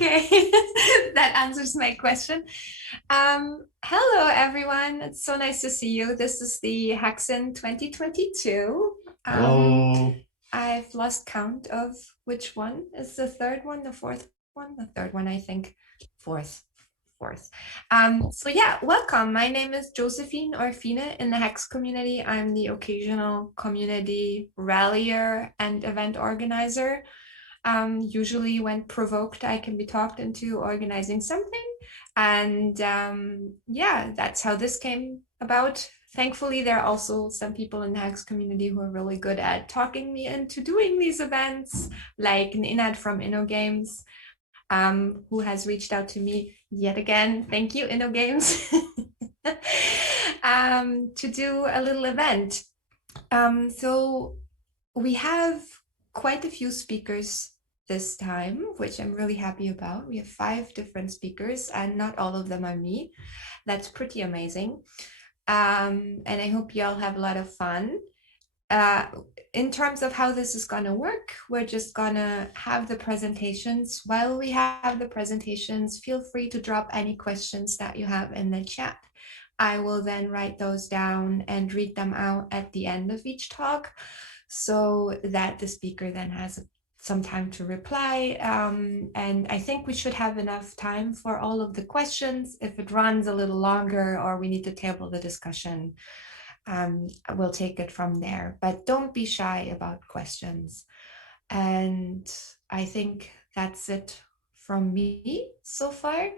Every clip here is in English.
Okay, that answers my question. Hello, everyone. It's so nice to see you. This is the HaxeIn 2022. Hello. I've lost count of which one is the third one, the fourth one, the third one, I think. Fourth. Fourth. So yeah, welcome. My name is Josephine or Fine in the Hex community. I'm the occasional community rallier and event organizer. Usually when provoked, I can be talked into organizing something. And yeah, that's how this came about. Thankfully, there are also some people in the Hex community who are really good at talking me into doing these events, like Ninad from InnoGames, who has reached out to me yet again. Thank you, InnoGames, to do a little event. So we have quite a few speakers this time, which I'm really happy about. We have 5 different speakers, and not all of them are me. That's pretty amazing. And I hope you all have a lot of fun. Uh, in terms of how this is going to work, we're just going to have the presentations. While we have the presentations, feel free to drop any questions that you have in the chat. I will then write those down and read them out at the end of each talk so that the speaker then has some time to reply. And I think we should have enough time for all of the questions. If it runs a little longer or we need to table the discussion, we'll take it from there. But don't be shy about questions. And I think that's it from me so far.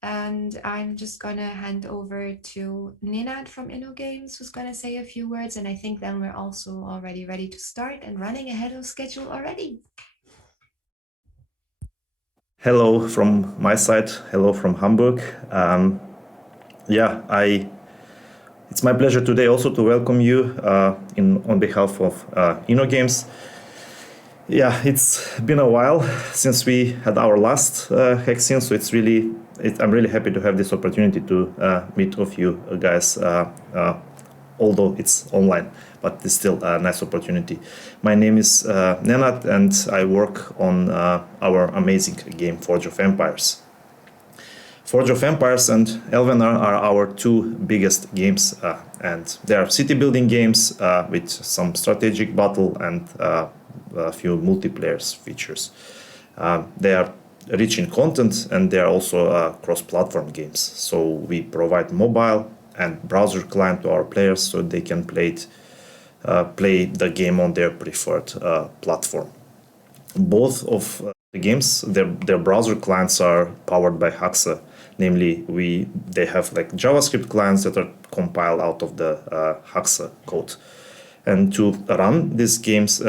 And I'm just gonna hand over to Ninad from InnoGames, who's gonna say a few words. And I think then we're also already ready to start and running ahead of schedule already. Hello from my side. Hello from Hamburg. It's my pleasure today also to welcome you on behalf of InnoGames. Yeah, it's been a while since we had our last HaxeIn, so I'm really happy to have this opportunity to meet of you guys, although it's online, but it's still a nice opportunity. My name is Nenad, and I work on our amazing game Forge of Empires. Forge of Empires and Elvenar are our 2 biggest games, and they are city building games with some strategic battle and a few multiplayer features. They are rich in content, and they are also cross-platform games. So we provide mobile and browser client to our players so they can play the game on their preferred platform. Both of the games, their browser clients are powered by Haxe. Namely, they have like JavaScript clients that are compiled out of the Haxe code. And to run these games,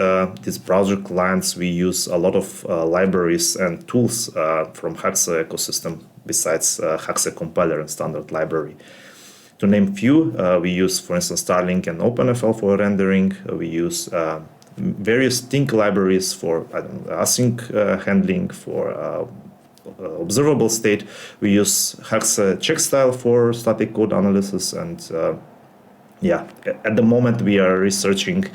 these browser clients, we use a lot of libraries and tools from Haxe ecosystem besides Haxe compiler and standard library. To name few, we use, for instance, Starlink and OpenFL for rendering. We use various Tink libraries for async handling, for observable state. We use Haxe checkstyle for static code analysis, and at the moment we are researching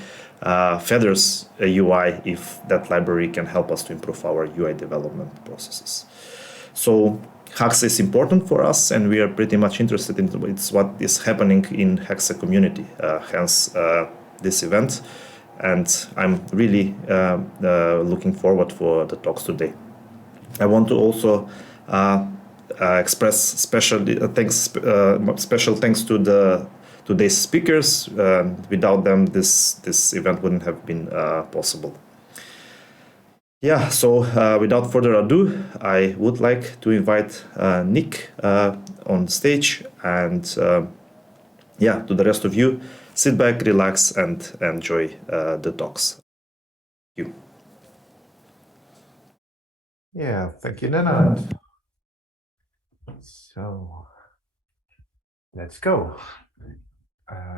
Feathers UI, if that library can help us to improve our UI development processes. So Haxe is important for us, and we are pretty much interested in what is happening in Haxe community, hence this event. And I'm really looking forward for the talks today. I want to also express special thanks to today's speakers. Without them, this event wouldn't have been possible. Yeah, so without further ado, I would like to invite Nick on stage, and to the rest of you, sit back, relax, and enjoy the talks. Thank you. Yeah, thank you, Nenad. So let's go.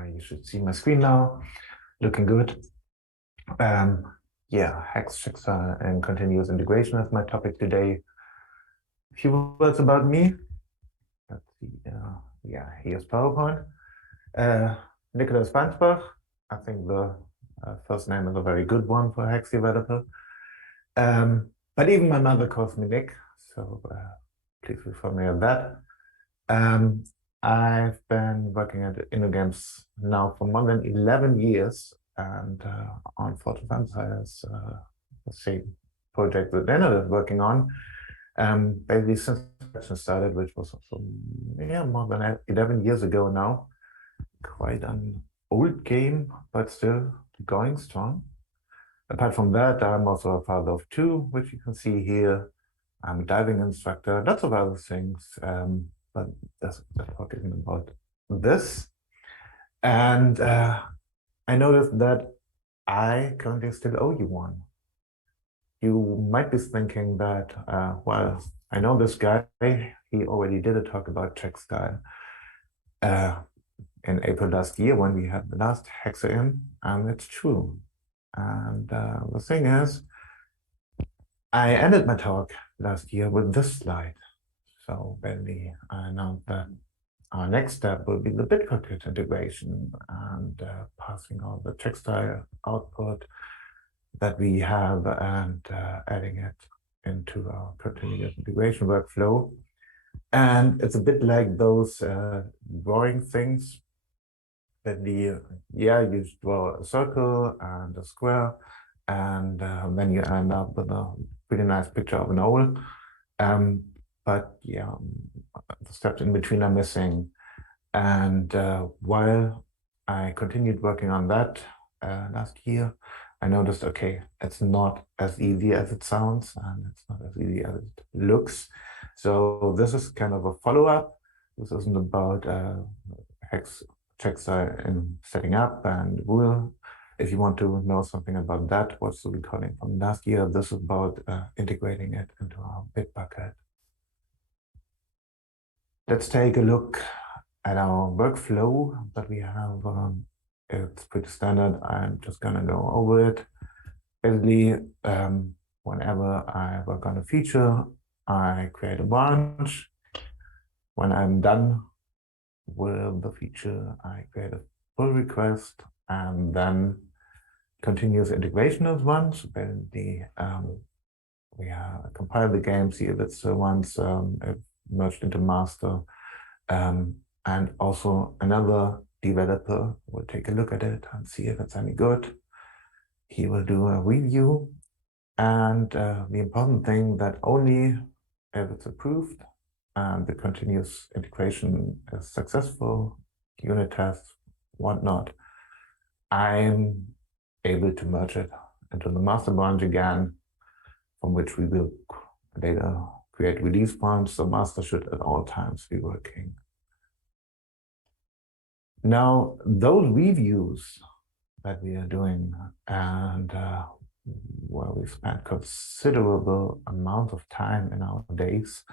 You should see my screen now, looking good. Hex and continuous integration is my topic today. A few words about me. Let's see. Here's PowerPoint. Nicholas Bansbach. I think the first name is a very good one for a Hex developer. But even my mother calls me Nick, so please refer me as that. I've been working at InnoGames now for more than 11 years, and on Forge of Empires, the same project that Daniel is working on. Basically since production started, which was more than 11 years ago now. Quite an old game, but still going strong. Apart from that, I'm also a father of two, which you can see here. I'm a diving instructor, lots of other things, but the talk isn't about this. And I noticed that I currently still owe you one. You might be thinking that, well, I know this guy, he already did a talk about textile in April last year when we had the last HaxeIn, and it's true. And the thing is, I ended my talk last year with this slide. So basically, I announced that our next step will be the bit-for-bit integration and passing all the textile output that we have and adding it into our continuous integration workflow. And it's a bit like those drawing things that you draw a circle and a square, and then you end up with a pretty nice picture of an owl. But yeah, the steps in between are missing. And while I continued working on that last year, I noticed, okay, it's not as easy as it sounds, and it's not as easy as it looks. So this is kind of a follow-up. This isn't about hex textile in setting up and rule. If you want to know something about that, what's the recording from last year, this is about integrating it into our Bitbucket. Let's take a look at our workflow that we have. It's pretty standard. I'm just gonna go over it. Basically, whenever I work on a feature, I create a branch. When I'm done with the feature, I create a pull request, and then continuous integration is one. So basically, we compile the game, see if it's once merged into master, and also another developer will take a look at it and see if it's any good. He will do a review, and the important thing that only if it's approved and the continuous integration is successful, unit tests, whatnot, I'm able to merge it into the master branch again, from which we will later create release branch. So master should at all times be working. Now, those reviews that we are doing, and where we spend considerable amount of time in our days,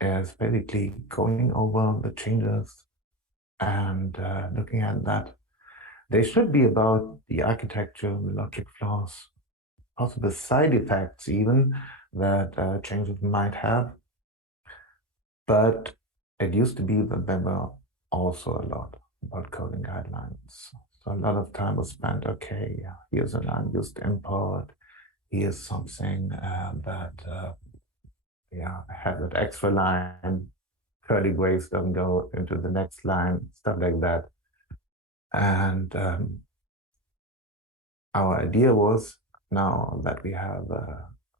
is basically going over the changes and looking at that. They should be about the architecture, the logic flaws, possible side effects even that changes might have. But it used to be that there were also a lot about coding guidelines. So a lot of time was spent, okay, here's an unused import, here's something that has that extra line, curly brace doesn't go into the next line, stuff like that. And our idea was, now that we have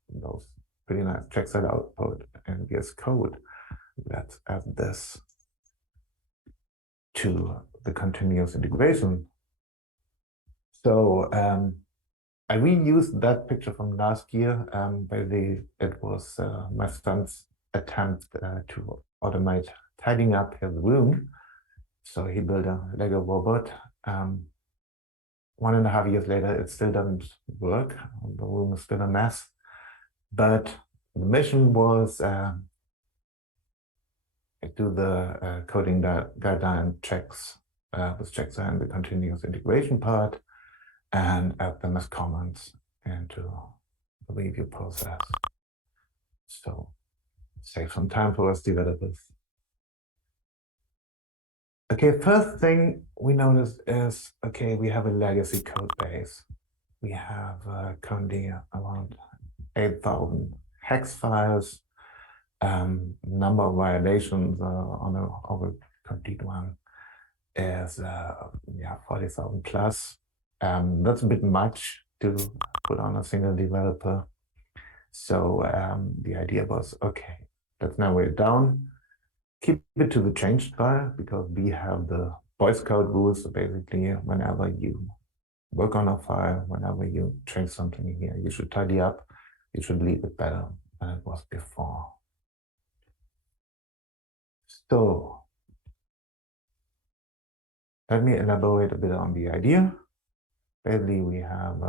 those pretty nice checkside output in VS Code, let's add this to the continuous integration. So I reused that picture from last year. Basically, it was my son's attempt to automate tidying up his room. So he built a Lego robot. 1.5 years later, it still doesn't work. The room is still a mess. But the mission was do the coding guideline checks, with checks and the continuous integration part, and add them as comments into the review process. So save some time for us developers. Okay, first thing we noticed is, okay, we have a legacy code base. We have currently around 8,000 hex files. Number of violations on a complete one is 40,000 plus. That's a bit much to put on a single developer. So the idea was, okay, let's narrow it down, keep it to the changed file, because we have the Boy Scout rules. So basically, whenever you work on a file, whenever you change something here, you should tidy up, you should leave it better than it was before. So let me elaborate a bit on the idea. Basically, we have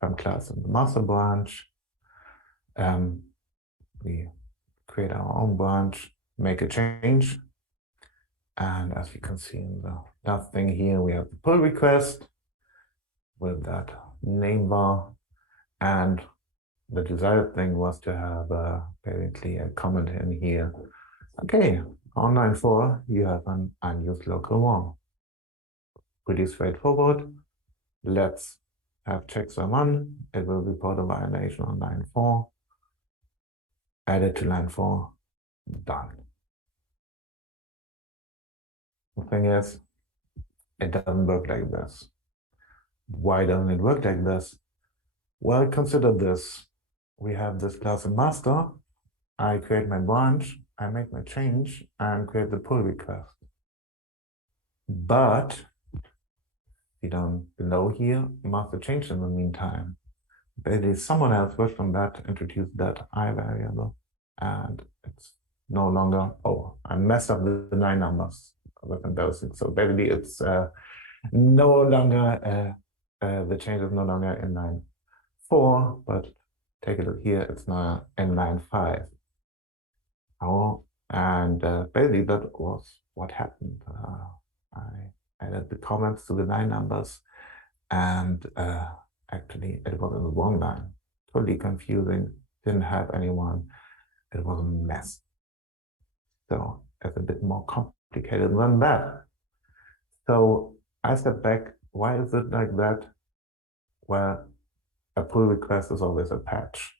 some class in the master branch. We create our own branch, make a change. And as you can see in the last thing here, we have the pull request with that name bar. And the desired thing was to have basically a comment in here. Okay, on line 4, you have an unused local worm. Pretty straightforward. Let's have checksum on. It will report a violation on line 4. Add it to line 4. Done. The thing is, it doesn't work like this. Why doesn't it work like this? Well, consider this. We have this class in master. I create my branch, I make my change, and create the pull request. But we don't below here, master changed in the meantime. Basically, someone else worked on that, introduced that I variable, and it's no longer, oh, I messed up the 9 numbers. That's embarrassing. So basically, it's no longer, the change is no longer in line 4, but take a look here, it's now in line 5. Oh, and basically that was what happened. I added the comments to the 9 numbers, and actually it was in the wrong line. Totally confusing, didn't have anyone, it was a mess. So it's a bit more complicated than that. So I step back, why is it like that? Well, a pull request is always a patch.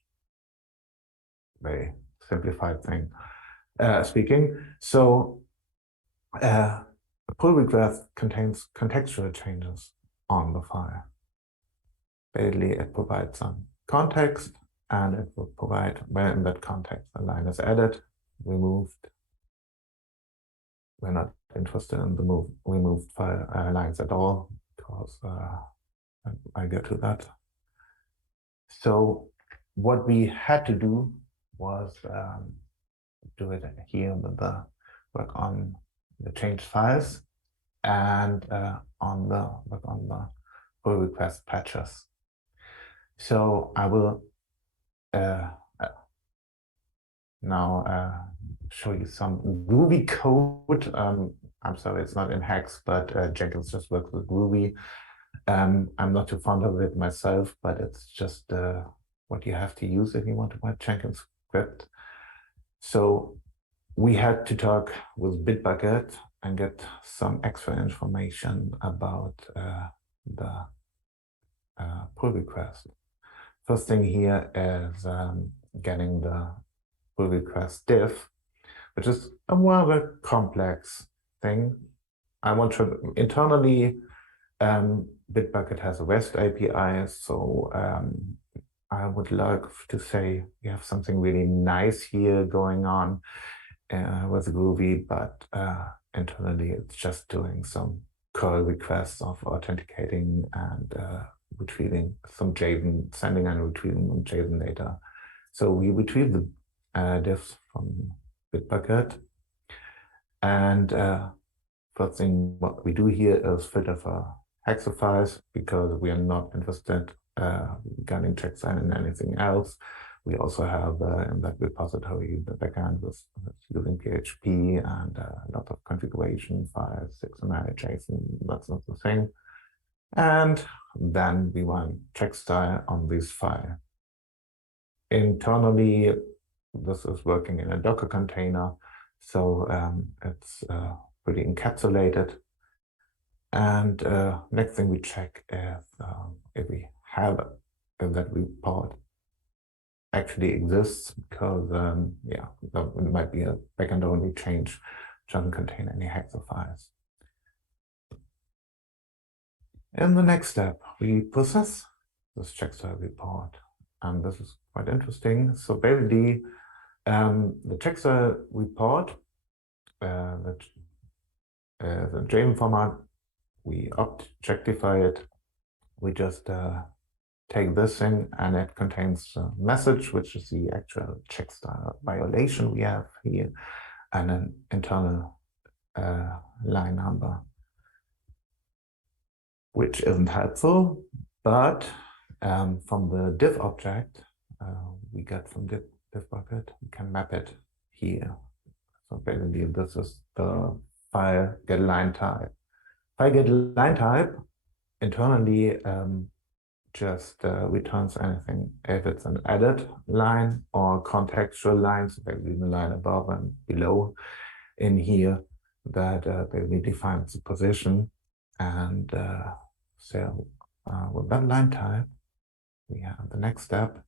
Very simplified thing speaking. So a pull request contains contextual changes on the file. Basically, it provides some context, and it will provide where in that context a line is added, removed. We're not interested in the removed file lines at all, because I get to that. So what we had to do was do it here with the work on the changed files and work on the pull request patches. So I will now show you some Ruby code. I'm sorry, it's not in Hex, but Jenkins just works with Ruby. I'm not too fond of it myself, but it's just what you have to use if you want to write Jenkins script. So we had to talk with Bitbucket and get some extra information about the pull request. First thing here is getting the pull request diff, which is a rather complex thing. I want to internally, Bitbucket has a REST API, so I would like to say we have something really nice here going on with Ruby, but internally it's just doing some curl requests of authenticating and retrieving some JSON, sending and retrieving JSON data. So we retrieve the diffs from Bitbucket, and first thing what we do here is filter for hexa files, because we are not interested regarding checksum and anything else. We also have in that repository the backend with using PHP and a lot of configuration files, XML, JSON, that's not the thing. And then we run checkstyle on this file. Internally, this is working in a Docker container, so it's pretty encapsulated. And next thing we check is if we have that report actually exists, because yeah, it might be a backend only change which doesn't contain any hexa files. In the next step, we process this checkstyle report, and this is quite interesting. So basically, the checkstyle report, the JSON format, we objectify it. We just take this thing, and it contains a message, which is the actual checkstyle violation we have here, and an internal line number, which isn't helpful, but from the div object we get from div bucket, we can map it here. So basically, this is the file get line type. File get line type internally just returns anything if it's an added line or contextual lines, so basically the line above and below in here that basically defines the position. And so with that line type, we have the next step,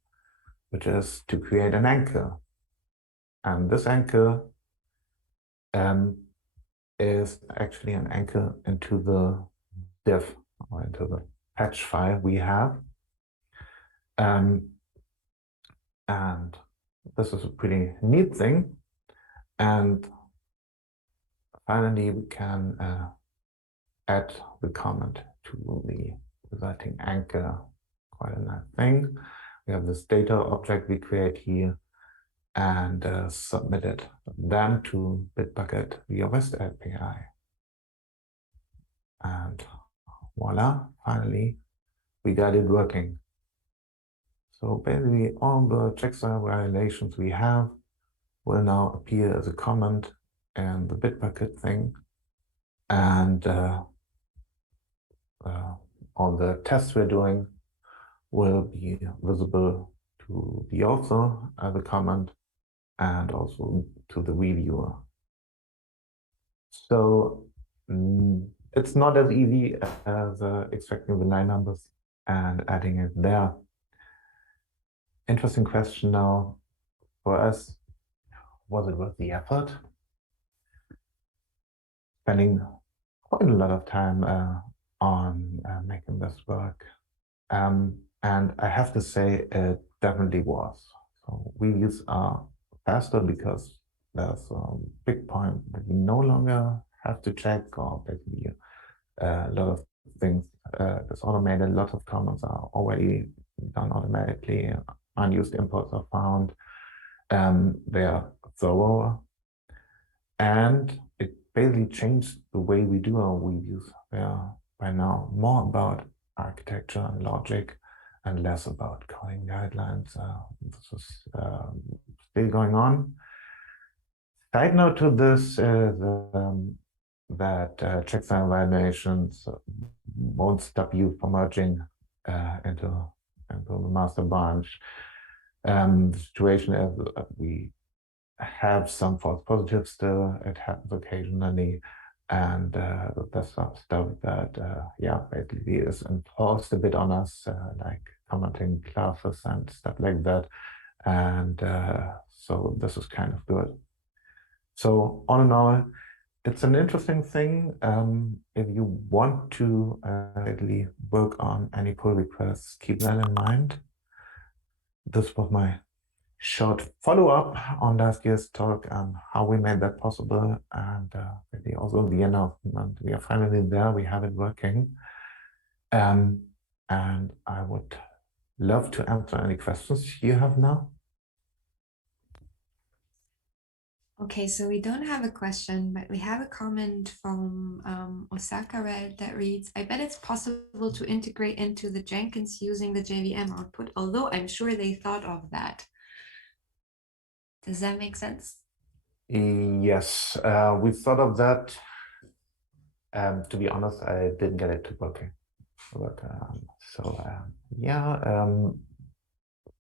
which is to create an anchor. And this anchor is actually an anchor into the div, or into the patch file we have. And this is a pretty neat thing. And finally, we can add the comment to the resulting anchor. Quite a nice thing. We have this data object we create here and submit it then to Bitbucket via REST API. And voila, finally, we got it working. So basically, all the checkstyle violations we have will now appear as a comment in the Bitbucket thing. And all the tests we're doing will be visible to the author as a comment and also to the reviewer. So it's not as easy as extracting the line numbers and adding it there. Interesting question now for us. Was it worth the effort? Spending quite a lot of time on making this work. And I have to say it definitely was. So reviews are faster because there's a big point that you no longer have to check, or basically a lot of things is automated. A lot of comments are already done automatically. Unused imports are found. They are thorough. And it basically changed the way we do our reviews. They are by now more about architecture and logic and less about coding guidelines. This is still going on. Side note to this is that checkstyle violations won't stop you from merging into the master branch. The situation is we have some false positives still. It happens occasionally, and that's some stuff that yeah, basically is enforced a bit on us, like commenting classes and stuff like that. And so this is kind of good. So all in all, it's an interesting thing. If you want to really work on any pull requests, keep that in mind. This was my short follow-up on last year's talk and how we made that possible, and maybe also the announcement. We are finally there, we have it working. And I would love to answer any questions you have now. Okay, so we don't have a question, but we have a comment from Osaka Red that reads, I bet it's possible to integrate into the Jenkins using the JVM output, although I'm sure they thought of that. Does that make sense? Yes, we thought of that. To be honest, I didn't get it to working. But so yeah,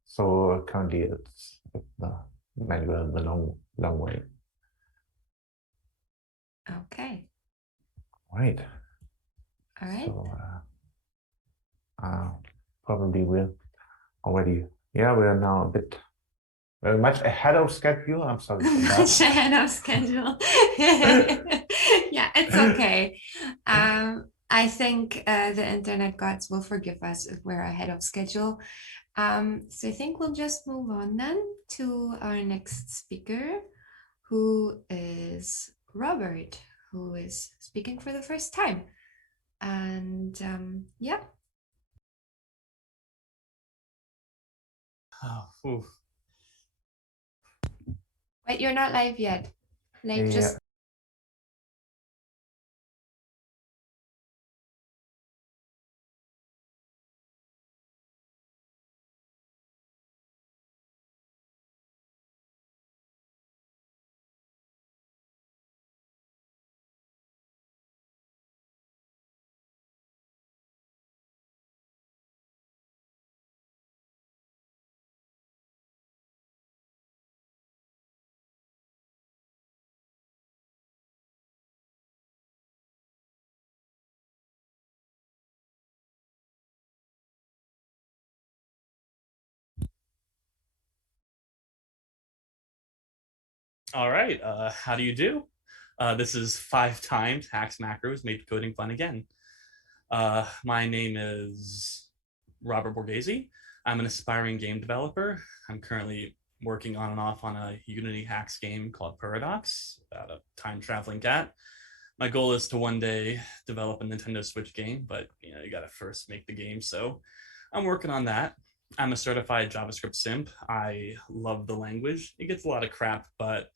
so currently it's the manual the long way. Okay. Right. All right. So probably we're already, yeah, we are now a bit Very much ahead of schedule. I'm sorry for Much that. ahead of schedule. Yeah, it's okay. I think the internet gods will forgive us if we're ahead of schedule. So I think we'll just move on then to our next speaker, who is Robert, who is speaking for the first time. And yeah. Oh, Wait, you're not live yet. Like, Yeah. just all right. How do you do? This is 5 times Hacks Macros made coding fun again. My name is Robert Borghese. I'm an aspiring game developer. I'm currently working on and off on a Unity hacks game called Paradox about a time traveling cat. My goal is to one day develop a Nintendo Switch game, but you got to first make the game. So I'm working on that. I'm a certified JavaScript simp. I love the language. It gets a lot of crap, but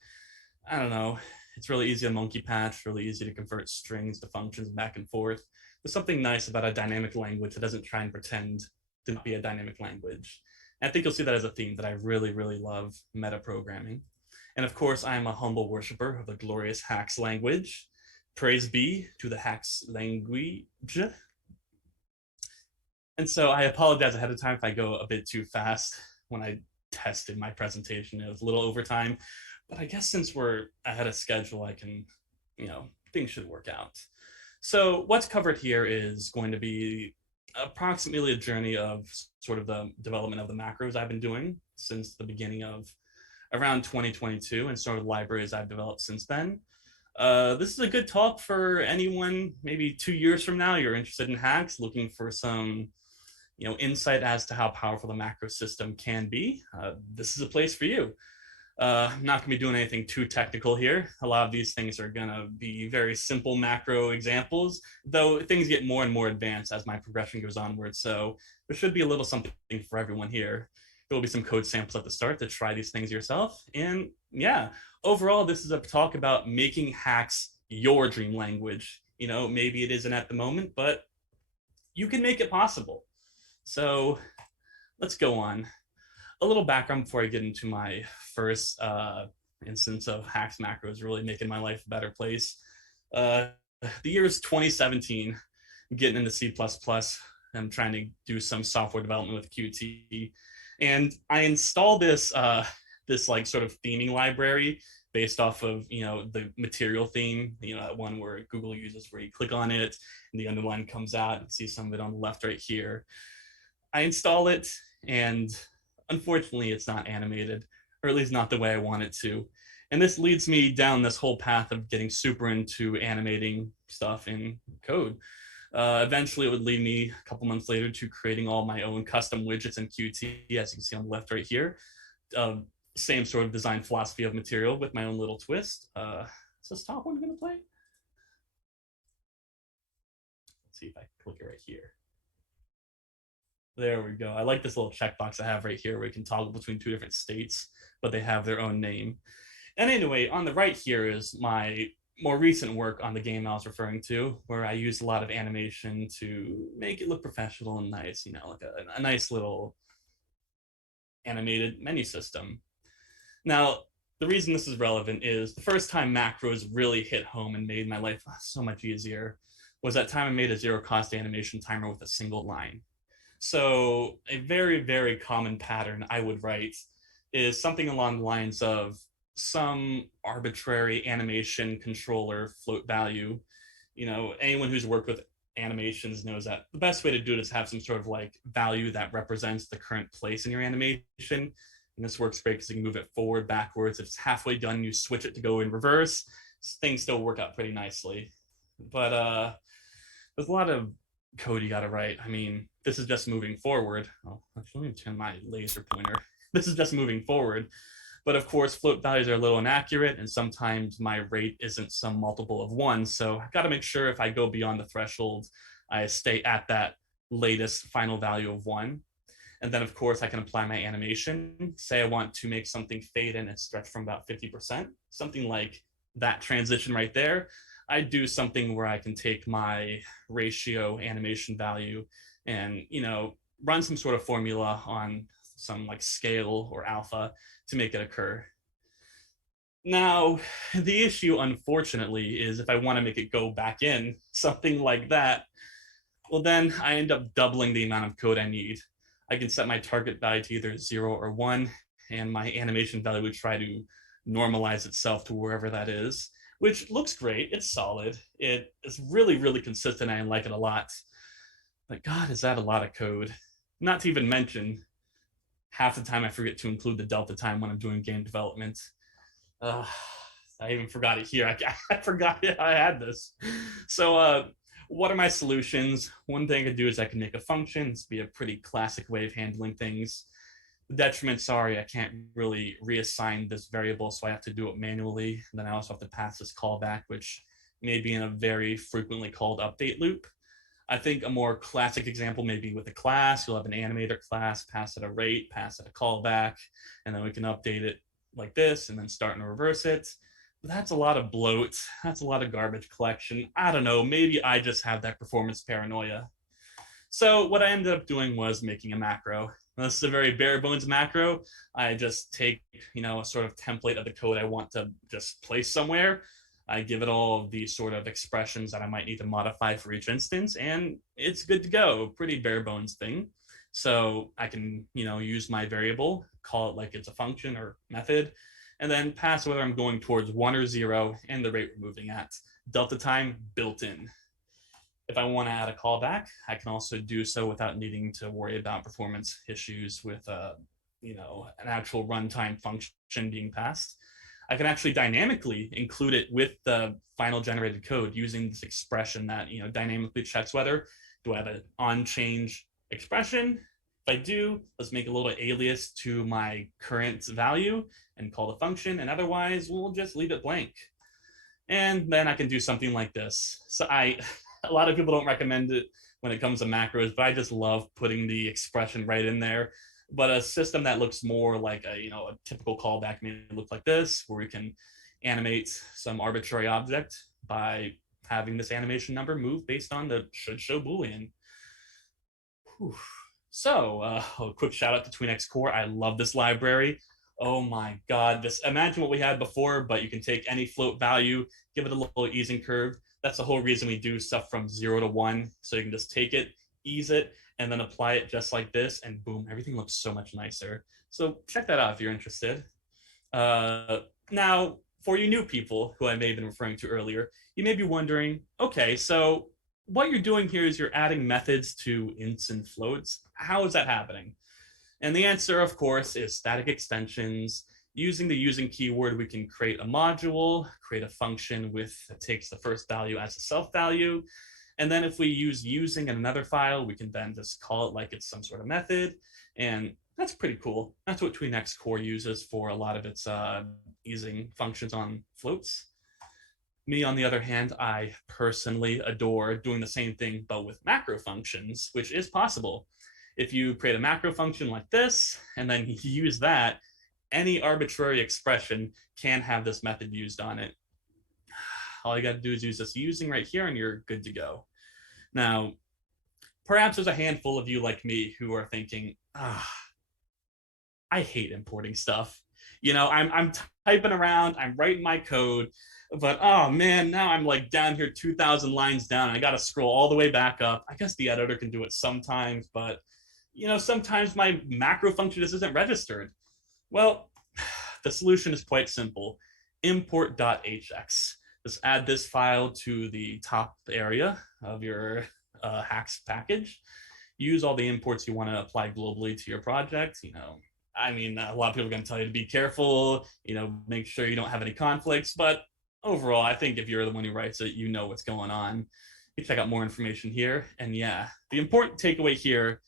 I don't know. It's really easy to monkey patch, really easy to convert strings to functions back and forth. There's something nice about a dynamic language that doesn't try and pretend to not be a dynamic language. And I think you'll see that as a theme that I really, really love meta programming. And of course, I am a humble worshiper of the glorious Hax language. Praise be to the Hax language. And so I apologize ahead of time if I go a bit too fast. When I tested my presentation, it was a little overtime. But I guess since we're ahead of schedule, I can, things should work out. So what's covered here is going to be approximately a journey of sort of the development of the macros I've been doing since the beginning of around 2022 and sort of libraries I've developed since then. This is a good talk for anyone maybe 2 years from now you're interested in hacks, looking for some insight as to how powerful the macro system can be. This is a place for you. I'm not going to be doing anything too technical here. A lot of these things are going to be very simple macro examples, though things get more and more advanced as my progression goes onward. So there should be a little something for everyone here. There will be some code samples at the start to try these things yourself. And yeah, overall, this is a talk about making hacks your dream language. Maybe it isn't at the moment, but you can make it possible. So let's go on. A little background before I get into my first instance of hacks macros really making my life a better place. The year is 2017, getting into C++. I'm trying to do some software development with Qt, and I installed this like sort of theming library based off of the material theme, that one where Google uses where you click on it and the underline comes out. You see some of it on the left right here. I install it, and unfortunately, it's not animated, or at least not the way I want it to. And this leads me down this whole path of getting super into animating stuff in code. Eventually, it would lead me a couple months later to creating all my own custom widgets in Qt, as you can see on the left right here. Same sort of design philosophy of material with my own little twist. Is this top one going to play? Let's see if I click it right here. There we go. I like this little checkbox I have right here where you can toggle between 2 different states, but they have their own name. And anyway, on the right here is my more recent work on the game I was referring to, where I used a lot of animation to make it look professional and nice, like a nice little animated menu system. Now, the reason this is relevant is the first time macros really hit home and made my life so much easier was that time I made a zero cost animation timer with a single line. So a very, very common pattern I would write is something along the lines of some arbitrary animation controller float value. Anyone who's worked with animations knows that the best way to do it is have some sort of like value that represents the current place in your animation. And this works great because you can move it forward, backwards. If it's halfway done, you switch it to go in reverse. Things still work out pretty nicely. But there's a lot of code you got to write. I mean, this is just moving forward. Oh, actually, let me turn my laser pointer. This is just moving forward. But of course, float values are a little inaccurate, and sometimes my rate isn't some multiple of one. So I've got to make sure if I go beyond the threshold, I stay at that latest final value of one. And then, of course, I can apply my animation. Say I want to make something fade in and stretch from about 50%, something like that transition right there. I do something where I can take my ratio animation value and, run some sort of formula on some like scale or alpha to make it occur. Now, the issue, unfortunately, is if I want to make it go back in, something like that, well, then I end up doubling the amount of code I need. I can set my target value to either 0 or 1, and my animation value would try to normalize itself to wherever that is, which looks great. It's solid. It is really, really consistent. I like it a lot. But God, is that a lot of code? Not to even mention, half the time I forget to include the delta time when I'm doing game development. I even forgot it here. I forgot I had this. So what are my solutions? One thing I could do is I can make a function. This would be a pretty classic way of handling things. The detriment, sorry, I can't really reassign this variable, so I have to do it manually. And then I also have to pass this callback, which may be in a very frequently called update loop. I think a more classic example may be with a class. You'll have an animator class, pass it a rate, pass it a callback, and then we can update it like this and then start and reverse it. But that's a lot of bloat. That's a lot of garbage collection. I don't know, maybe I just have that performance paranoia. So what I ended up doing was making a macro. This is a very bare bones macro. I just take, a sort of template of the code I want to just place somewhere. I give it all of these sort of expressions that I might need to modify for each instance, and it's good to go. Pretty bare bones thing. So I can, use my variable, call it like it's a function or method, and then pass whether I'm going towards 1 or 0 and the rate we're moving at. Delta time built in. If I want to add a callback, I can also do so without needing to worry about performance issues with, an actual runtime function being passed. I can actually dynamically include it with the final generated code using this expression that dynamically checks whether do I have an on change expression. If I do, let's make a little alias to my current value and call the function, and otherwise we'll just leave it blank. And then I can do something like this. So a lot of people don't recommend it when it comes to macros, but I just love putting the expression right in there. But a system that looks more like a typical callback may look like this, where we can animate some arbitrary object by having this animation number move based on the should show boolean. Whew. So a quick shout out to TweenX Core. I love this library. Oh my God, imagine what we had before, but you can take any float value, give it a little easing curve. That's the whole reason we do stuff from 0 to 1. So you can just take it, ease it, and then apply it just like this, and boom, everything looks so much nicer. So check that out if you're interested. Now, for you new people who I may have been referring to earlier, you may be wondering, okay, so what you're doing here is you're adding methods to ints and floats. How is that happening? And the answer, of course, is static extensions. Using the using keyword, we can create a module, create a function that takes the first value as a self value. And then if we use using in another file, we can then just call it like it's some sort of method. And that's pretty cool. That's what TweenX Core uses for a lot of its using functions on floats. Me, on the other hand, I personally adore doing the same thing, but with macro functions, which is possible. If you create a macro function like this, and then you use that, any arbitrary expression can have this method used on it. All you got to do is use this using right here, and you're good to go. Now, perhaps there's a handful of you like me who are thinking, I hate importing stuff. I'm typing around, I'm writing my code, but oh man, now I'm like down here 2,000 lines down, and I got to scroll all the way back up. I guess the editor can do it sometimes, but sometimes my macro function just isn't registered. Well, the solution is quite simple. Import.hx. Just add this file to the top area of your Hax package. Use all the imports you want to apply globally to your project. I mean, a lot of people are going to tell you to be careful, make sure you don't have any conflicts. But overall, I think if you're the one who writes it, you know what's going on. You check out more information here. And yeah, the important takeaway here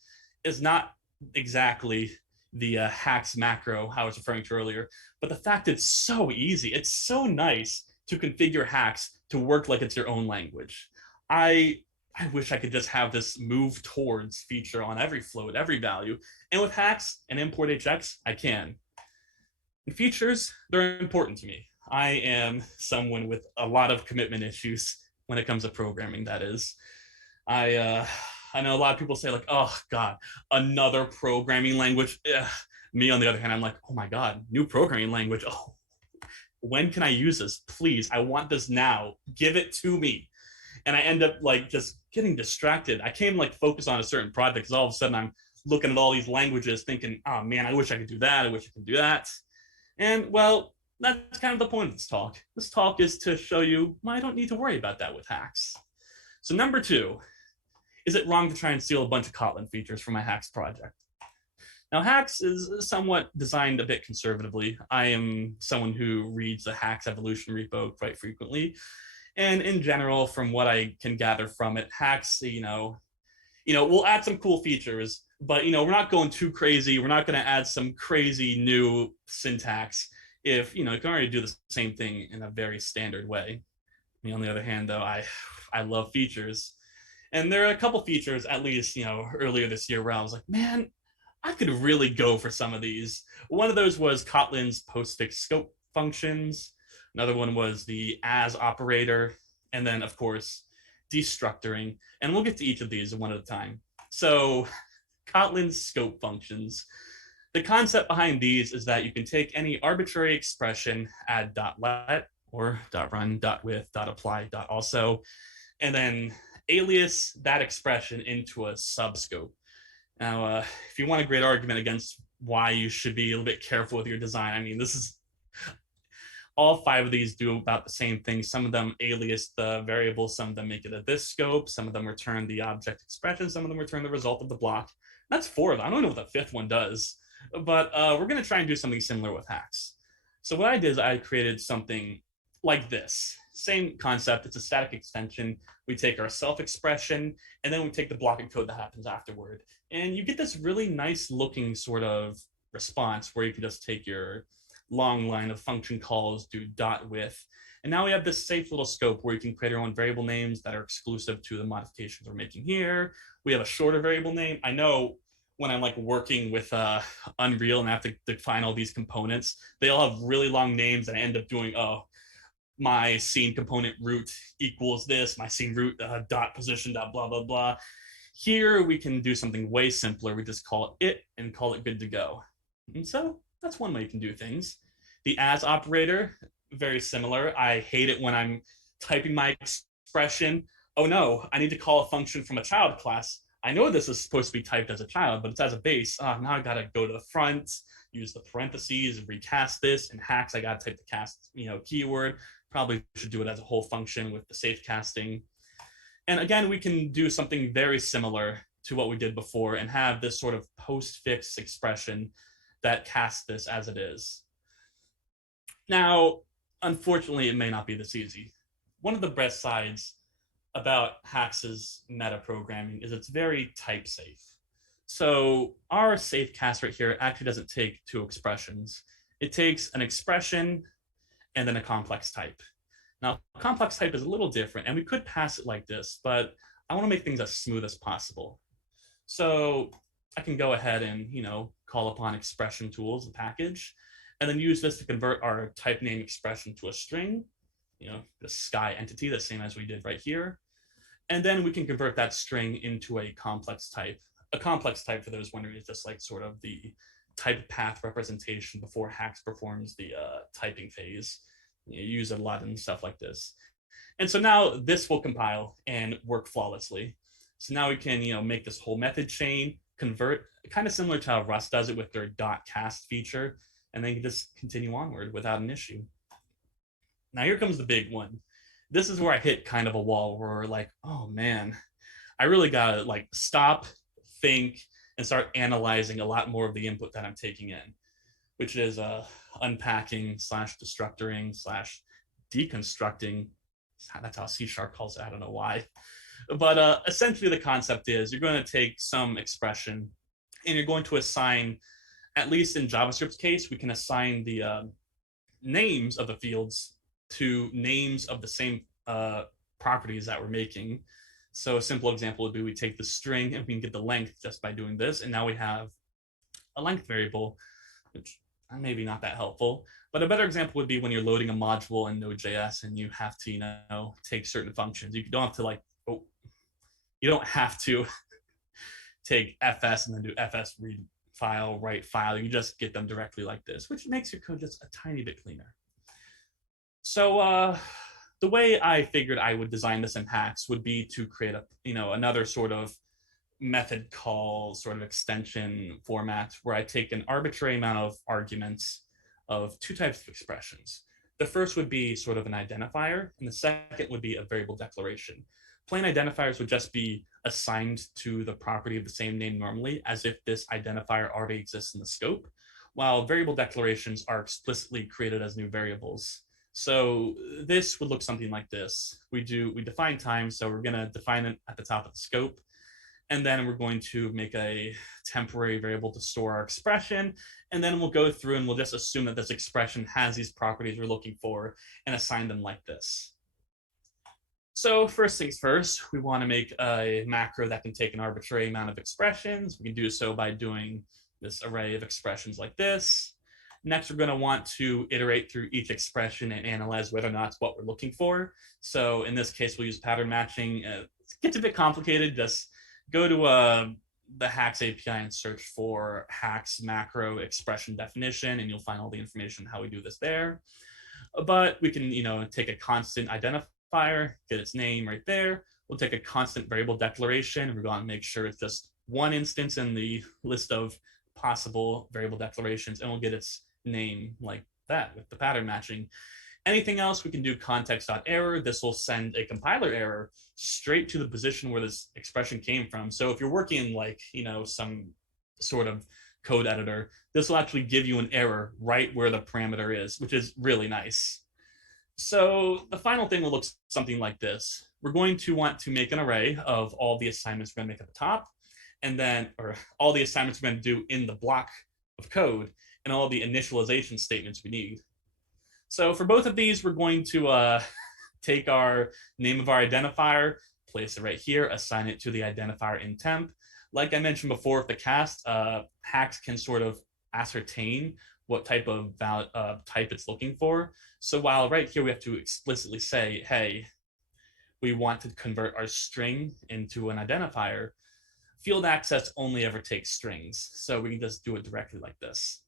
is not exactly the Hax macro I was referring to earlier, but the fact it's so easy. It's so nice to configure Hax to work like it's your own language. I I wish I could just have this move towards feature on every float, every value. And with Hax and import HX, I can. And features, they're important to me. I am someone with a lot of commitment issues when it comes to programming, that is. I know a lot of people say, like, oh God, another programming language. Ugh. Me, on the other hand, I'm like, oh my God, new programming language. Oh, when can I use this? Please, I want this now. Give it to me. And I end up like just getting distracted. I can't like focus on a certain project because all of a sudden I'm looking at all these languages thinking, oh man, I wish I could do that. I wish I could do that. And well, that's kind of the point of this talk. This talk is to show you why I don't need to worry about that with Hax. So number 2, is it wrong to try and steal a bunch of Kotlin features from my Hax project? Now, Hax is somewhat designed a bit conservatively. I am someone who reads the Hax evolution repo quite frequently. And in general, from what I can gather from it, Hax, we'll add some cool features, but we're not going too crazy. We're not going to add some crazy new syntax if you can already do the same thing in a very standard way. On the other hand, though, I love features, and there are a couple features, at least earlier this year, where I was like, man, I could really go for some of these. One of those was Kotlin's postfix scope functions. Another one was the as operator, and then of course destructuring. And we'll get to each of these one at a time. So Kotlin's scope functions. The concept behind these is that you can take any arbitrary expression, add .let or .run, .with, .apply, .also, and then alias that expression into a subscope. Now, if you want a great argument against why you should be a little bit careful with your design, I mean, this is all 5 of these do about the same thing. Some of them alias the variable, some of them make it a this scope, some of them return the object expression, some of them return the result of the block. That's 4 of them. I don't know what the 5th one does, but we're going to try and do something similar with Hax. So what I did is I created something like this. Same concept. It's a static extension. We take our self expression, and then we take the block of code that happens afterward. And you get this really nice looking sort of response where you can just take your long line of function calls, do .with, and now we have this safe little scope where you can create your own variable names that are exclusive to the modifications we're making here. We have a shorter variable name. I know when I'm like working with Unreal and I have to define all these components, they all have really long names, and I end up doing, my scene component root equals this, my scene root dot position dot blah, blah, blah. Here we can do something way simpler. We just call it and call it good to go. And so that's one way you can do things. The as operator, very similar. I hate it when I'm typing my expression. Oh no, I need to call a function from a child class. I know this is supposed to be typed as a child, but it's as a base. Now I gotta go to the front, use the parentheses, and recast this. In Hax, I gotta type the cast, keyword. Probably should do it as a whole function with the safe casting. And again, we can do something very similar to what we did before and have this sort of postfix expression that casts this as it is. Now, unfortunately, it may not be this easy. One of the best sides about Hax's meta programming is it's very type safe. So our safe cast right here actually doesn't take 2 expressions. It takes an expression and then a complex type. Now, complex type is a little different, and we could pass it like this, but I want to make things as smooth as possible. So I can go ahead and, call upon expression tools, the package, and then use this to convert our type name expression to a string, the sky entity, the same as we did right here. And then we can convert that string into a complex type. A complex type, for those wondering, is just like sort of the type path representation before Hax performs the typing phase. You use it a lot in stuff like this. And so now this will compile and work flawlessly. So now we can, make this whole method chain, convert, kind of similar to how Rust does it with their .cast feature, and then you can just continue onward without an issue. Now here comes the big one. This is where I hit kind of a wall where we're like, oh man, I really gotta like stop, think, and start analyzing a lot more of the input that I'm taking in, which is unpacking slash destructuring slash deconstructing. That's how C# calls it. I don't know why. But essentially the concept is you're going to take some expression and you're going to assign, at least in JavaScript's case, we can assign the names of the fields to names of the same properties that we're making. So a simple example would be we take the string and we can get the length just by doing this. And now we have a length variable, which maybe not that helpful. But a better example would be when you're loading a module in Node.js and you have to, take certain functions. You don't have to you don't have to take fs and then do fs read file, write file. You just get them directly like this, which makes your code just a tiny bit cleaner. So the way I figured I would design this in Hax would be to create another sort of method call sort of extension format where I take an arbitrary amount of arguments of two types of expressions. The first would be sort of an identifier, and the second would be a variable declaration. Plain identifiers would just be assigned to the property of the same name normally, as if this identifier already exists in the scope, while variable declarations are explicitly created as new variables. So this would look something like this. We define time, so we're going to define it at the top of the scope, and then we're going to make a temporary variable to store our expression, and then we'll go through and we'll just assume that this expression has these properties we're looking for and assign them like this. So first things first, we want to make a macro that can take an arbitrary amount of expressions. We can do so by doing this array of expressions like this. Next, we're going to want to iterate through each expression and analyze whether or not it's what we're looking for. So in this case, we'll use pattern matching. It gets a bit complicated. Just go to the Hax API and search for Hax macro expression definition, and you'll find all the information on how we do this there. But we can, take a constant identifier, get its name right there. We'll take a constant variable declaration, and we're going to make sure it's just one instance in the list of possible variable declarations, and we'll get its name like that with the pattern matching. Anything else, we can do context.error. This will send a compiler error straight to the position where this expression came from. So if you're working in some sort of code editor, this will actually give you an error right where the parameter is, which is really nice. So the final thing will look something like this. We're going to want to make an array of all the assignments we're going to make at the top, and then, or all the assignments we're going to do in the block of code, and all the initialization statements we need. So for both of these, we're going to take our name of our identifier, place it right here, assign it to the identifier in temp. Like I mentioned before with the cast, Hax can sort of ascertain what type of type it's looking for. So while right here we have to explicitly say, hey, we want to convert our string into an identifier, field access only ever takes strings. So we can just do it directly like this.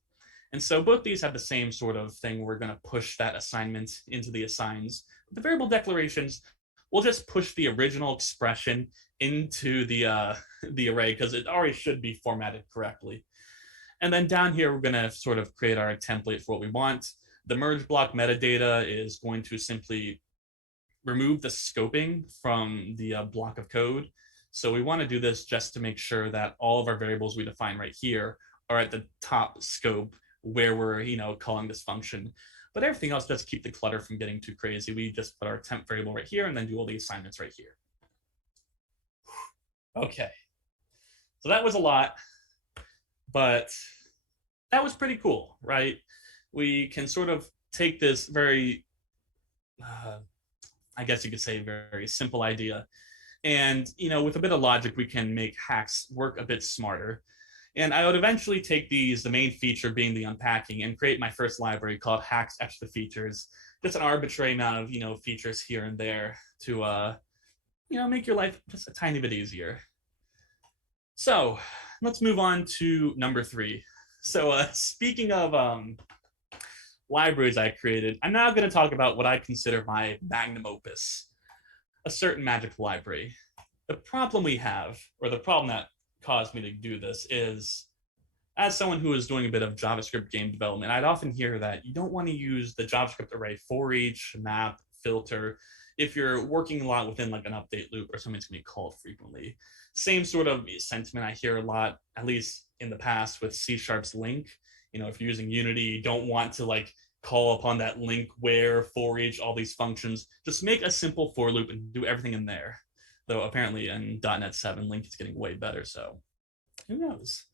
And so both these have the same sort of thing. We're going to push that assignment into the assigns. The variable declarations, we'll just push the original expression into the array because it already should be formatted correctly. And then down here, we're going to sort of create our template for what we want. The merge block metadata is going to simply remove the scoping from the block of code. So we want to do this just to make sure that all of our variables we define right here are at the top scope where we're calling this function. But everything else, just keep the clutter from getting too crazy. We just put our temp variable right here and then do all the assignments right here. Okay, so that was a lot, but that was pretty cool, right? We can sort of take this very, I guess you could say, very simple idea, and with a bit of logic, we can make Hax work a bit smarter. And I would eventually take these, the main feature being the unpacking, and create my first library called Hax Extra Features. Just an arbitrary amount of features here and there to make your life just a tiny bit easier. So let's move on to number 3. So speaking of libraries I created, I'm now going to talk about what I consider my magnum opus, a certain magic library. The problem we have, or the problem that caused me to do this, is as someone who is doing a bit of JavaScript game development, I'd often hear that you don't want to use the JavaScript array for each, map, filter if you're working a lot within like an update loop or something that's going to be called frequently. Same sort of sentiment I hear a lot, at least in the past, with C#'s link. If you're using Unity, you don't want to like call upon that link where, for each, all these functions. Just make a simple for loop and do everything in there. Though apparently in .NET 7, link is getting way better, so who knows?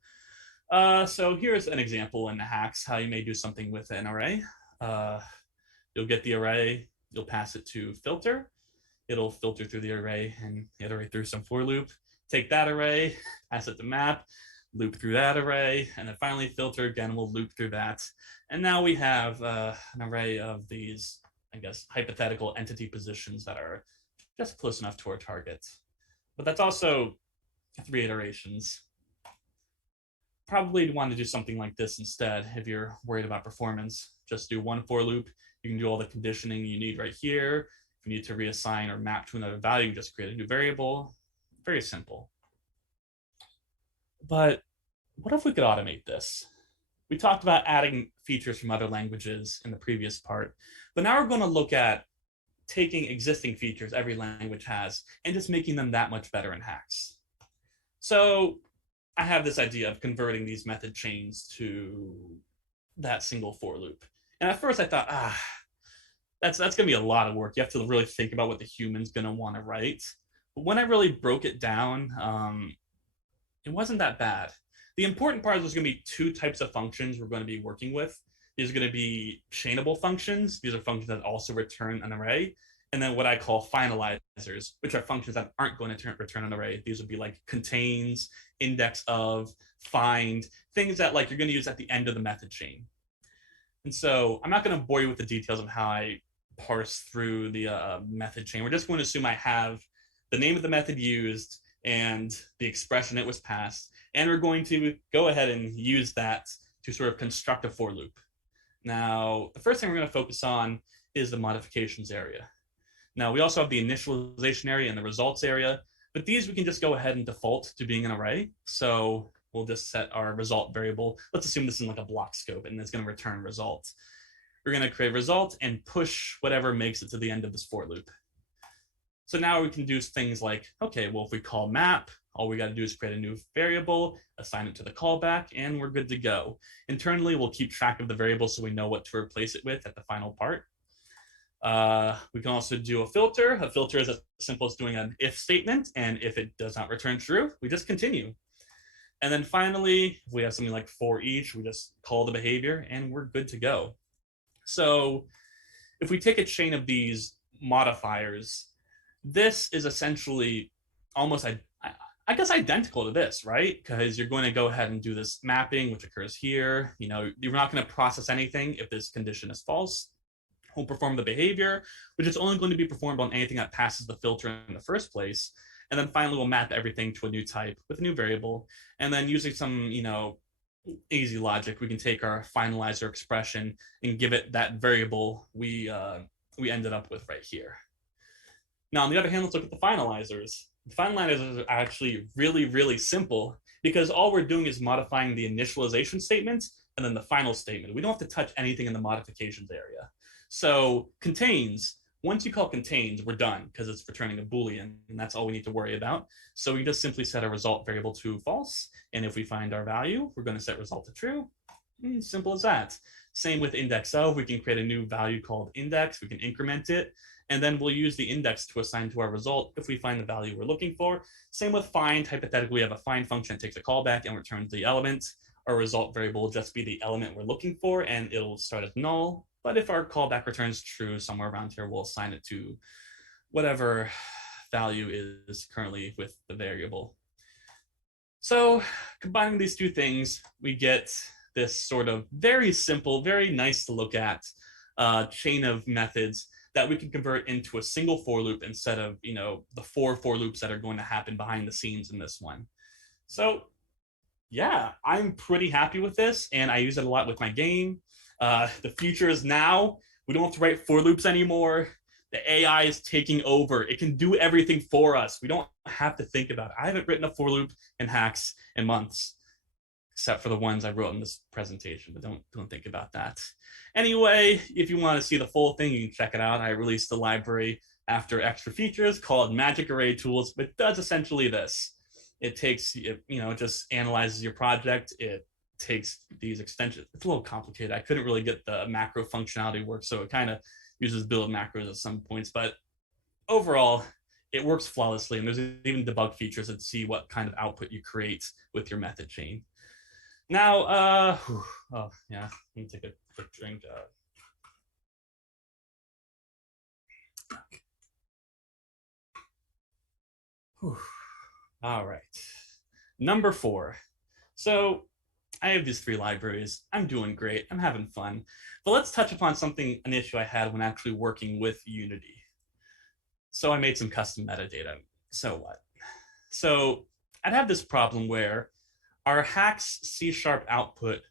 So here's an example in Hax how you may do something with an array. You'll get the array, you'll pass it to filter. It'll filter through the array and iterate through some for loop. Take that array, pass it to map, loop through that array, and then finally filter again, we'll loop through that. And now we have an array of these, I guess, hypothetical entity positions that are just close enough to our target. But that's also 3 iterations. Probably want to do something like this instead if you're worried about performance. Just do 1 for loop. You can do all the conditioning you need right here. If you need to reassign or map to another value, you just create a new variable. Very simple. But what if we could automate this? We talked about adding features from other languages in the previous part, but now we're going to look at taking existing features every language has and just making them that much better in Hax. So I have this idea of converting these method chains to that single for loop. And at first I thought, that's going to be a lot of work. You have to really think about what the human's going to want to write. But when I really broke it down, it wasn't that bad. The important part is there's going to be 2 types of functions we're going to be working with. These are going to be chainable functions. These are functions that also return an array. And then what I call finalizers, which are functions that aren't going to return an array. These would be like contains, index of, find, things that like you're going to use at the end of the method chain. And so I'm not going to bore you with the details of how I parse through the method chain. We're just going to assume I have the name of the method used and the expression it was passed. And we're going to go ahead and use that to sort of construct a for loop. Now, the first thing we're going to focus on is the modifications area. Now, we also have the initialization area and the results area, but these we can just go ahead and default to being an array. So we'll just set our result variable. Let's assume this is like a block scope and it's going to return results. We're going to create result and push whatever makes it to the end of this for loop. So now we can do things like, okay, well, if we call map, all we got to do is create a new variable, assign it to the callback, and we're good to go. Internally, we'll keep track of the variable so we know what to replace it with at the final part. We can also do a filter. A filter is as simple as doing an if statement, and if it does not return true, we just continue. And then finally, we have something like for each, we just call the behavior, and we're good to go. So if we take a chain of these modifiers, this is essentially almost, I guess, identical to this, right? Because you're going to go ahead and do this mapping, which occurs here. You're not going to process anything if this condition is false. We'll perform the behavior, which is only going to be performed on anything that passes the filter in the first place. And then finally, we'll map everything to a new type with a new variable. And then using some, easy logic, we can take our finalizer expression and give it that variable we ended up with right here. Now, on the other hand, let's look at the finalizers. The finalizers are actually really, really simple because all we're doing is modifying the initialization statement and then the final statement. We don't have to touch anything in the modifications area. So contains, once you call contains, we're done because it's returning a Boolean, and that's all we need to worry about. So we just simply set a result variable to false. And if we find our value, we're going to set result to true. Simple as that. Same with index of, we can create a new value called index. We can increment it. And then we'll use the index to assign to our result if we find the value we're looking for. Same with find. Hypothetically, we have a find function that takes a callback and returns the element. Our result variable will just be the element we're looking for, and it'll start as null. But if our callback returns true somewhere around here, we'll assign it to whatever value is currently with the variable. So combining these 2 things, we get this sort of very simple, very nice to look at chain of methods that we can convert into a single for loop instead of, the 4 for loops that are going to happen behind the scenes in this one. So yeah, I'm pretty happy with this, and I use it a lot with my game. The future is now. We don't have to write for loops anymore. The AI is taking over. It can do everything for us. We don't have to think about it. I haven't written a for loop in Hax in months. except for the ones I wrote in this presentation, but don't think about that. Anyway, if you want to see the full thing, you can check it out. I released a library after extra features called Magic Array Tools, but it does essentially this. It takes, just analyzes your project. It takes these extensions. It's a little complicated. I couldn't really get the macro functionality work, so it kind of uses build macros at some points, but overall, it works flawlessly. And there's even debug features that see what kind of output you create with your method chain. Now, oh yeah, let me take a quick drink. All right, number 4. So I have these 3 libraries. I'm doing great. I'm having fun. But let's touch upon an issue I had when actually working with Unity. So I made some custom metadata. So what? So I'd have this problem where our Hax C# output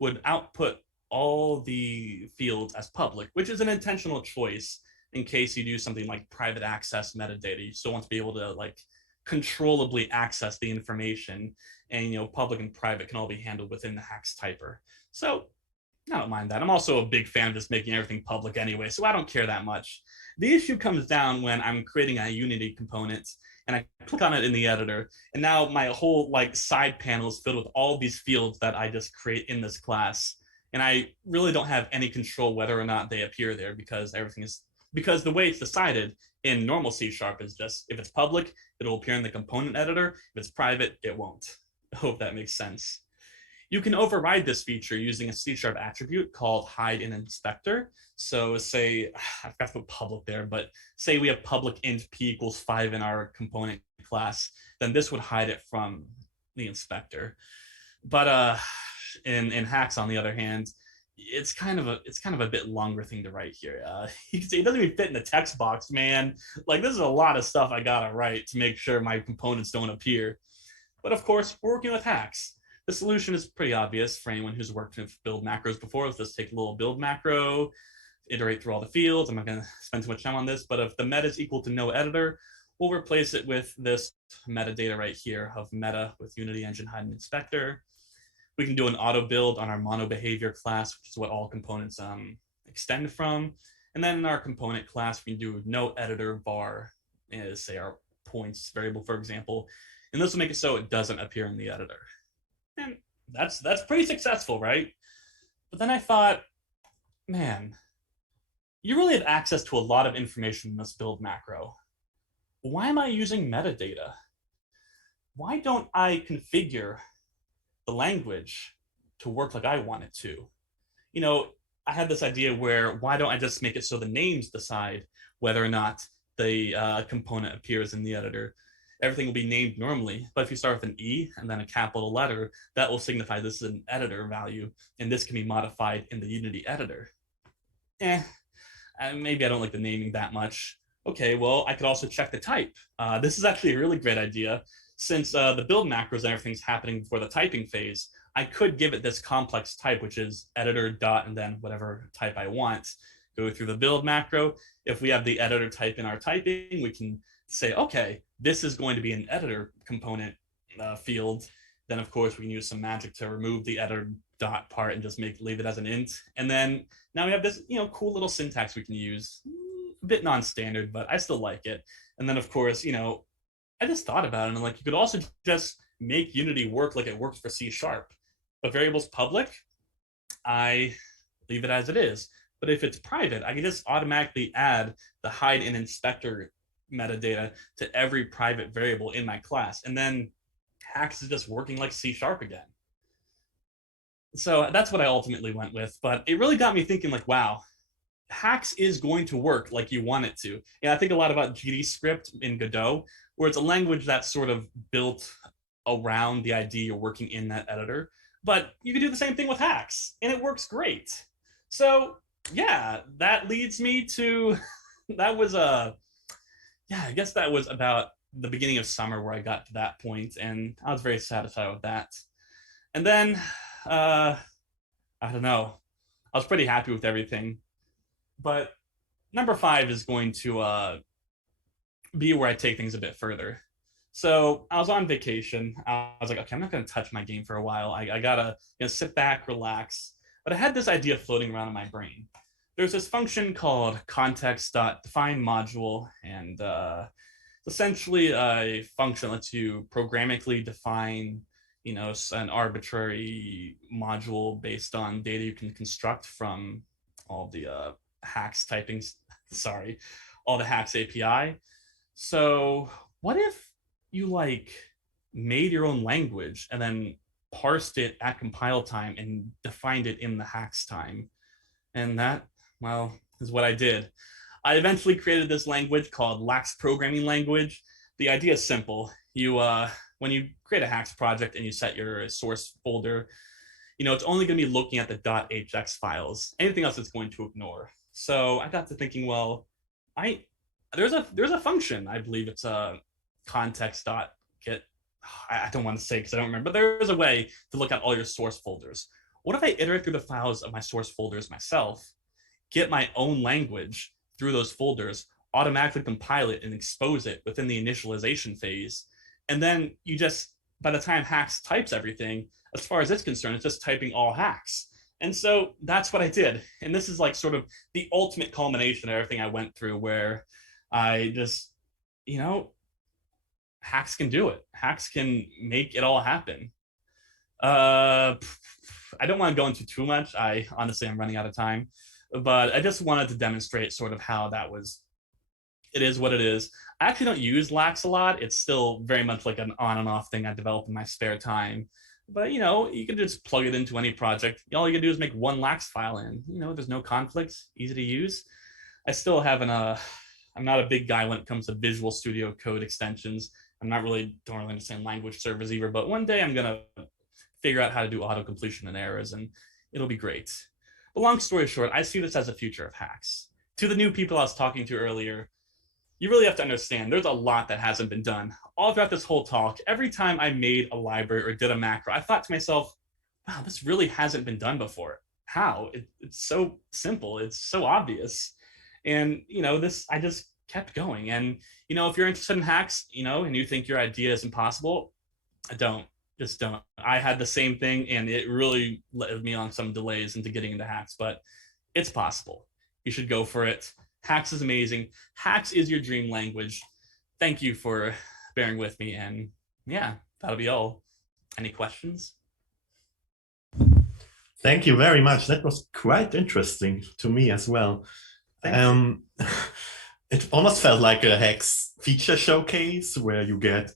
would output all the fields as public, which is an intentional choice in case you do something like private access metadata. You still want to be able to controllably access the information, and public and private can all be handled within the Hax typer. So I don't mind that. I'm also a big fan of just making everything public anyway, so I don't care that much. The issue comes down when I'm creating a Unity component and I click on it in the editor, and now my whole side panel is filled with all these fields that I just create in this class. And I really don't have any control whether or not they appear there, because because the way it's decided in normal C# is just, if it's public, it'll appear in the component editor. If it's private, it won't. I hope that makes sense. You can override this feature using a C# attribute called HideInInspector. So say, I've got to put public there, but say we have public int p equals 5 in our component class, then this would hide it from the inspector. But in Hax, on the other hand, it's kind of a bit longer thing to write here. You can see it doesn't even fit in the text box, man. This is a lot of stuff I gotta write to make sure my components don't appear. But of course, we're working with Hax. The solution is pretty obvious for anyone who's worked with build macros before. Let's just take a little build macro, iterate through all the fields. I'm not going to spend too much time on this, but if the meta is equal to no editor, we'll replace it with this metadata right here of meta with Unity Engine HideInInspector. We can do an auto build on our mono behavior class, which is what all components extend from. And then in our component class, we can do no editor var, say our points variable, for example. And this will make it so it doesn't appear in the editor. And that's pretty successful, right? But then I thought, man, you really have access to a lot of information in this build macro. Why am I using metadata? Why don't I configure the language to work like I want it to? I had this idea where, why don't I just make it so the names decide whether or not the component appears in the editor? Everything will be named normally, but if you start with an E and then a capital letter, that will signify this is an editor value, and this can be modified in the Unity editor. Maybe I don't like the naming that much. Okay, well, I could also check the type. This is actually a really great idea. Since the build macros and everything's happening before the typing phase, I could give it this complex type, which is editor dot and then whatever type I want. Go through the build macro. If we have the editor type in our typing, we can say, okay, this is going to be an editor component field. Then of course we can use some magic to remove the editor dot part and just leave it as an int. And then now we have this cool little syntax we can use. A bit non-standard, but I still like it. And then of course, I just thought about it, and you could also just make Unity work like it works for C#. But variable's public, I leave it as it is. But if it's private, I can just automatically add the HideInInspector metadata to every private variable in my class. And then Hax is just working like C# again. So that's what I ultimately went with. But it really got me thinking, wow, Hax is going to work like you want it to. And I think a lot about GDScript in Godot, where it's a language that's sort of built around the idea you're working in that editor. But you can do the same thing with Hax, and it works great. So yeah, that leads me to, I guess that was about the beginning of summer where I got to that point, and I was very satisfied with that. And then, I don't know, I was pretty happy with everything. But number 5 is going to be where I take things a bit further. So I was on vacation. I was like, okay, I'm not going to touch my game for a while. I gotta sit back, relax. But I had this idea floating around in my brain. There's this function called context.define module, and essentially a function that lets you programmatically define, an arbitrary module based on data you can construct from all the Hax typing. Sorry, all the Hax API. So what if you made your own language and then parsed it at compile time and defined it in the Hax time? And that, well, is what I did. I eventually created this language called Lax Programming Language. The idea is simple. When you create a Hax project and you set your source folder, it's only going to be looking at the .hx files. Anything else it's going to ignore. So I got to thinking, well, there's a function. I believe it's a context.get. I don't want to say because I don't remember, but there's a way to look at all your source folders. What if I iterate through the files of my source folders myself, get my own language through those folders, automatically compile it and expose it within the initialization phase, and then by the time Hax types everything, as far as it's concerned, it's just typing all Hax. And so that's what I did. And this is sort of the ultimate culmination of everything I went through, where I just, Hax can do it. Hax can make it all happen. I don't want to go into too much. I'm running out of time, but I just wanted to demonstrate sort of how it is what it is. I actually don't use Lax a lot. It's still very much like an on and off thing I develop in my spare time. But, you can just plug it into any project. All you can do is make one Lax file in. There's no conflicts, easy to use. I still haven't, I'm not a big guy when it comes to Visual Studio Code extensions. Don't really understand language servers either, but one day I'm going to figure out how to do auto completion and errors, and it'll be great. But long story short, I see this as the future of Hax. To the new people I was talking to earlier, you really have to understand there's a lot that hasn't been done. All throughout this whole talk, every time I made a library or did a macro, I thought to myself, wow, this really hasn't been done before. How? It's so simple. It's so obvious. And, I just kept going. And, if you're interested in Hax, and you think your idea is impossible, just don't. I had the same thing, and it really led me on some delays into getting into Hax, but it's possible. You should go for it. Hax is amazing. Hax is your dream language. Thank you for bearing with me, and yeah, that'll be all. Any questions? Thank you very much. That was quite interesting to me as well. It almost felt like a Hax feature showcase where you get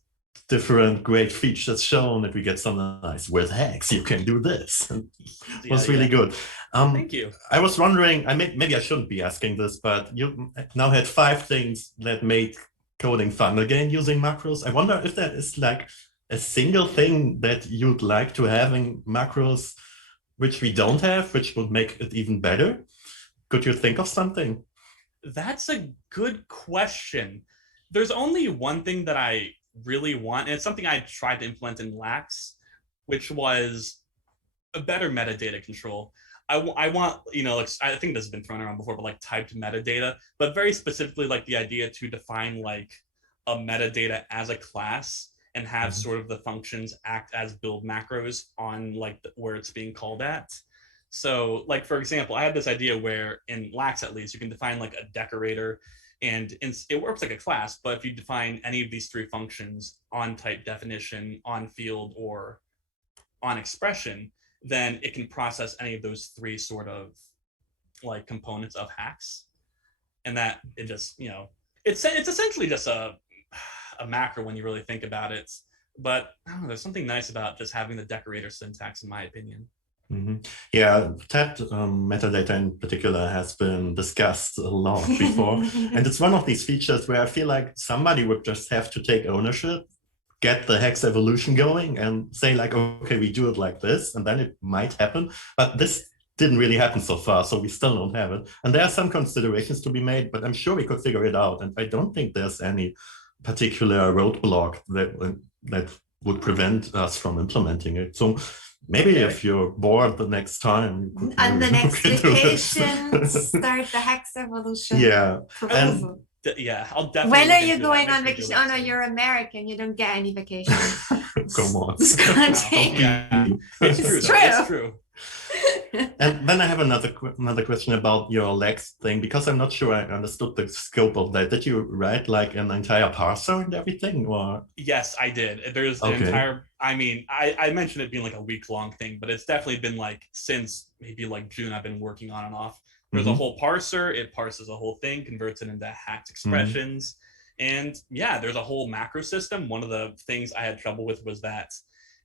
different great features shown, and we get some nice, with Hax you can do this. It was really good. Thank you. I was wondering, maybe I shouldn't be asking this, but you now had 5 things that made coding fun again using macros. I wonder if that is like a single thing that you'd like to have in macros, which we don't have, which would make it even better. Could you think of something? That's a good question. There's only one thing that I really want, and it's something I tried to implement in Lax, which was a better metadata control. I want, I think this has been thrown around before, but typed metadata, but very specifically the idea to define a metadata as a class and have sort of the functions act as build macros on where it's being called at. So for example, I had this idea where in Lax, at least, you can define a decorator, and it works like a class, but if you define any of these 3 functions, on type definition, on field, or on expression, then it can process any of those 3 sort of components of Hax. And that it just, it's essentially just a macro when you really think about it. But I don't know, there's something nice about just having the decorator syntax, in my opinion. Yeah, that metadata in particular has been discussed a lot before. And it's one of these features where I feel like somebody would just have to take ownership, get the Hax evolution going, and say okay, we do it like this, and then it might happen. But this didn't really happen so far, so we still don't have it. And there are some considerations to be made, but I'm sure we could figure it out. And I don't think there's any particular roadblock that would prevent us from implementing it. So maybe if you're bored the next time, on the next vacation, start the Hax evolution. Yeah, proposal. Yeah, I'll definitely. When look are you into that. going Make on sure we do vacation? that Oh no, soon. you're American. You don't get any vacations. Come on. Scotty. Yeah, it's true It's though. It's true. true. And then I have another question about your legs thing, because I'm not sure I understood the scope of that. Did you write like an entire parser and everything, or? Yes, I did. There's an Okay. entire. I mean, I mentioned it being like a week-long thing, but it's definitely been like since maybe like June. I've been working on and off. There's a whole parser. It parses a whole thing, converts it into Hax expressions, and yeah, there's a whole macro system. One of the things I had trouble with was that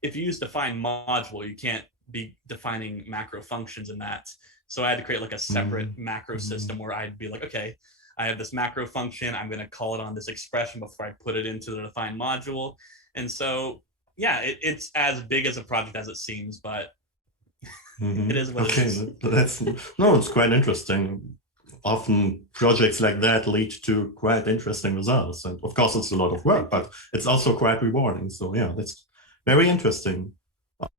if you use define module, you can't be defining macro functions in that. So I had to create like a separate macro system where I'd be like, okay, I have this macro function. I'm going to call it on this expression before I put it into the define module. And so, yeah, it's as big as a project as it seems, but it is what it is. That's no, it's quite interesting. Often projects like that lead to quite interesting results, and of course it's a lot of work, but it's also quite rewarding. So yeah, that's very interesting.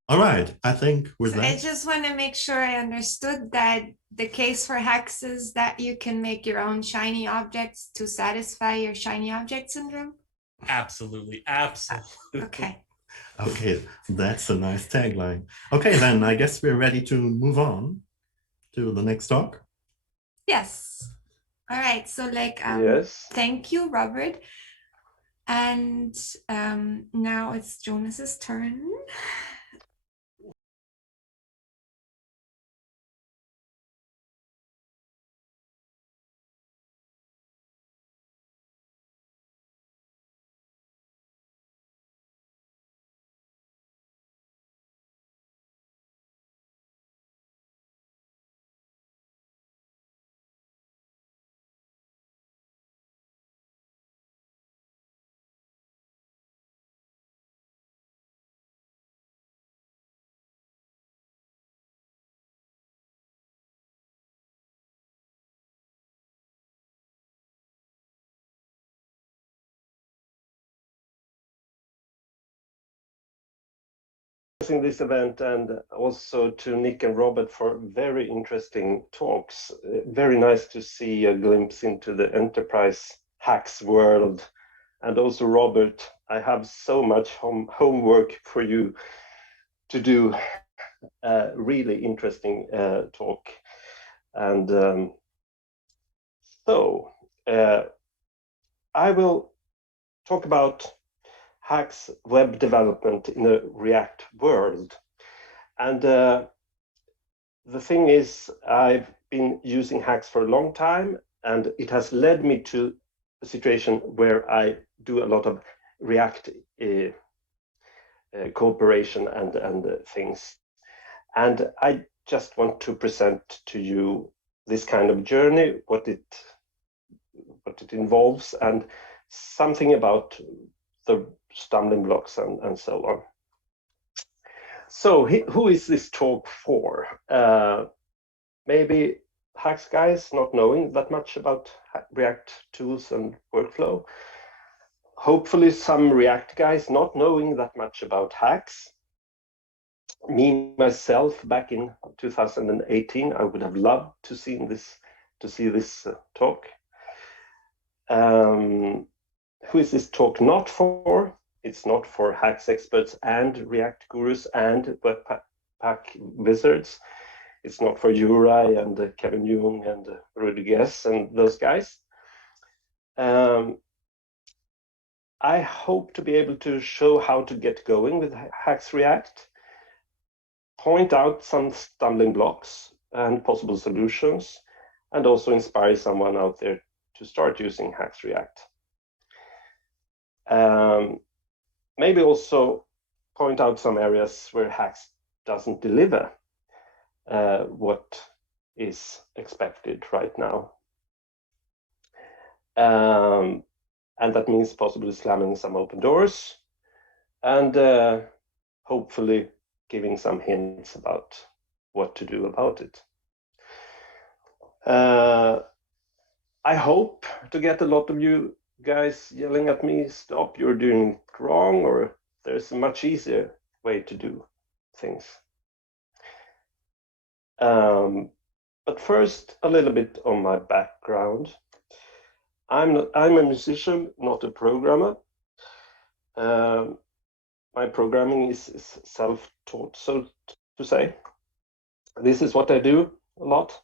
All right, I think with So I that, just want to make sure I understood that the case for Hex is that you can make your own shiny objects to satisfy your shiny object syndrome. Absolutely, absolutely. Okay. okay, that's a nice tagline. Okay, then I guess we're ready to move on to the next talk. Yes. All right. So like, Yes. thank you, Robert. And now it's Jonas's turn. This event, and also to Nick and Robert for very interesting talks. Very nice to see a glimpse into the enterprise hacks world. And also, Robert, I have so much homework for you to do. Really interesting talk. And so I will talk about Hax web development in a React world. And the thing is, I've been using Hax for a long time, and it has led me to a situation where I do a lot of React cooperation and things. And I just want to present to you this kind of journey, what it involves, and something about the stumbling blocks and so on. So who is this talk for? Maybe Hax guys not knowing that much about React tools and workflow. Hopefully some React guys not knowing that much about Hax. Me, myself, back in 2018, I would have loved to see this talk. Who is this talk not for? It's not for Hax experts and React gurus and Webpack wizards. It's not for Uri and Kevin Jung and Rudy Guess and those guys. I hope to be able to show how to get going with Hax React, point out some stumbling blocks and possible solutions, and also inspire someone out there to start using Hax React. Maybe also point out some areas where Hax doesn't deliver what is expected right now. And that means possibly slamming some open doors and hopefully giving some hints about what to do about it. I hope to get a lot of you guys yelling at me, stop, you're doing it wrong, or there's a much easier way to do things. But first, a little bit on my background. I'm a musician, not a programmer. My programming is self-taught, so to say. This is what I do a lot.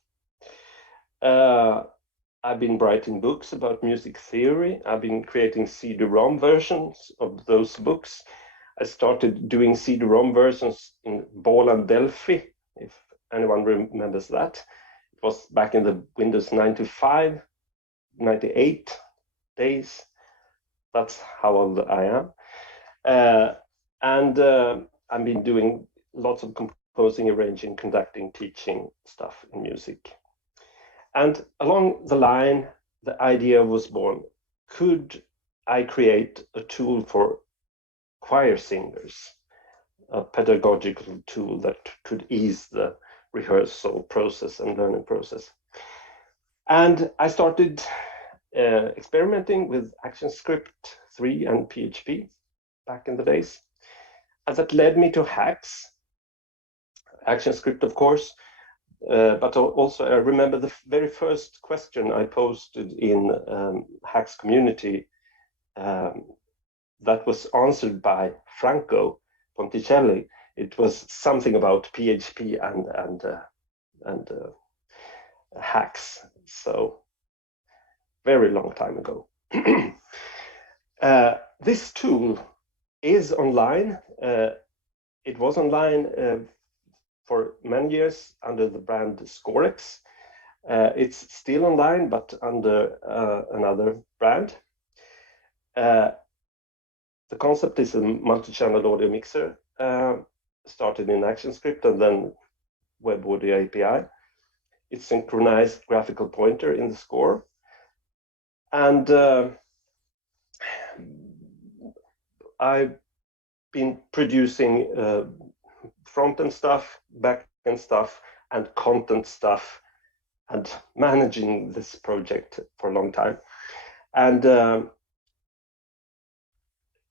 I've been writing books about music theory. I've been creating CD-ROM versions of those books. I started doing CD-ROM versions in Ball and Delphi, if anyone remembers that. It was back in the Windows 95, 98 days. That's how old I am. And I've been doing lots of composing, arranging, conducting, teaching stuff in music. And along the line, the idea was born. Could I create a tool for choir singers, a pedagogical tool that could ease the rehearsal process and learning process? And I started experimenting with ActionScript 3 and PHP back in the days. And that led me to Hax, ActionScript, of course, but also I remember the very first question I posted in Hax community that was answered by Franco Ponticelli. It was something about PHP and Hax, so very long time ago. This tool is online. It was online for many years under the brand Scorex. It's still online, but under another brand. The concept is a multi-channel audio mixer, started in ActionScript and then Web Audio API. It's synchronized graphical pointer in the score. And I've been producing front-end stuff, back-end stuff, and content stuff, and managing this project for a long time. And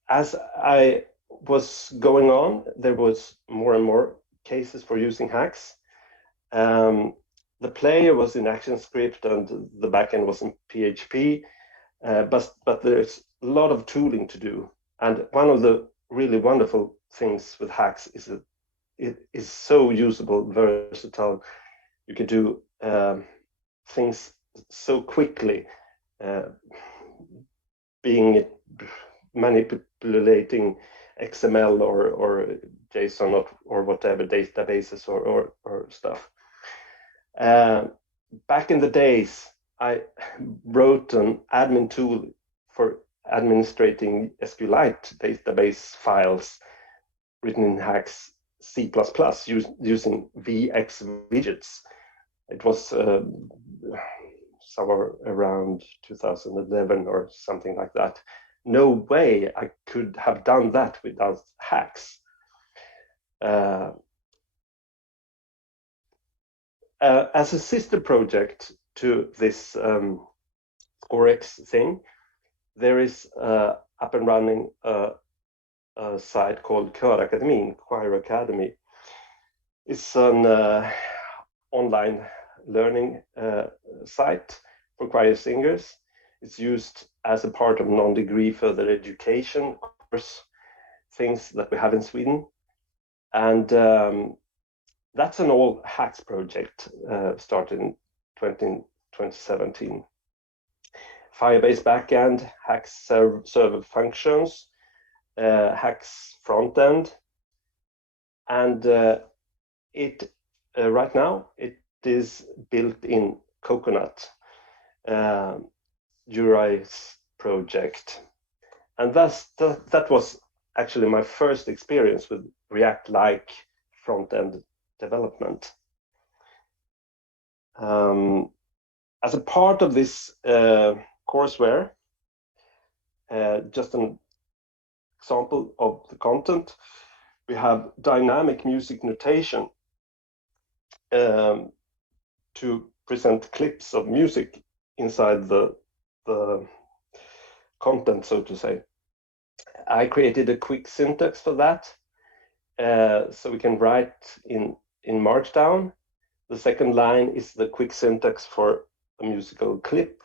as I was going on, there was more and more cases for using Hax. The player was in ActionScript and the backend was in PHP, but there's a lot of tooling to do. And one of the really wonderful things with Hax is that it is so usable, versatile. You can do things so quickly, being manipulating XML or JSON or whatever databases or stuff. Back in the days, I wrote an admin tool for administrating SQLite database files written in Hax C++ using VX widgets. It was somewhere around 2011 or something like that. No way I could have done that without Hax. As a sister project to this Scorex thing, there is up and running a site called Körakademin, Choir Academy. It's an online learning site for choir singers. It's used as a part of non-degree further education course, things that we have in Sweden. And that's an all Hax project started in 2017. Firebase backend, Hax server functions, Hax frontend, and it right now it is built in Coconut, Jurai's project, and that was actually my first experience with React-like front-end development. As a part of this courseware, just an example of the content, we have dynamic music notation to present clips of music inside the content, so to say. I created a quick syntax for that, so we can write in Markdown. The second line is the quick syntax for a musical clip.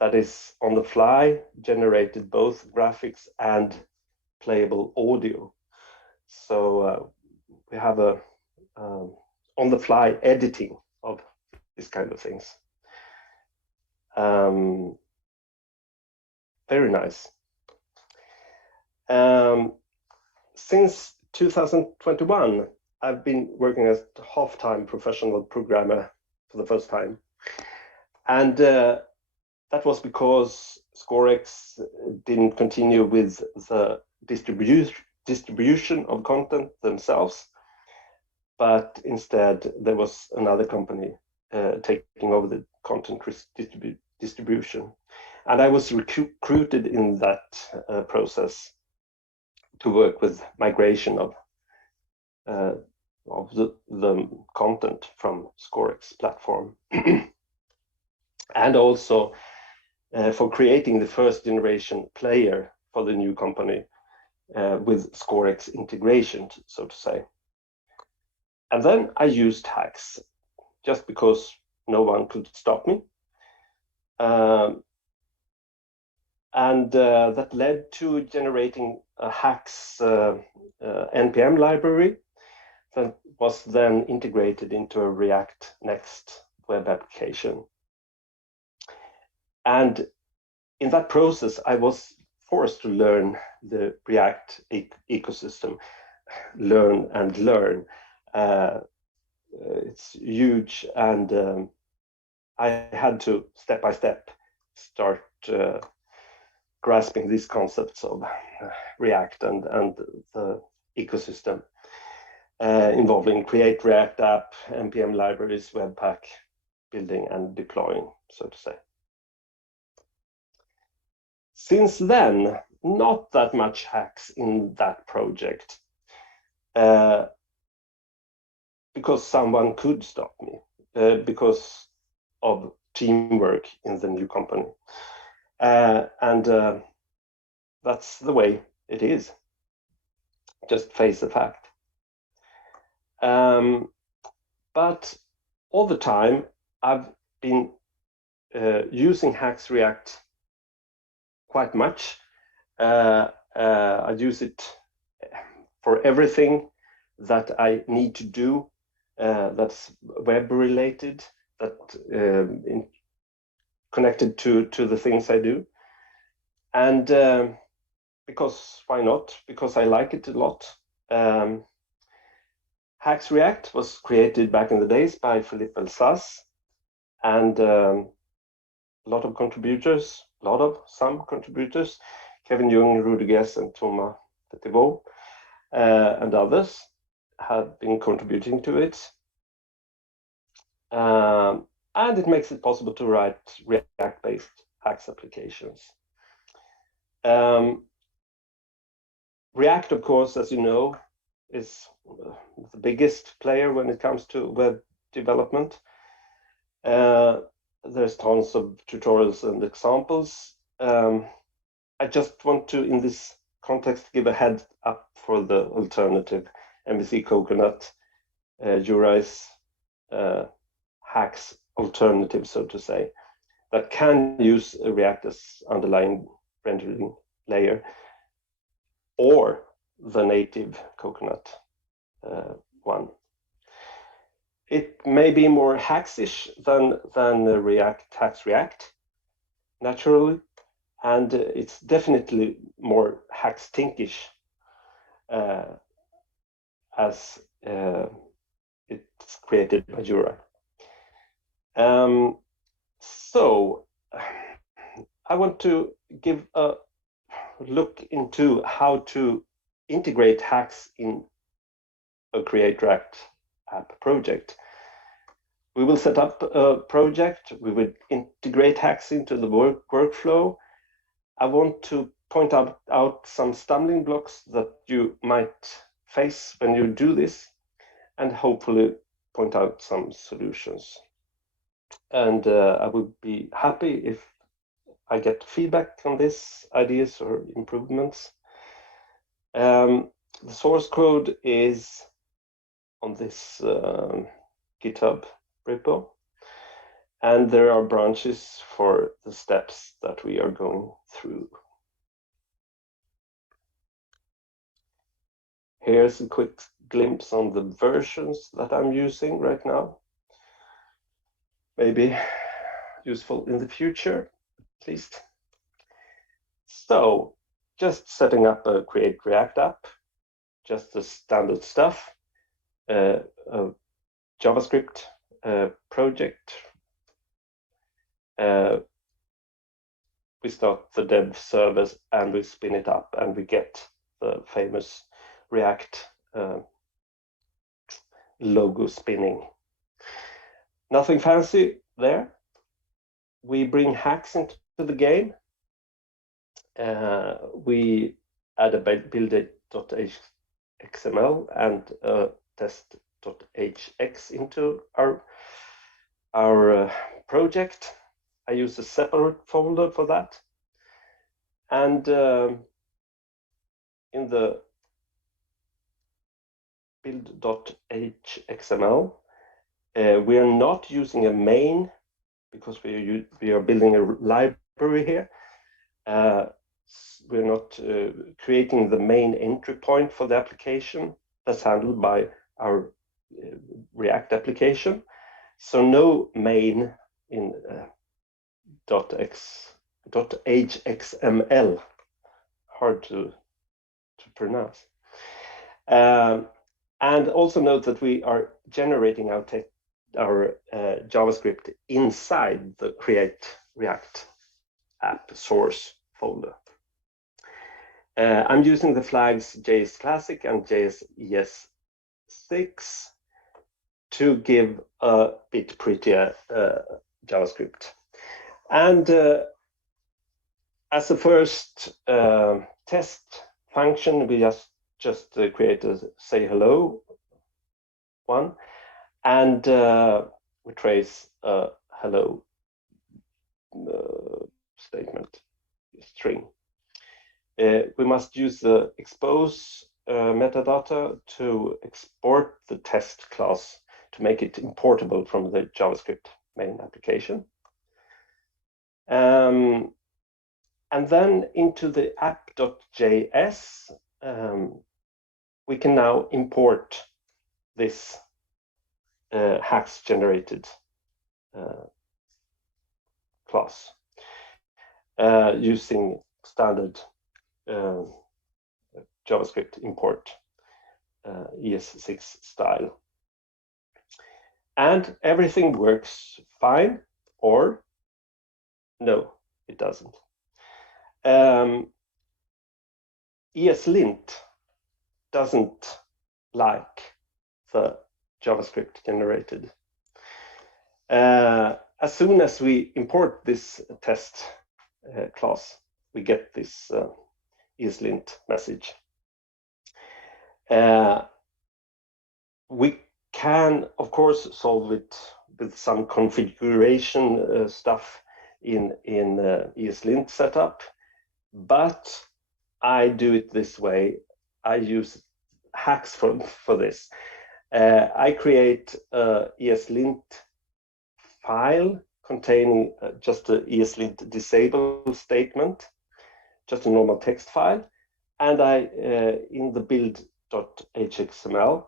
that is on the fly, generated both graphics and playable audio. So we have a on the fly editing of these kind of things. Very nice. Since 2021, I've been working as a half-time professional programmer for the first time. And that was because Scorex didn't continue with the distribution of content themselves, but instead there was another company taking over the content distribution. And I was recruited in that process to work with migration of the content from Scorex platform. And also for creating the first generation player for the new company with Scorex integration, so to say. And then I used Hax just because no one could stop me. And that led to generating a Hax NPM library that was then integrated into a React Next web application. And in that process, I was forced to learn the React ecosystem, learn and learn. It's huge, and I had to step by step start grasping these concepts of React and the ecosystem involving create React app, npm libraries, webpack, building and deploying, so to say. Since then, not that much Hax in that project because someone could stop me because of teamwork in the new company. And that's the way it is. Just face the fact. But all the time, I've been using Hax React quite much. I use it for everything that I need to do that's web related, that connected to the things I do. And because why not? Because I like it a lot. Hax React was created back in the days by Philippe Elsas, and a lot of contributors, some contributors, Kevin Jung, Rudy Guess, and Thomas Petiveau, and others have been contributing to it. And it makes it possible to write React-based Hax applications. React, of course, as you know, is the biggest player when it comes to web development. There's tons of tutorials and examples. I just want to, in this context, give a head up for the alternative MVC Coconut, Jurai's Hax alternative, so to say, that can use React as underlying rendering layer, or the native Coconut one. It may be more Haxish than React, Hax React, naturally, and it's definitely more Hax-tinkish as it's created by Jura. So I want to give a look into how to integrate Hax in a Create React app project. We will set up a project. We will integrate Hax into the workflow. I want to point out some stumbling blocks that you might face when you do this, and hopefully point out some solutions. And I would be happy if I get feedback on this, ideas or improvements. The source code is on this GitHub repo. And there are branches for the steps that we are going through. Here's a quick glimpse on the versions that I'm using right now. Maybe useful in the future, at least. So, just setting up a Create React app, just the standard stuff, a JavaScript project. We start the dev service and we spin it up and we get the famous React logo spinning. Nothing fancy there. We bring Hax into the game. We add a build.xml and test.hx into our project. I use a separate folder for that. And in the build.hxml, we are not using a main because we are building a library here. We're not creating the main entry point for the application. That's handled by our React application. So no main in .hxml, hard to pronounce. And also note that we are generating our JavaScript inside the Create React app source folder. I'm using the flags JS Classic and JS ES6 to give a bit prettier JavaScript. And as a first test function, we just create a say hello one, and we trace a hello statement string. We must use the expose metadata to export the test class to make it importable from the JavaScript main application. And then into the app.js, we can now import this Hax generated class using standard JavaScript import ES6 style. And everything works fine, or no, it doesn't. ESLint doesn't like the JavaScript generated. As soon as we import this test class, we get this ESLint message. We can, of course, solve it with some configuration stuff in ESLint setup, but I do it this way. I use Hax for this. I create a ESLint file containing just a ESLint disable statement, just a normal text file, and I in the build.hxml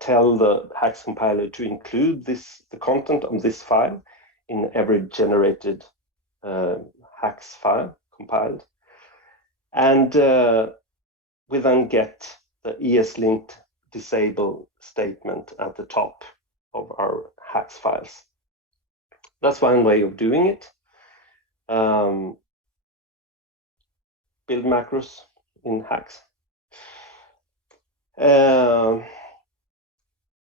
tell the Hax compiler to include the content of this file in every generated Hax file compiled, and we then get the ESLint disable statement at the top of our Hax files. That's one way of doing it. Build macros in Hax.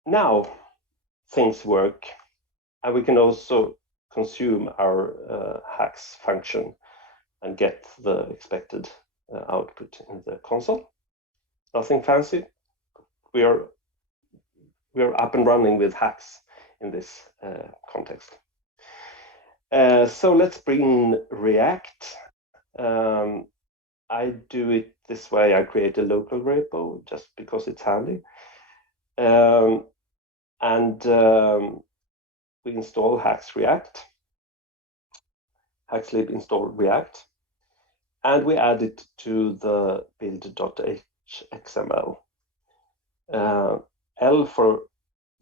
Now things work, and we can also consume our Hax function and get the expected output in the console. Nothing fancy. We are up and running with Hax in this context. So let's bring React. I do it this way. I create a local repo just because it's handy. And we install Hax React, HaxLib install React, and we add it to the build.html. L for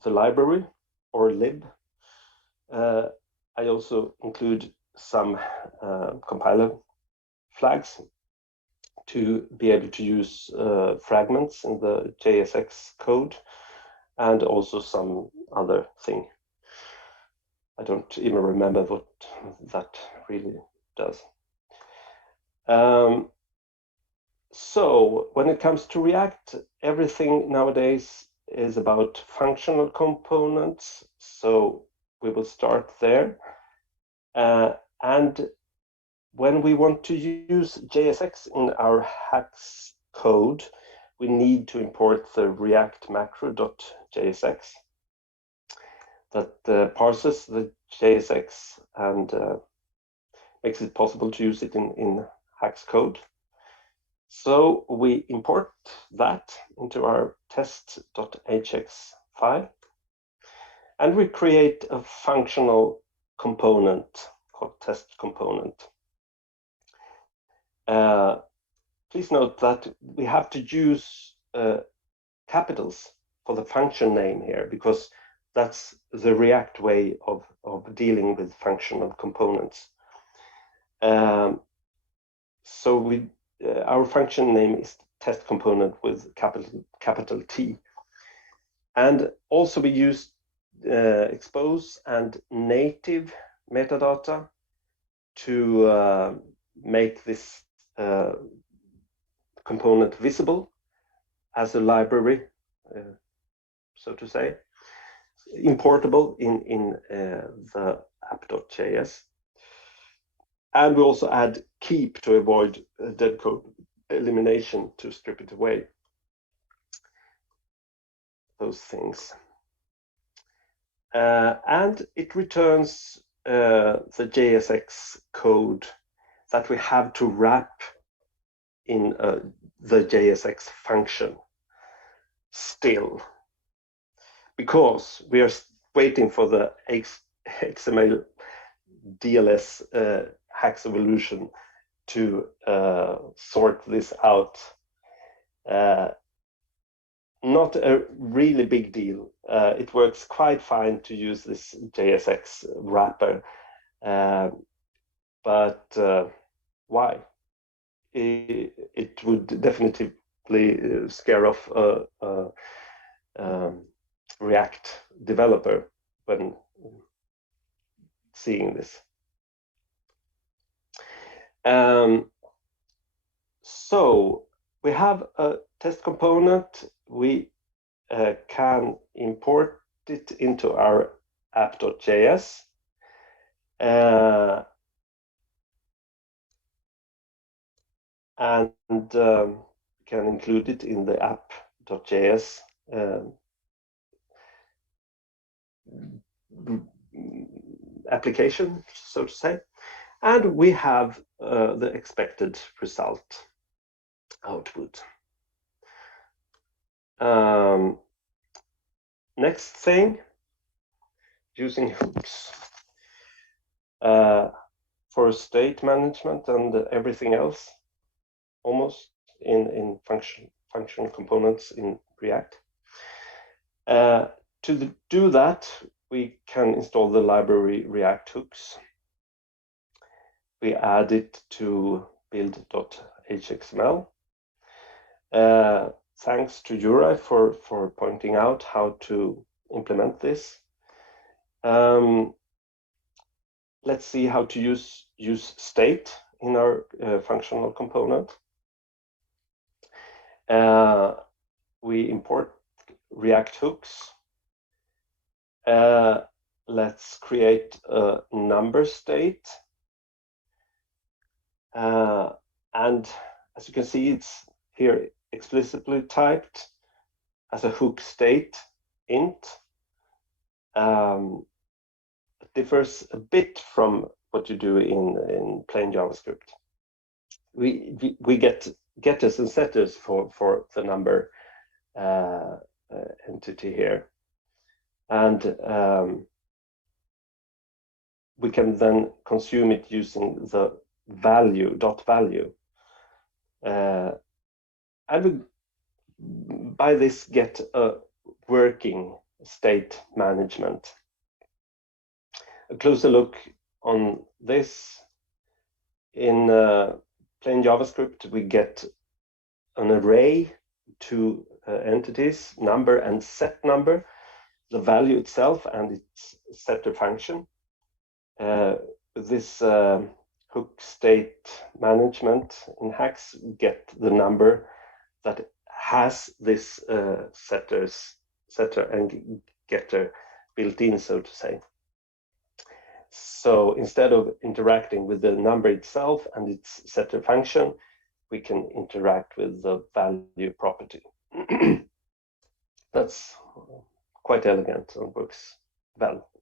the library or lib. I also include some compiler flags to be able to use fragments in the JSX code, and also some other thing. I don't even remember what that really does. So when it comes to React, everything nowadays is about functional components. So we will start there. And when we want to use JSX in our Hax code, we need to import the React macro.jsx that parses the JSX and makes it possible to use it in Hax code. So we import that into our test.hx file, and we create a functional component called test component. Please note that we have to use capitals for the function name here, because that's the React way of dealing with functional components. So our function name is test component with capital T. And also we use expose and native metadata to make this component visible as a library, so to say, importable in the app.js. And we also add keep to avoid dead code elimination, to strip it away. Those things. And it returns the JSX code that we have to wrap in the JSX function still, because we are waiting for the XML DLS Hax evolution to sort this out. Not a really big deal. It works quite fine to use this JSX wrapper, but why? It would definitely scare off a React developer when seeing this. So we have a test component. We can import it into our app.js. And can include it in the app.js application, so to say. And we have the expected result output. Next thing, using hooks for state management and everything else, almost in function components in React. To do that, we can install the library React hooks. We add it to build.hxml. Thanks to Juraj for pointing out how to implement this. Let's see how to use state in our functional component. We import React hooks. Let's create a number state. And as you can see, it's here explicitly typed as a hook state int. It differs a bit from what you do in plain JavaScript. We get getters and setters for the number entity here. And we can then consume it using the value, dot value. And we, by this, get a working state management. A closer look on this. In plain JavaScript, we get an array, two entities, number and set number, the value itself and its setter function. This hook state management in Hax, get the number that has this setter and getter built in, so to say. So instead of interacting with the number itself and its setter function, we can interact with the value property. That's quite elegant and works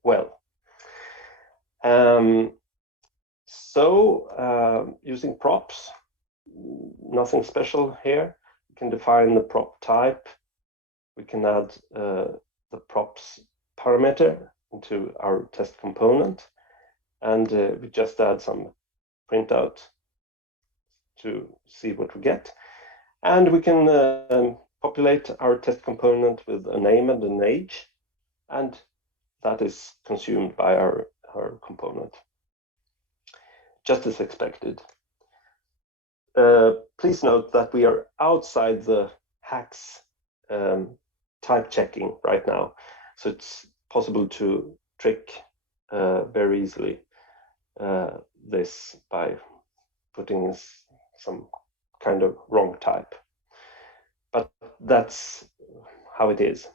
well. Using props, nothing special here. We can define the prop type. We can add the props parameter into our test component, and we just add some printout to see what we get. And we can populate our test component with a name and an age, and that is consumed by our component, just as expected. Please note that we are outside the Hax type checking right now, so it's possible to trick very easily this by putting some kind of wrong type. But that's how it is.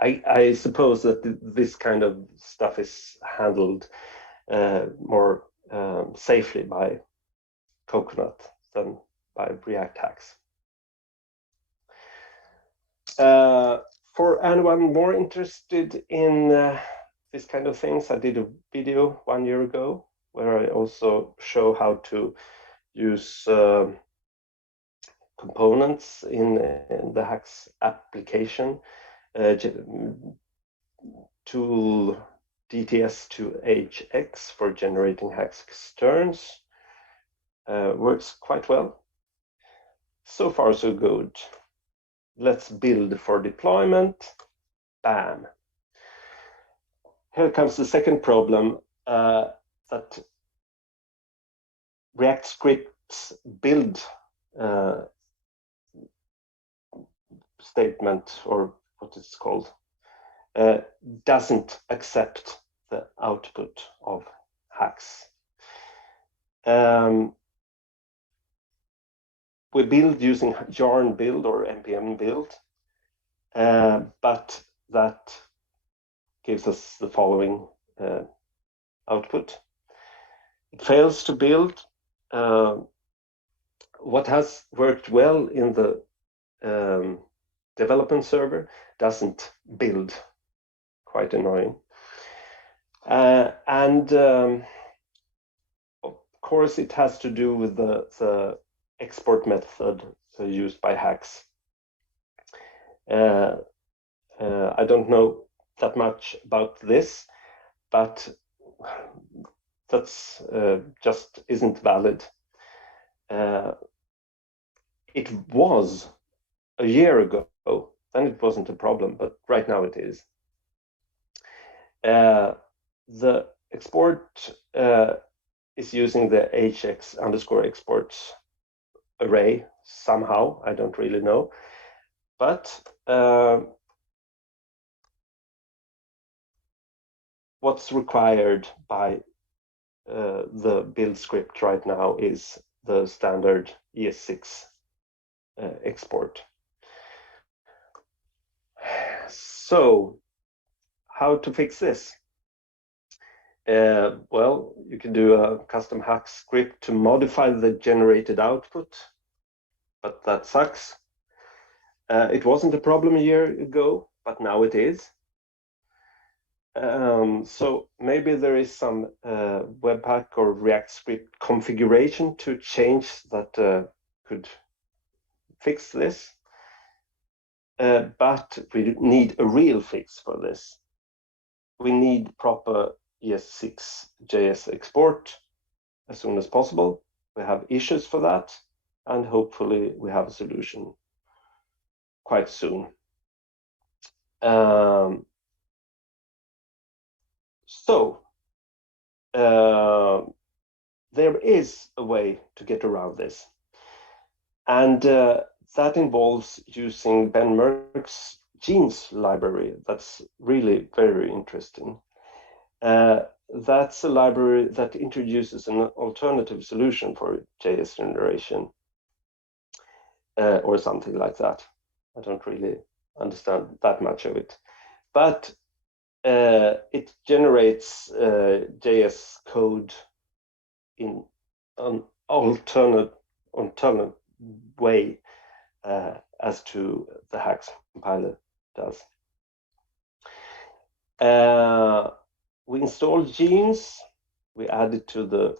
I suppose that this kind of stuff is handled more safely by Coconut than by React Hax. For anyone more interested in this kind of things, I did a video 1 year ago where I also show how to use components in the Hax application. Tool DTS2HX for generating Hax externs works quite well. So far, so good. Let's build for deployment. Bam. Here comes the second problem, that React scripts build statement, or what it's called, doesn't accept the output of Hax. We build using yarn build or npm build, but that gives us the following output. It fails to build. What has worked well in the development server doesn't build. Quite annoying. And of course, it has to do with the export method used by Hax. I don't know that much about this, but that's just isn't valid. It was a year ago, then it wasn't a problem, but right now it is. The export is using the hx_exports array somehow, I don't really know, but what's required by the build script right now is the standard ES6 export. So how to fix this? Well, you can do a custom Hax script to modify the generated output, but that sucks. It wasn't a problem a year ago, but now it is. So maybe there is some Webpack or React script configuration to change that could fix this. But we need a real fix for this. We need proper ES6JS export as soon as possible. We have issues for that, and hopefully we have a solution quite soon. There is a way to get around this, and that involves using Ben Merck's genes library. That's really very interesting. That's a library that introduces an alternative solution for JS generation, or something like that. I don't really understand that much of it, but it generates JS code in an alternate way as to the Hax compiler does. We installed genes. We added to the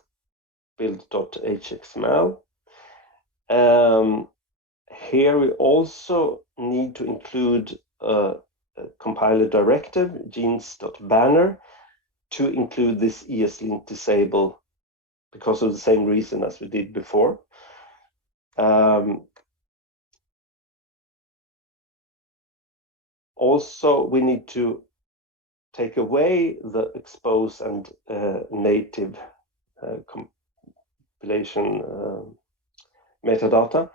build.hxml. Here we also need to include a compiler directive, genes.banner, to include this ESLint disable because of the same reason as we did before. Also, we need to take away the expose and native compilation metadata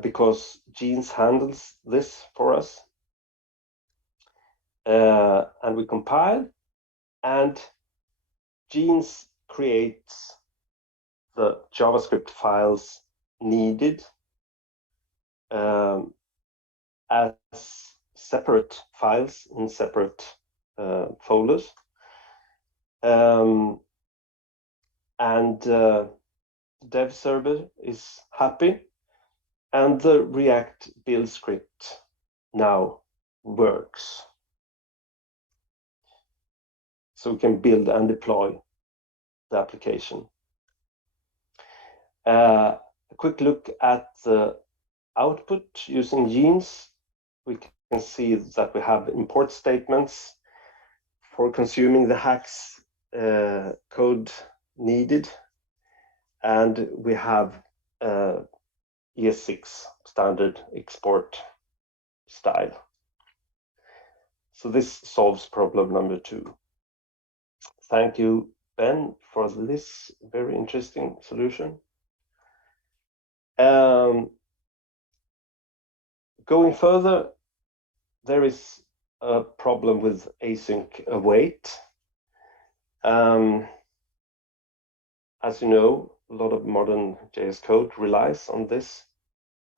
because genes handles this for us. And we compile, and genes creates the JavaScript files needed as separate files in separate folders. And dev server is happy, and the React build script now works. So we can build and deploy the application. A quick look at the output using genes. We can see that we have import statements for consuming the Hax code needed, and we have ES6 standard export style. So this solves problem number 2. Thank you, Ben, for this very interesting solution. Going further, there is a problem with async await. As you know, a lot of modern JS code relies on this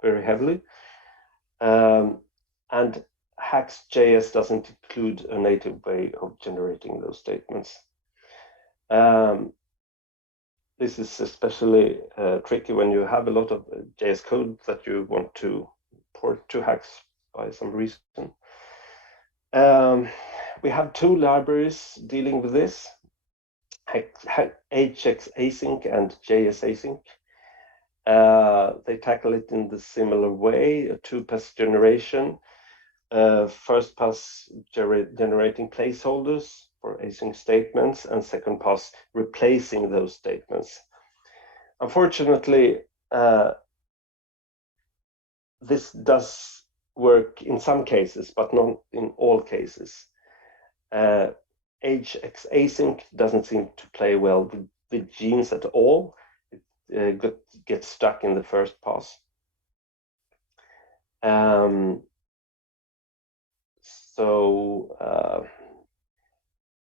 very heavily. And HaxeJS doesn't include a native way of generating those statements. This is especially tricky when you have a lot of JS code that you want to port to Hax by some reason. We have 2 libraries dealing with this, HaxeAsync and JS Async. They tackle it in the similar way, a 2-pass generation. First pass generating placeholders for async statements, and second pass replacing those statements. Unfortunately, this does work in some cases, but not in all cases. HaxeAsync doesn't seem to play well with genes at all. It gets stuck in the first pass.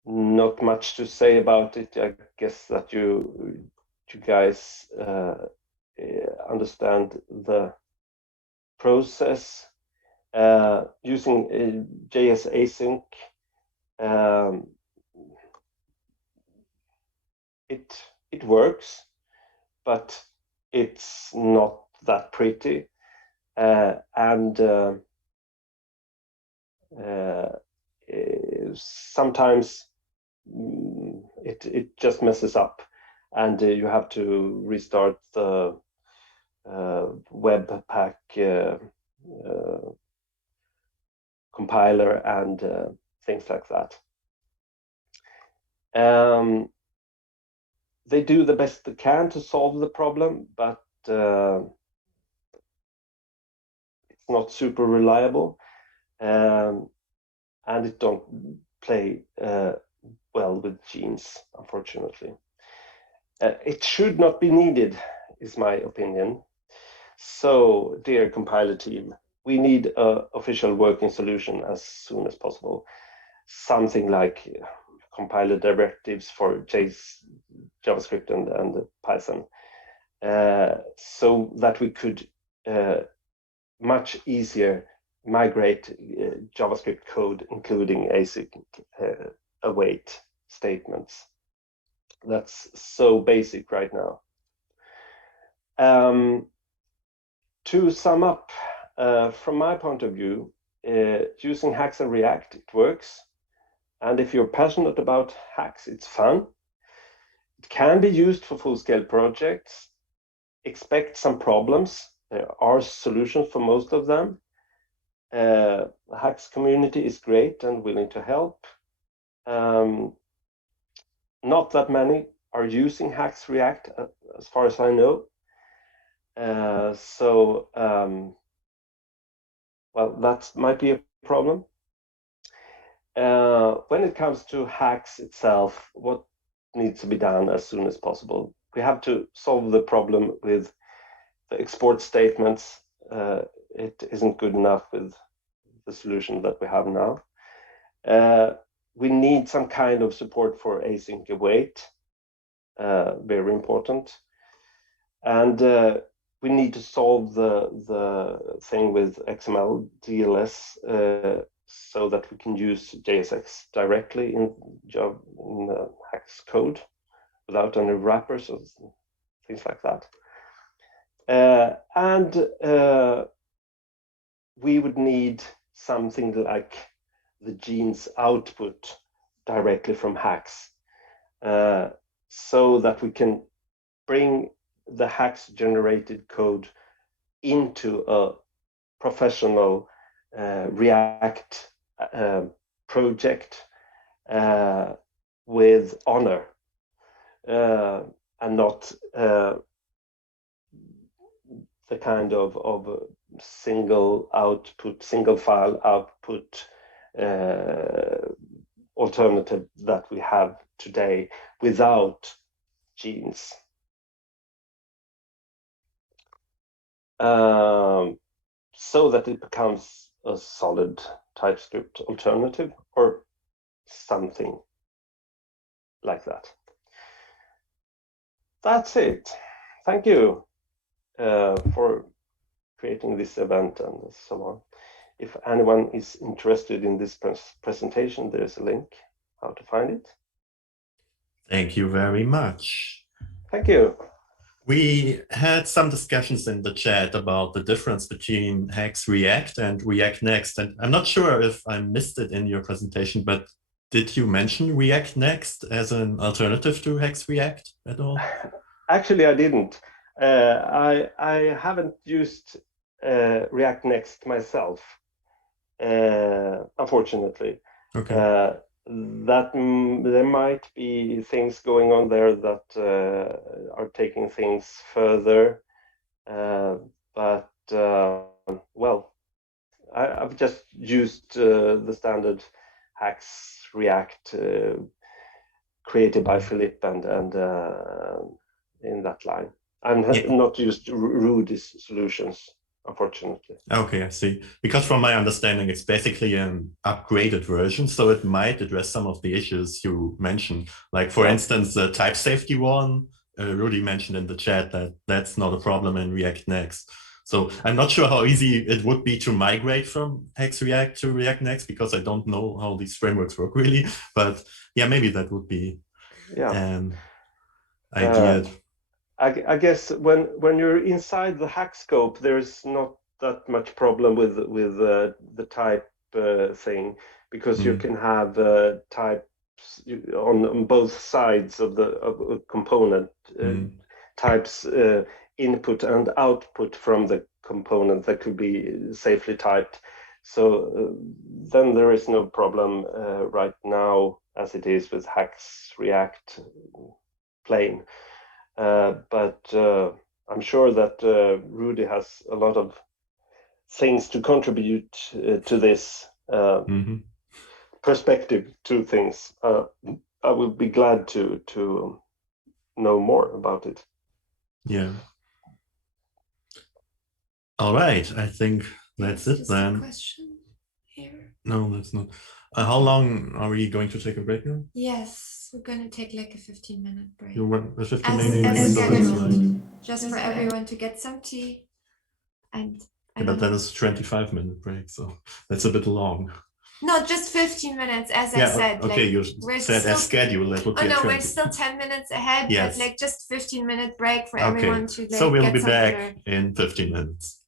Not much to say about it. I guess that you guys understand the process. Using JS Async, it works, but it's not that pretty, and sometimes it just messes up, and you have to restart the Webpack compiler and things like that. They do the best they can to solve the problem, but it's not super reliable, and it don't play well with genes, unfortunately. It should not be needed, is my opinion. So, dear compiler team, we need an official working solution as soon as possible. Something like compiler directives for JavaScript and Python, so that we could much easier migrate JavaScript code, including async await statements. That's so basic right now. To sum up, from my point of view, using Hax and React, it works. And if you're passionate about Hax, it's fun. It can be used for full-scale projects. Expect some problems. There are solutions for most of them. The Hax community is great and willing to help. Not that many are using Hax React, as far as I know. Well, that might be a problem. When it comes to Hax itself, what needs to be done as soon as possible? We have to solve the problem with the export statements. It isn't good enough with the solution that we have now. We need some kind of support for async await, very important. And we need to solve the thing with XML DLS so that we can use JSX directly in Hax code without any wrappers or things like that. And we would need something like the genes output directly from Hax, so that we can bring the Hax generated code into a professional React project with honor, and not the kind of single file output alternative that we have today without genes. So that it becomes a solid TypeScript alternative or something like that. That's it. Thank you for creating this event and so on. If anyone is interested in this presentation, there's a link how to find it. Thank you very much. Thank you. We had some discussions in the chat about the difference between Hax React and React Next. And I'm not sure if I missed it in your presentation, but did you mention React Next as an alternative to Hax React at all? Actually, I didn't. I haven't used React Next myself, unfortunately. Okay. That there might be things going on there that are taking things further, but well, I've just used the standard Hax React created by Philip and in that line. I've not used Rudy's solutions, unfortunately. Okay, I see. Because from my understanding, it's basically an upgraded version, so it might address some of the issues you mentioned. Like, for instance, the type safety one, Rudy mentioned in the chat that that's not a problem in React Next. So I'm not sure how easy it would be to migrate from Hax React to React Next, because I don't know how these frameworks work really. But yeah, maybe that would be an idea. I guess when you're inside the Hax scope, there's not that much problem with the type thing, because you can have types on both sides of the component, types input and output from the component that could be safely typed. So then there is no problem right now as it is with Hax React plain. But I'm sure that Rudy has a lot of things to contribute to this perspective to things. I would be glad to know more about it. Yeah. All right, I think that's it Just then. a question here. No, that's not. How long are we going to take a break now? Yes, we're gonna take like a 15-minute break. You want a 15 As minute window is scheduled, like. just for everyone to get some tea. And Yeah, but then it's a 25-minute break, so that's a bit long. no, just 15 minutes, as I said. Okay, like, you we're said still, as scheduled, that would be oh a no, 20. we're still 10 minutes ahead, Yes. but like just 15-minute break for Okay, everyone to like so we'll get be some back dinner. in 15 minutes.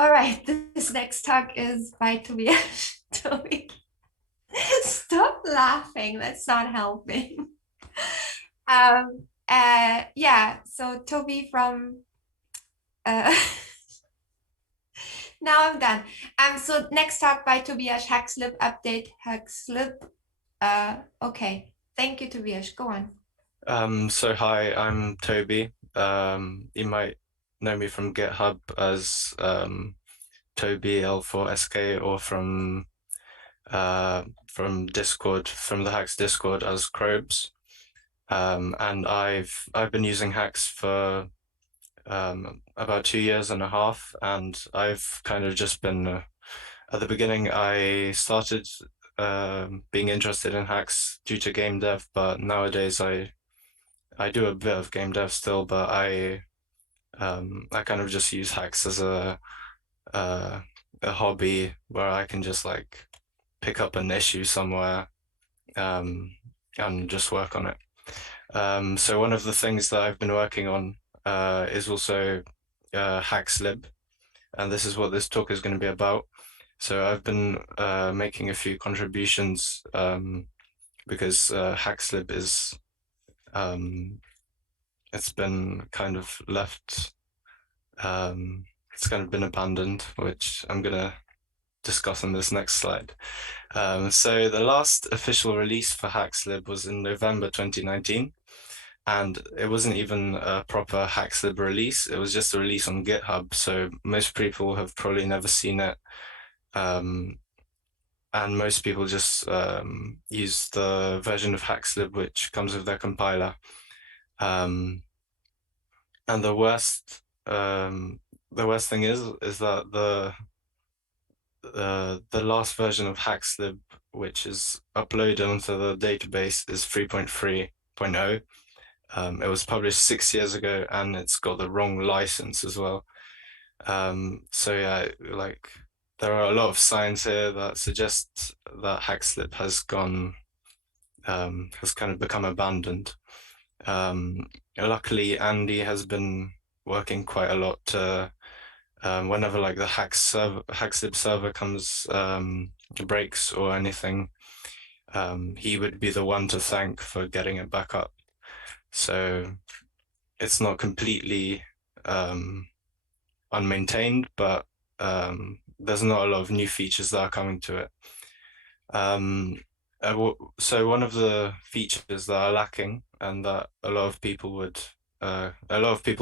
All right, this next talk is by Tobias. Toby, stop laughing. That's not helping. Yeah, so Toby from uh now I'm done. So next talk by Tobias, Hackslip update, Hackslip. Okay. Thank you, Tobias. Go on. So hi, I'm Toby. You might know me from GitHub as Toby L4SK, or from Discord, from the Hacks Discord, as Krobes. And I've been using Hacks for about 2 years and a half, and I've kind of just been at the beginning I started being interested in Hacks due to game dev, but nowadays I do a bit of game dev still, but I kind of just use Hacks as a hobby where I can just like pick up an issue somewhere and just work on it. So one of the things that I've been working on is also HaxLib, and this is what this talk is going to be about. So I've been making a few contributions because HaxLib is it's been kind of left, it's kind of been abandoned, which I'm gonna discuss in this next slide. So the last official release for HaxLib was in November 2019, and it wasn't even a proper HaxLib release. It was just a release on GitHub, so most people have probably never seen it. And most people just use the version of HaxLib which comes with their compiler. And the worst thing is that the last version of HaxLib, which is uploaded onto the database, is 3.3.0. It was published 6 years ago, and it's got the wrong license as well. So yeah, like there are a lot of signs here that suggest that HaxLib has kind of become abandoned. Luckily, Andy has been working quite a lot to, whenever like the HaxLib server comes breaks or anything, he would be the one to thank for getting it back up. So it's not completely unmaintained, but there's not a lot of new features that are coming to it. So one of the features that are lacking and that a lot of people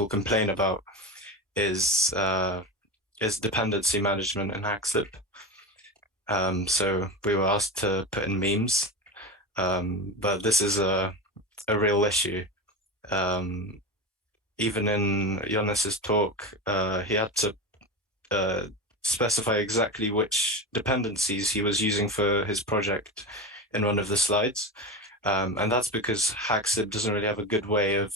complain about is dependency management in HaxLib. So we were asked to put in memes, but this is a real issue. Even in Jonas's talk, he had to specify exactly which dependencies he was using for his project in one of the slides. And that's because HaxLib doesn't really have a good way of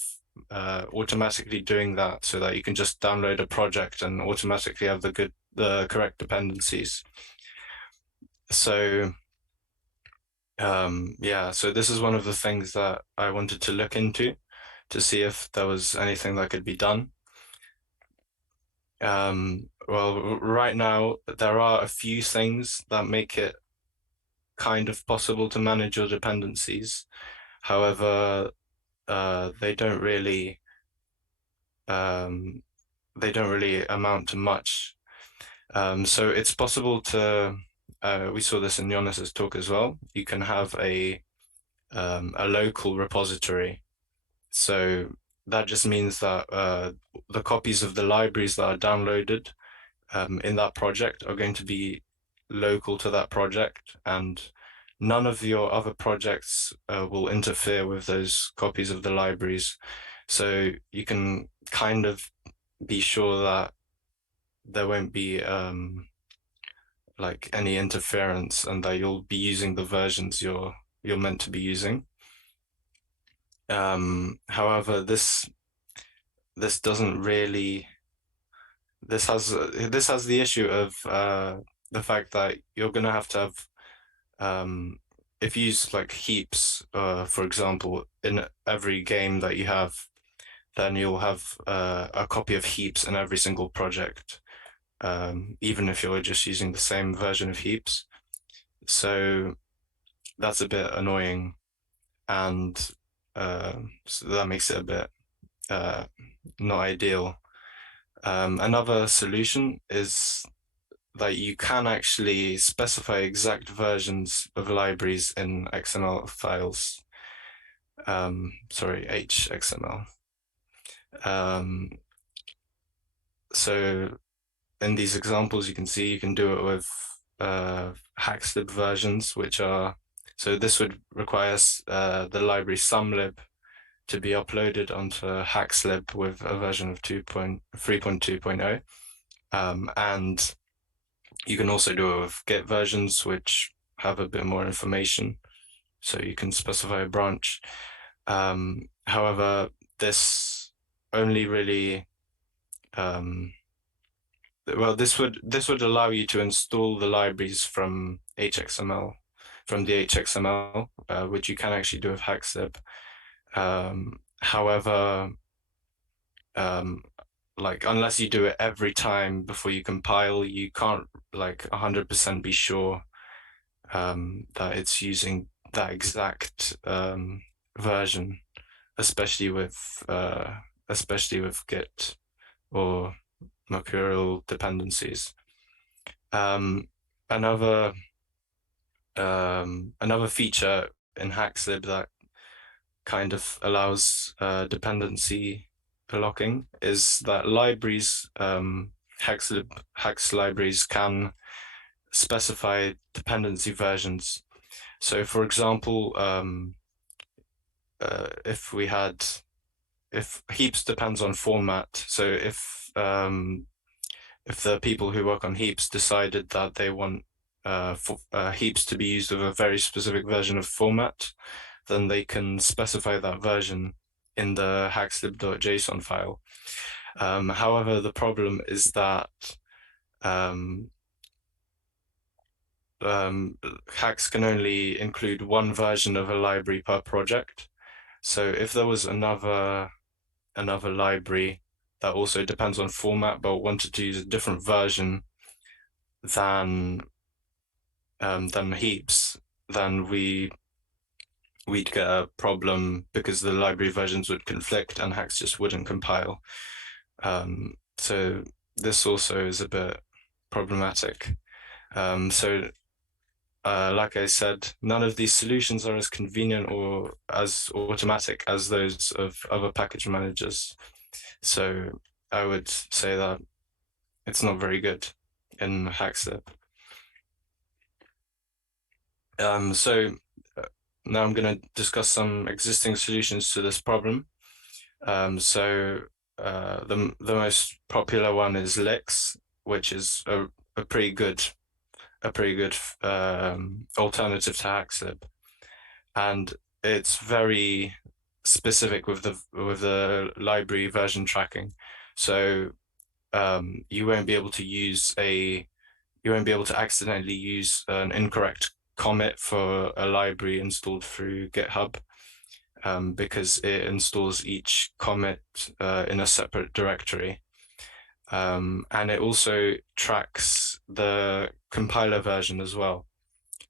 automatically doing that, so that you can just download a project and automatically have the correct dependencies. So yeah, so this is one of the things that I wanted to look into to see if there was anything that could be done. Well, right now there are a few things that make it kind of possible to manage your dependencies. However, they don't really amount to much. So it's possible to, we saw this in Jonas's talk as well. You can have a local repository. So that just means that the copies of the libraries that are downloaded in that project are going to be local to that project, and none of your other projects will interfere with those copies of the libraries. So you can kind of be sure that there won't be like any interference, and that you'll be using the versions you're meant to be using. However, this doesn't really. This has the issue of the fact that you're going to have if you use like heaps, for example, in every game that you have, then you'll have a copy of heaps in every single project. even if you're just using the same version of heaps. So that's a bit annoying, and so that makes it a bit not ideal. Another solution is that you can actually specify exact versions of libraries in XML files. Sorry, HXML. So in these examples, you can see you can do it with HaxLib versions, which are, so this would require the library sumlib to be uploaded onto HaxLib with a version of 3.2.0. And you can also do it with Git versions, which have a bit more information. So you can specify a branch. However, this only really, well, this would allow you to install the libraries from HXML, from the HXML, which you can actually do with HaxLib. However, like unless you do it every time before you compile, you can't like 100% be sure that it's using that exact version, especially with Git or Mercurial dependencies. Another feature in HaxLib that kind of allows dependency locking is that libraries, Hax libraries can specify dependency versions. So for example, if heaps depends on format, so if the people who work on heaps decided that they want heaps to be used with a very specific version of format, then they can specify that version in the haxlib.json file. However, the problem is that Hax can only include one version of a library per project. So if there was another library that also depends on format but wanted to use a different version than heaps, then we'd get a problem because the library versions would conflict and Hax just wouldn't compile. So this also is a bit problematic. Like I said, none of these solutions are as convenient or as automatic as those of other package managers. So I would say that it's not very good in HaxLib. So now I'm going to discuss some existing solutions to this problem. The most popular one is Lix, which is a pretty good alternative to HaxLib, and it's very specific with the library version tracking. So you won't be able to accidentally use an incorrect commit for a library installed through GitHub, because it installs each commit in a separate directory. And it also tracks the compiler version as well.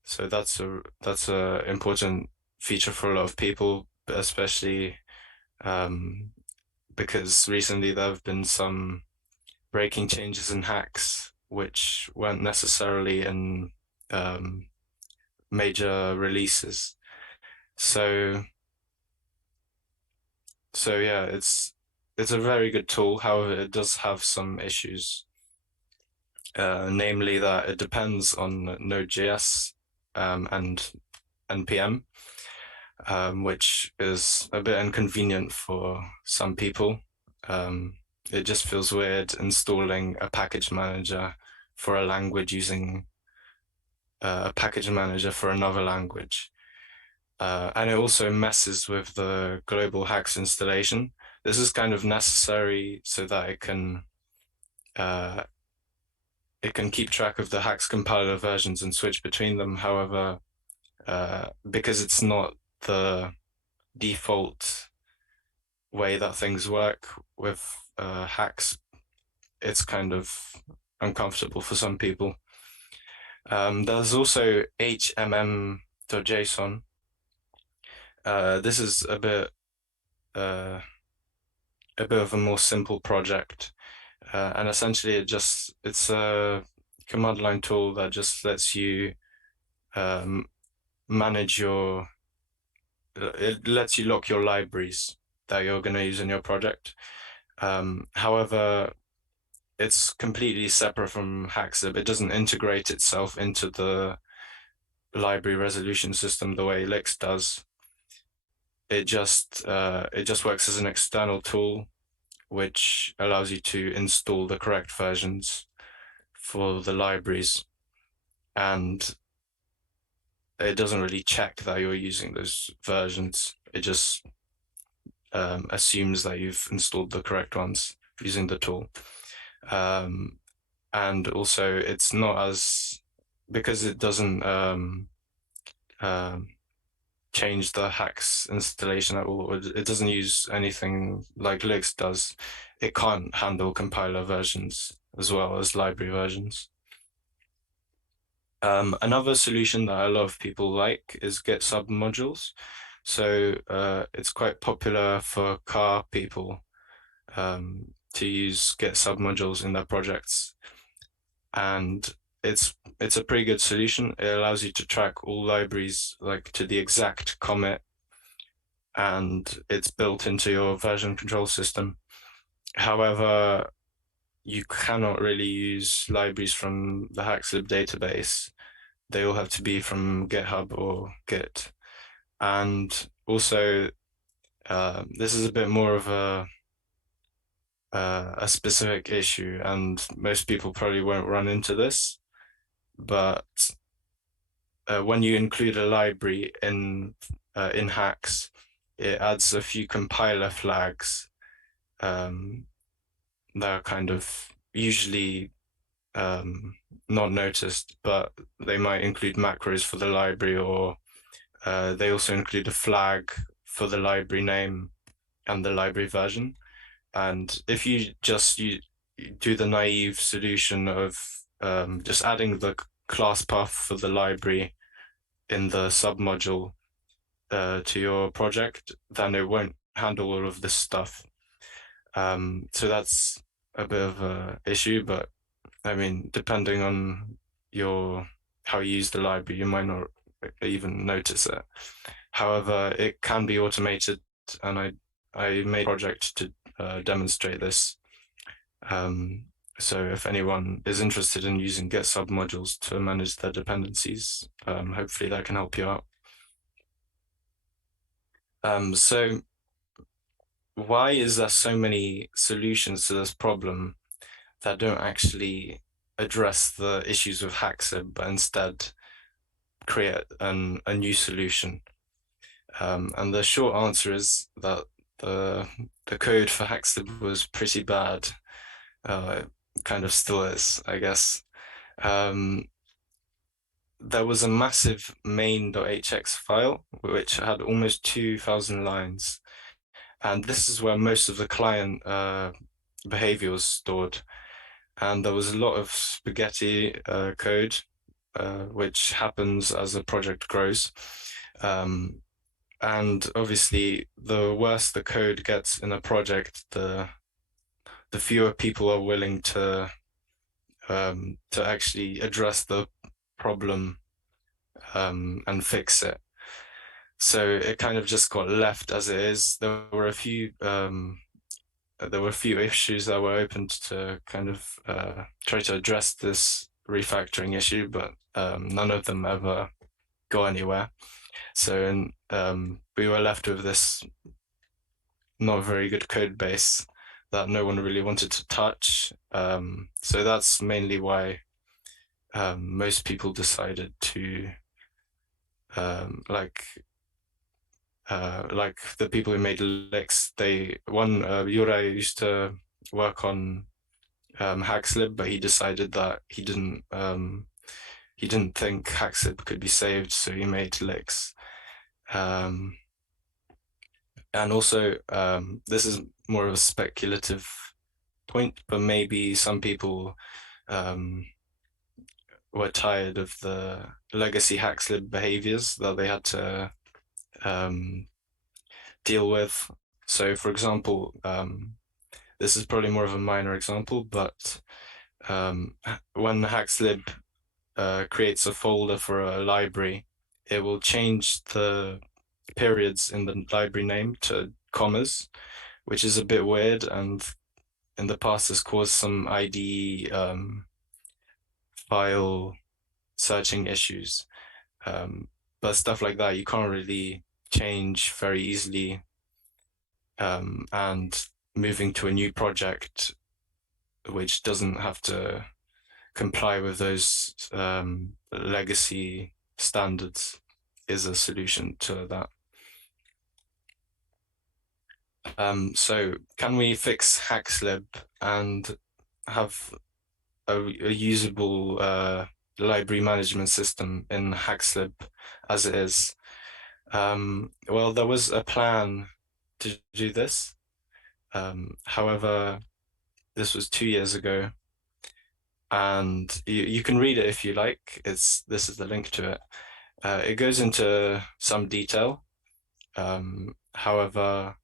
So that's a important feature for a lot of people, especially because recently there have been some breaking changes in Hax, which weren't necessarily in major releases. So yeah, it's a very good tool. However, it does have some issues, namely that it depends on Node.js and npm, which is a bit inconvenient for some people. It just feels weird installing a package manager for a language using a package manager for another language. And it also messes with the global Hax installation. This is kind of necessary so that it can keep track of the Hax compiler versions and switch between them. However, because it's not the default way that things work with Hax, it's kind of uncomfortable for some people. There's also HMM.json. This is a bit of a more simple project, and essentially it's a command line tool that just lets you manage it lets you lock your libraries that you're going to use in your project. However, it's completely separate from HaxeIn. It doesn't integrate itself into the library resolution system the way Elix does. It just works as an external tool, which allows you to install the correct versions for the libraries, and it doesn't really check that you're using those versions. It just assumes that you've installed the correct ones using the tool. And also, it's not as, because it doesn't change the Hax installation at all. It doesn't use anything like Linux does. It can't handle compiler versions as well as library versions. Another solution that a lot of people like is Git submodules. So it's quite popular for car people to use Git submodules in their projects, and it's a pretty good solution. It allows you to track all libraries like to the exact commit, and it's built into your version control system. However, you cannot really use libraries from the HaxLib database. They all have to be from GitHub or Git. And also, this is a bit more of a specific issue, and most people probably won't run into this. But when you include a library in Hax, it adds a few compiler flags that are kind of usually not noticed, but they might include macros for the library, or they also include a flag for the library name and the library version. And if you do the naive solution of just adding the class path for the library in the submodule to your project, then it won't handle all of this stuff. So that's a bit of an issue, but I mean, depending on how you use the library, you might not even notice it. However, it can be automated, and I made a project to demonstrate this. So if anyone is interested in using Git submodules to manage their dependencies, hopefully that can help you out. So why is there so many solutions to this problem that don't actually address the issues with HaxeIn, but instead create a new solution? And the short answer is that the code for HaxeIn was pretty bad. It kind of still is, I guess. There was a massive main.hx file which had almost 2,000 lines, and this is where most of the client behavior was stored. And there was a lot of spaghetti code, which happens as the project grows. And obviously, the worse the code gets in a project, the fewer people are willing to actually address the problem and fix it. So it kind of just got left as it is. There were a few issues that were opened to kind of try to address this refactoring issue, but none of them ever go anywhere. So we were left with this not very good code base that no one really wanted to touch. So that's mainly why most people decided to like the people who made Lix. Juraj used to work on HaxLib, but he decided that he didn't think HaxLib could be saved, so he made Lix. And also, this is more of a speculative point, but maybe some people were tired of the legacy HaxLib behaviors that they had to deal with. So, for example, this is probably more of a minor example, but when HaxLib creates a folder for a library, it will change the periods in the library name to commas, which is a bit weird, and in the past has caused some IDE file searching issues. But stuff like that you can't really change very easily, and moving to a new project which doesn't have to comply with those legacy standards is a solution to that. So can we fix HaxLib and have a usable library management system in HaxLib as it is? Well, there was a plan to do this. However, this was 2 years ago, and you can read it if you like. This is the link to it. It goes into some detail. However,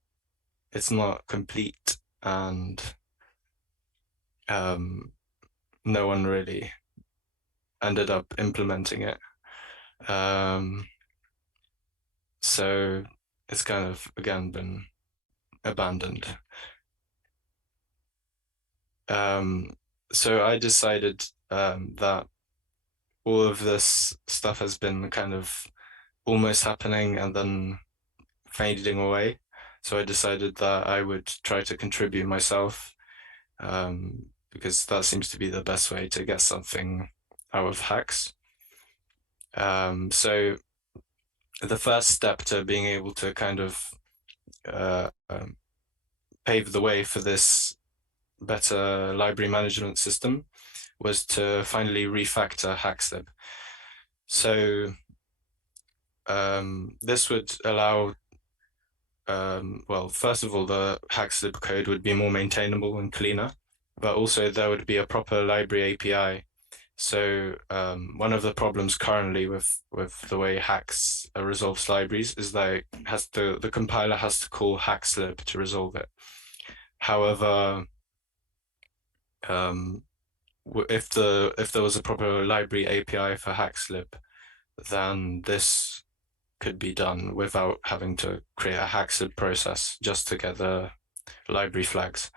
it's not complete, and no one really ended up implementing it. So it's kind of, again, been abandoned. So I decided that all of this stuff has been kind of almost happening and then fading away. So I decided that I would try to contribute myself, because that seems to be the best way to get something out of Hax. So the first step to being able to kind of pave the way for this better library management system was to finally refactor HaxLib. So this would allow, well, first of all, the HaxLib code would be more maintainable and cleaner, but also there would be a proper library API. So one of the problems currently with the way Hax resolves libraries is that the compiler has to call HaxLib to resolve it. However, if there was a proper library API for HaxLib, then this could be done without having to create a HaxLib process just to get the library flags.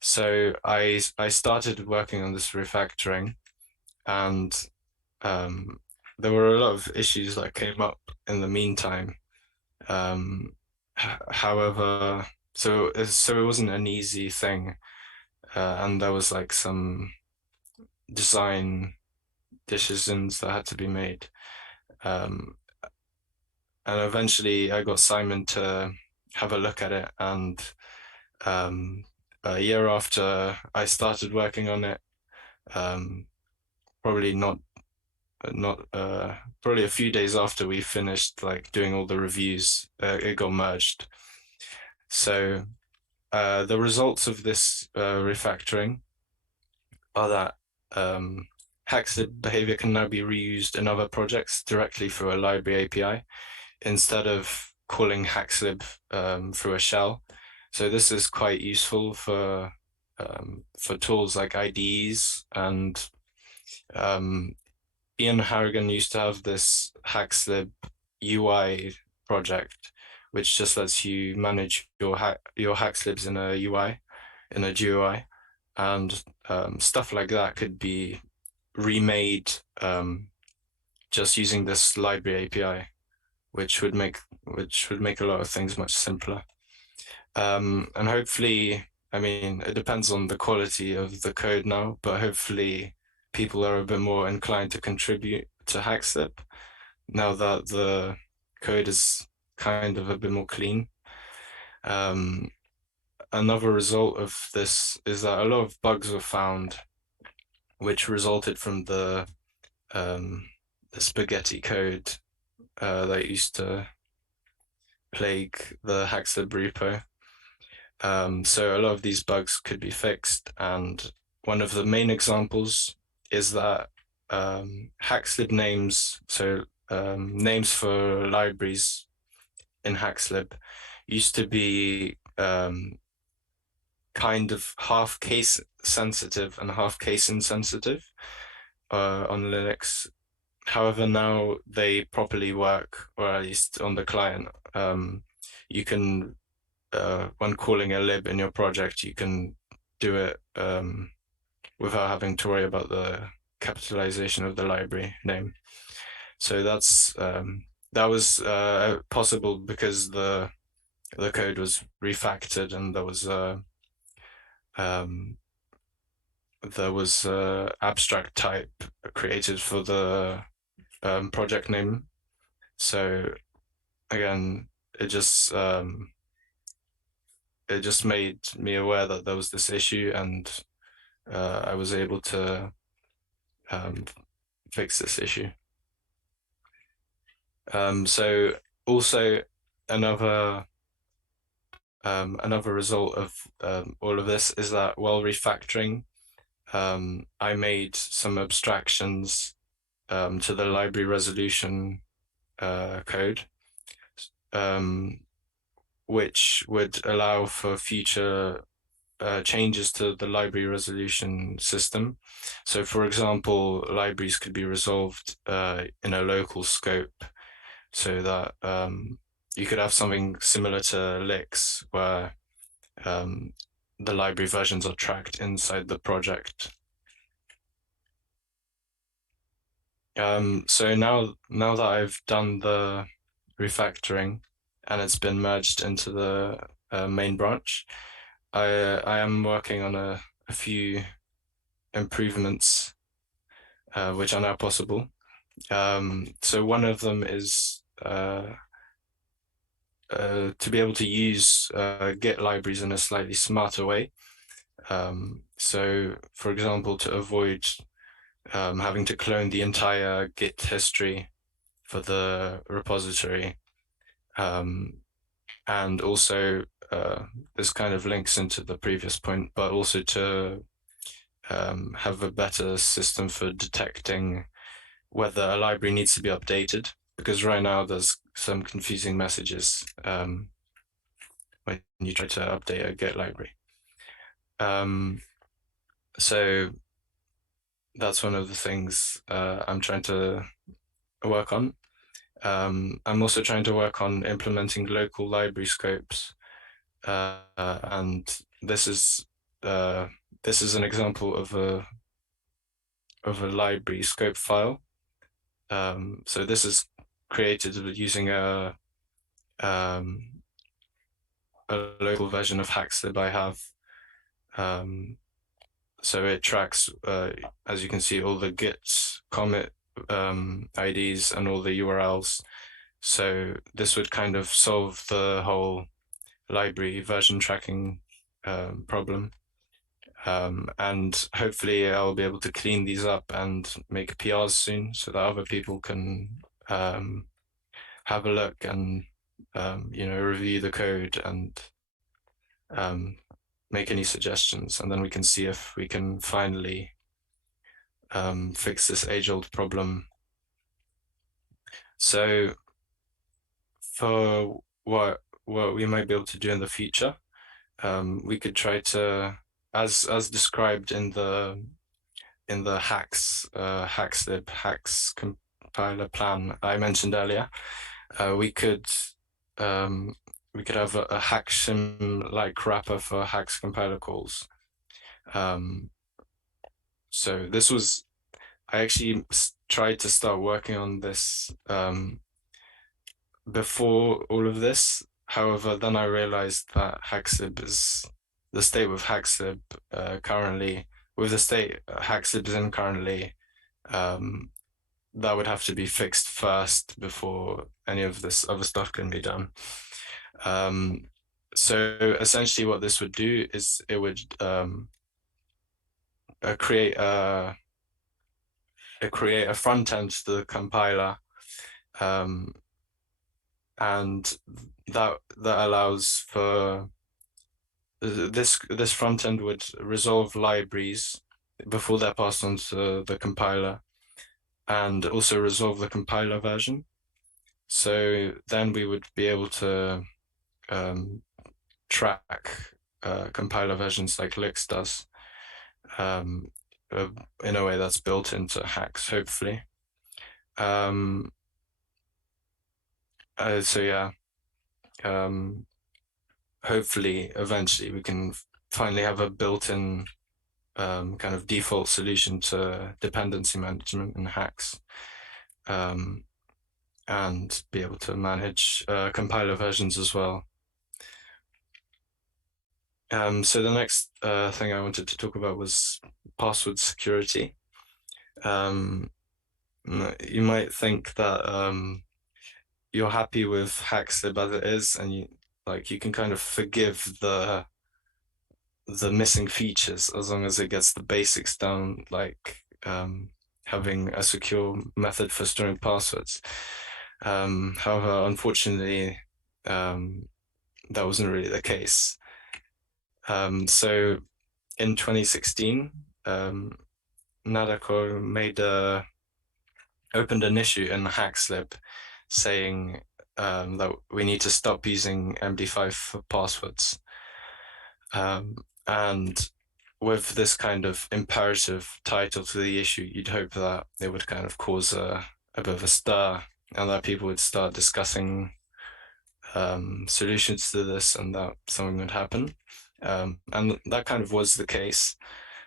So I started working on this refactoring, and there were a lot of issues that came up in the meantime. However, so it wasn't an easy thing, and there was like some design decisions that had to be made. And eventually I got Simon to have a look at it, and a year after I started working on it, probably a few days after we finished like doing all the reviews, it got merged. So the results of this refactoring are that HaxLib behavior can now be reused in other projects directly through a library API instead of calling HaxLib through a shell. So this is quite useful for tools like IDEs, and Ian Harrigan used to have this HaxLib UI project, which just lets you manage your HaxLibs in a UI, in a GUI, and stuff like that could be remade just using this library API, which would make a lot of things much simpler. And hopefully, I mean, it depends on the quality of the code now, but hopefully people are a bit more inclined to contribute to HaxLib now that the code is kind of a bit more clean. Another result of this is that a lot of bugs were found, which resulted from the spaghetti code that used to plague the HaxLib repo. So a lot of these bugs could be fixed, and one of the main examples is that HaxLib names, so names for libraries in HaxLib used to be kind of half case sensitive and half case insensitive on Linux. However, now they properly work, or at least on the client. You can, when calling a lib in your project, you can do it without having to worry about the capitalization of the library name. So that was possible because the code was refactored and there was abstract type created for the project name. So again, it just made me aware that there was this issue, and I was able to fix this issue. So also another result of all of this is that while refactoring, I made some abstractions to the library resolution code, which would allow for future changes to the library resolution system. So for example, libraries could be resolved in a local scope, so that you could have something similar to Lix, where the library versions are tracked inside the project. So now that I've done the refactoring and it's been merged into the main branch, I am working on a few improvements which are now possible. So one of them is to be able to use Git libraries in a slightly smarter way. So for example, to avoid having to clone the entire Git history for the repository. And also, this kind of links into the previous point, but also to have a better system for detecting whether a library needs to be updated, because right now there's some confusing messages when you try to update a Git library. So that's one of the things I'm trying to work on. I'm also trying to work on implementing local library scopes, and this is an example of a library scope file. So this is created using a local version of HaxeIn I have. So it tracks, as you can see, all the Git commit IDs and all the URLs. So this would kind of solve the whole library version tracking problem. And hopefully I'll be able to clean these up and make PRs soon, so that other people can have a look and review the code and make any suggestions, and then we can see if we can finally fix this age-old problem. So for what we might be able to do in the future, we could try to, as described in the HaxLib Hax compiler plan I mentioned earlier, we could have a HaxeIn like wrapper for Hax compiler calls. So this was, I actually tried to start working on this before all of this. However, then I realized that HaxeIn is the state with HaxeIn currently, with the state HaxeIn is in currently, that would have to be fixed first before any of this other stuff can be done. So essentially what this would do is it would create a front end to the compiler, and that allows for this front end would resolve libraries before they're passed on to the compiler, and also resolve the compiler version. So then we would be able to track compiler versions like Lix does in a way that's built into Hax, hopefully. So yeah, hopefully eventually we can finally have a built-in kind of default solution to dependency management in Hax, and be able to manage compiler versions as well. So the next thing I wanted to talk about was password security. You might think that you're happy with HaxLib as it is, and you can kind of forgive the missing features as long as it gets the basics down, like having a secure method for storing passwords. However, unfortunately, that wasn't really the case. So in 2016, Nadako opened an issue in HaxLib saying that we need to stop using MD5 for passwords. And with this kind of imperative title to the issue, you'd hope that it would kind of cause a bit of a stir, and that people would start discussing solutions to this, and that something would happen. And that kind of was the case.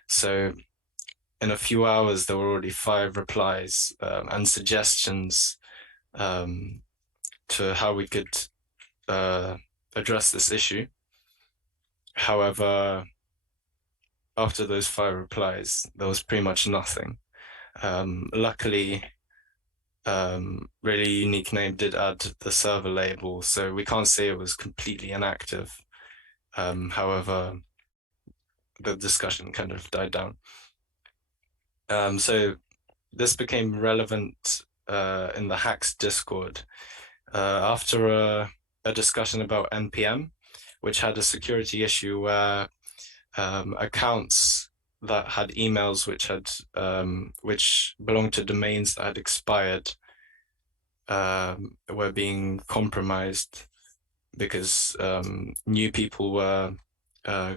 So in a few hours, there were already 5 replies and suggestions to how we could address this issue. However, after those 5 replies, there was pretty much nothing. Luckily, Really Unique Name did add the server label, so we can't say it was completely inactive. However, the discussion kind of died down. So this became relevant in the Hax Discord after a discussion about NPM, which had a security issue where accounts that had emails which belonged to domains that had expired were being compromised because new people were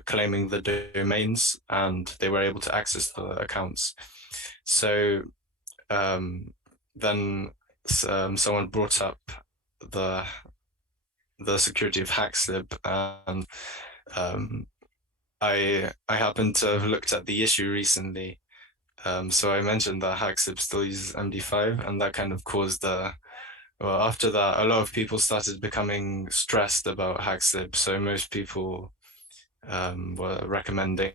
claiming the domains and they were able to access the accounts. So then someone brought up the security of HaxLib, and I happened to have looked at the issue recently. So I mentioned that HaxLib still uses MD5, and that kind of caused well, after that, a lot of people started becoming stressed about HaxLib. So most people were recommending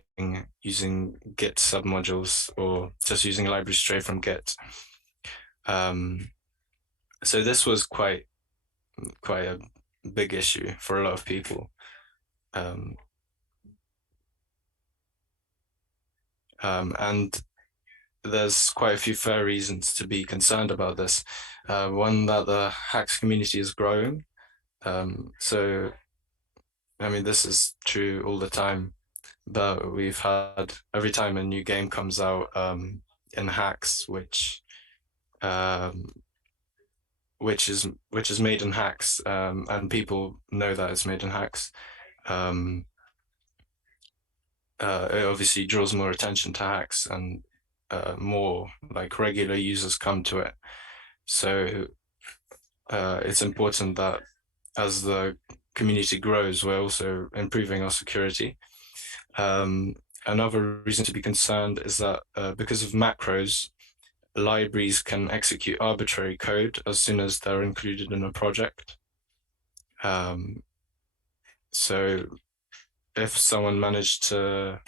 using Git submodules or just using libraries straight from Git. So this was quite a big issue for a lot of people. And there's quite a few fair reasons to be concerned about this. One, that the Hax community is growing. So, I mean, this is true all the time, but we've had, every time a new game comes out in Hax, which is made in Hax, and people know that it's made in Hax, it obviously draws more attention to Hax, and more like regular users come to it. So it's important that as the community grows, we're also improving our security. Another reason to be concerned is that because of macros, libraries can execute arbitrary code as soon as they're included in a project. So if someone managed to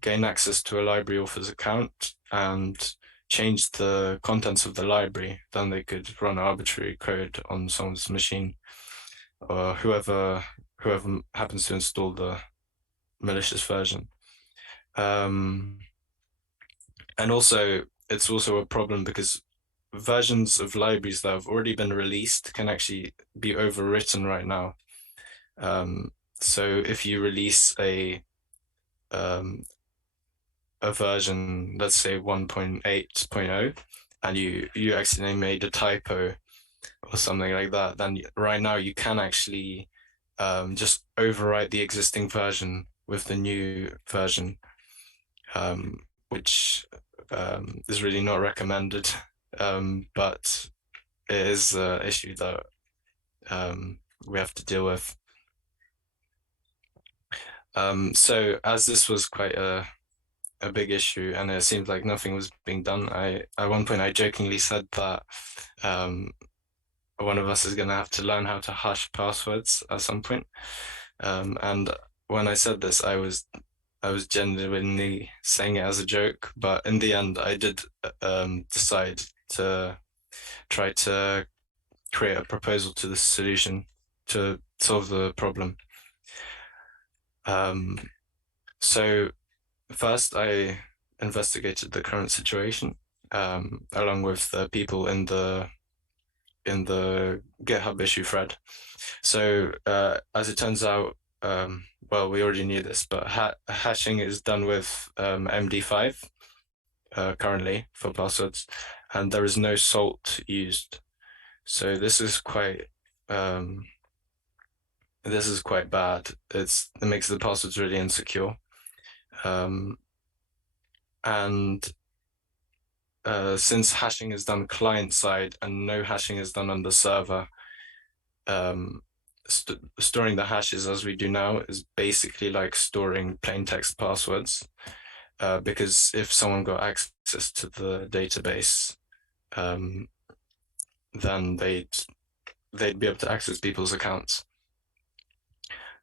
gain access to a library author's account and change the contents of the library, then they could run arbitrary code on someone's machine, or whoever happens to install the malicious version. And also, it's also a problem because versions of libraries that have already been released can actually be overwritten right now. So if you release a a version, let's say 1.8.0, and you accidentally made a typo or something like that, then right now you can actually just overwrite the existing version with the new version, which is really not recommended, but it is an issue that we have to deal with. So as this was quite a big issue and it seemed like nothing was being done, at one point I jokingly said that one of us is going to have to learn how to hash passwords at some point. And when I said this, I was genuinely saying it as a joke, but in the end, I did decide to try to create a proposal to the solution to solve the problem. So first, I investigated the current situation along with the people in the GitHub issue thread. So as it turns out, well, we already knew this, but hashing is done with MD5 currently for passwords, and there is no salt used. So this is quite bad. It makes the passwords really insecure, and since hashing is done client side and no hashing is done on the server, storing the hashes as we do now is basically like storing plain text passwords, because if someone got access to the database, then they'd be able to access people's accounts.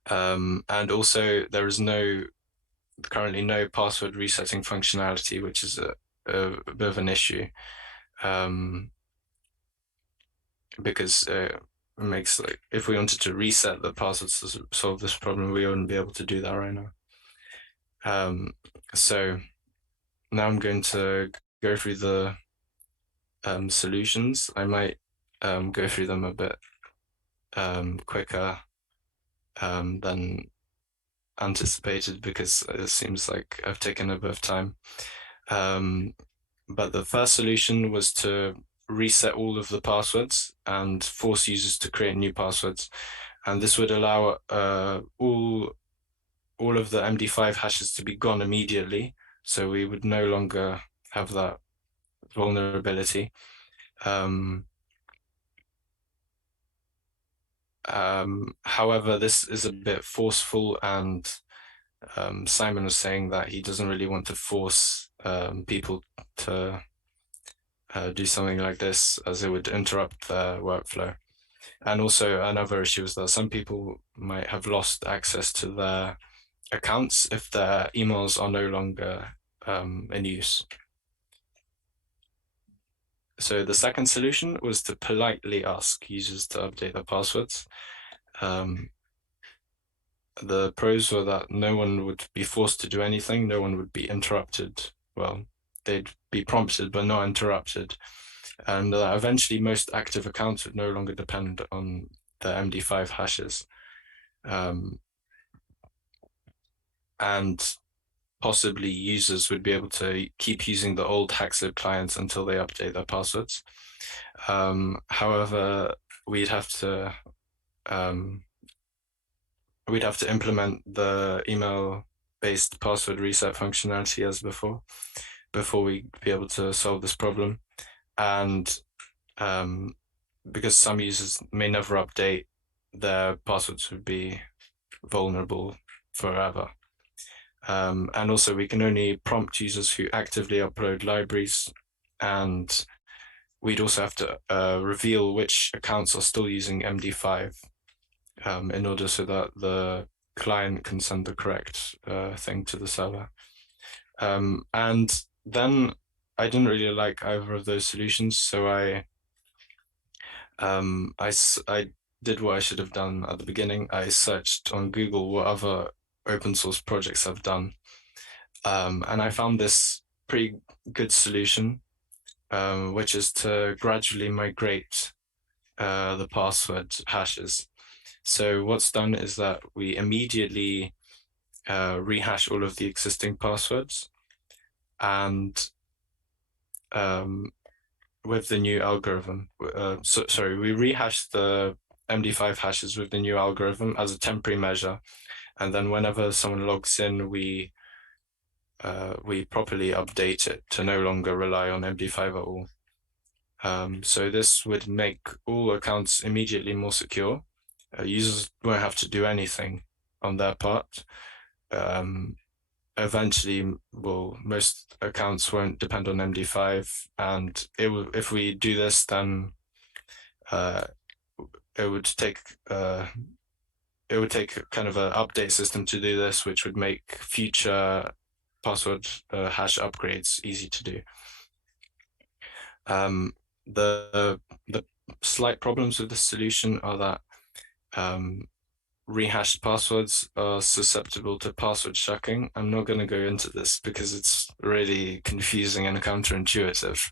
And also there is currently no password resetting functionality, which is a bit of an issue, because it makes, like, if we wanted to reset the passwords to solve this problem, we wouldn't be able to do that right now. So now I'm going to go through the solutions. I might go through them a bit quicker than anticipated, because it seems like I've taken a bit of time. But the first solution was to reset all of the passwords and force users to create new passwords. And this would allow all of the MD5 hashes to be gone immediately. So we would no longer have that vulnerability. However, this is a bit forceful, and Simon was saying that he doesn't really want to force people to do something like this, as it would interrupt their workflow. And also another issue is that some people might have lost access to their accounts if their emails are no longer in use. So the second solution was to politely ask users to update their passwords. The pros were that no one would be forced to do anything, no one would be interrupted. Well, they'd be prompted but not interrupted. And eventually most active accounts would no longer depend on the MD5 hashes. And possibly users would be able to keep using the old HaxeIn clients until they update their passwords. However, we'd have to implement the email-based password reset functionality as before we'd be able to solve this problem. And because some users may never update, their passwords would be vulnerable forever. And also we can only prompt users who actively upload libraries, and we'd also have to reveal which accounts are still using MD5 in order so that the client can send the correct thing to the server. And then I didn't really like either of those solutions, so I did what I should have done at the beginning. I searched on Google what other open source projects have done, and I found this pretty good solution, which is to gradually migrate the password hashes. So what's done is that we immediately rehash all of the existing passwords, and with the new algorithm, we rehashed the MD5 hashes with the new algorithm as a temporary measure, and then whenever someone logs in, we properly update it to no longer rely on MD5 at all. So this would make all accounts immediately more secure. Users won't have to do anything on their part. Eventually, most accounts won't depend on MD5, and if we do this, then it would take kind of an update system to do this, which would make future password hash upgrades easy to do. The slight problems with this solution are that rehashed passwords are susceptible to password shucking. I'm not going to go into this because it's really confusing and counterintuitive.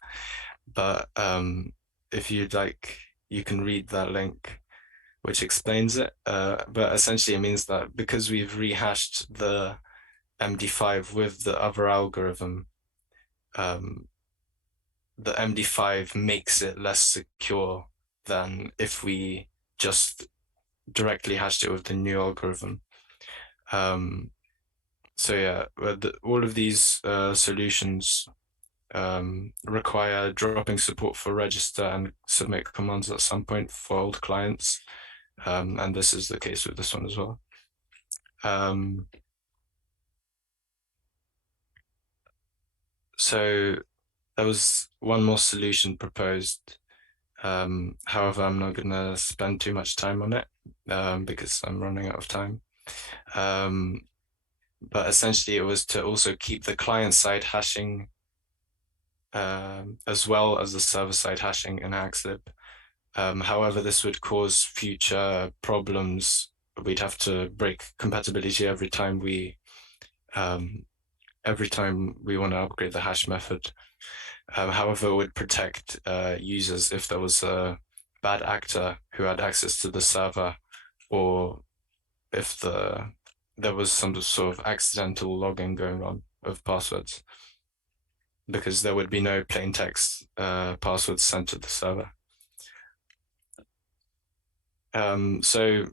But if you'd like, you can read that link, which explains it. But essentially, it means that because we've rehashed the MD5 with the other algorithm, the MD5 makes it less secure than if we just directly hashed it with the new algorithm. So yeah, all of these solutions require dropping support for register and submit commands at some point for old clients. And this is the case with this one as well. So there was one more solution proposed. However, I'm not going to spend too much time on it because I'm running out of time. But essentially, it was to also keep the client-side hashing as well as the server-side hashing in HaxeIn. However, this would cause future problems. We'd have to break compatibility every time we want to upgrade the hash method. However, it would protect users if there was a bad actor who had access to the server, or if there was some sort of accidental logging going on of passwords, because there would be no plain text passwords sent to the server. So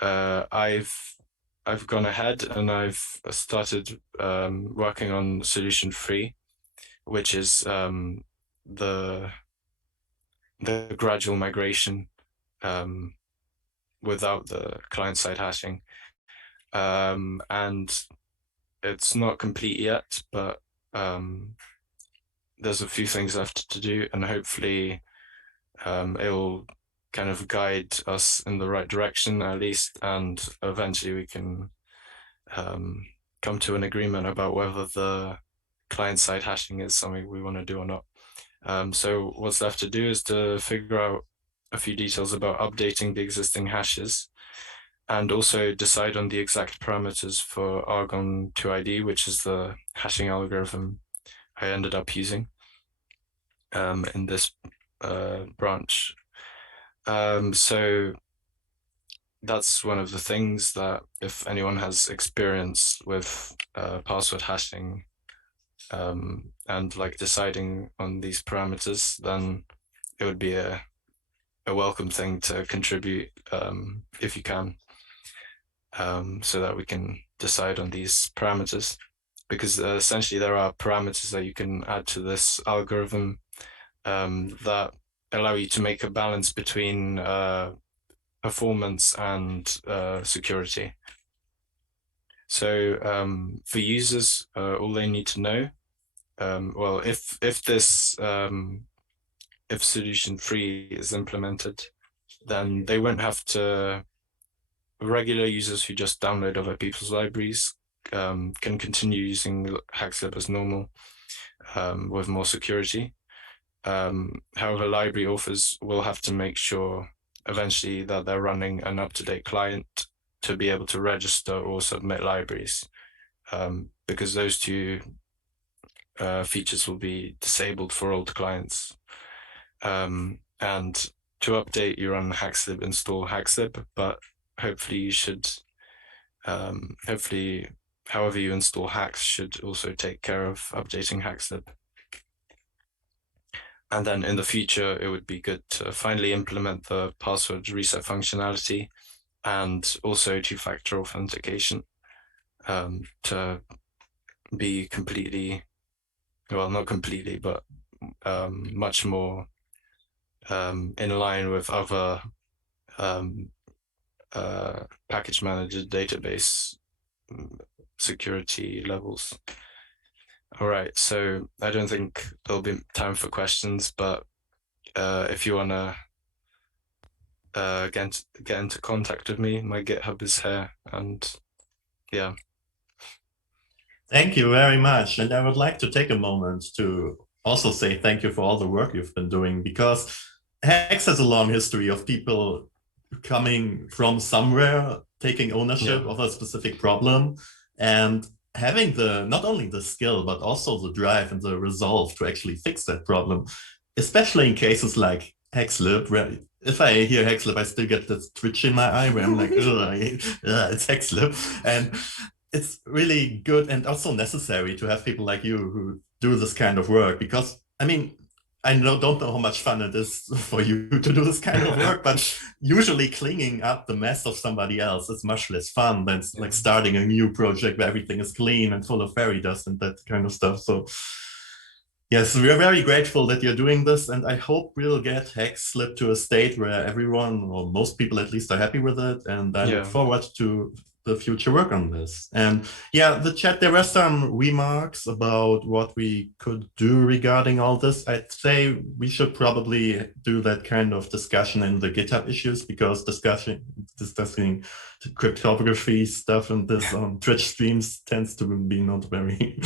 I've gone ahead and I've started working on solution 3, which is the gradual migration without the client-side hashing. And it's not complete yet, but there's a few things left to do, and hopefully it will kind of guide us in the right direction at least, and eventually we can come to an agreement about whether the client-side hashing is something we want to do or not. So what's left to do is to figure out a few details about updating the existing hashes, and also decide on the exact parameters for Argon 2ID, which is the hashing algorithm I ended up using in this branch. So that's one of the things that if anyone has experience with password hashing and like deciding on these parameters, then it would be a welcome thing to contribute if you can, so that we can decide on these parameters, because essentially there are parameters that you can add to this algorithm that allow you to make a balance between performance and security. So for users, all they need to know, well, if solution 3 is implemented, then they won't have to. Regular users who just download other people's libraries can continue using HaxeIn as normal with more security. However, library authors will have to make sure eventually that they're running an up-to-date client to be able to register or submit libraries, because those two features will be disabled for old clients. And to update, you run HaxeIn, install HaxeIn, but hopefully you should hopefully however you install Hax should also take care of updating HaxLib. And then in the future, it would be good to finally implement the password reset functionality and also two-factor authentication to be completely, well, not completely, but much more in line with other package manager database security levels. All right, so I don't think there'll be time for questions, but if you wanna get into contact with me, my GitHub is here, and yeah. Thank you very much. And I would like to take a moment to also say thank you for all the work you've been doing, because Hex has a long history of people coming from somewhere, taking ownership of a specific problem, and having the not only the skill, but also the drive and the resolve to actually fix that problem, especially in cases like HaxLib, where if I hear HaxLib, I still get this twitch in my eye where I'm like, it's HaxLib. And it's really good and also necessary to have people like you who do this kind of work, because I mean, I don't know how much fun it is for you to do this kind of work, but usually cleaning up the mess of somebody else is much less fun than like starting a new project where everything is clean and full of fairy dust and that kind of stuff. So yes, we are very grateful that you're doing this, and I hope we'll get HaxLib to a state where everyone, or most people at least, are happy with it, and I look forward to the future work on this. And yeah, the chat, there were some remarks about what we could do regarding all this. I'd say we should probably do that kind of discussion in the GitHub issues, because discussing cryptography stuff and this on Twitch streams tends to be not very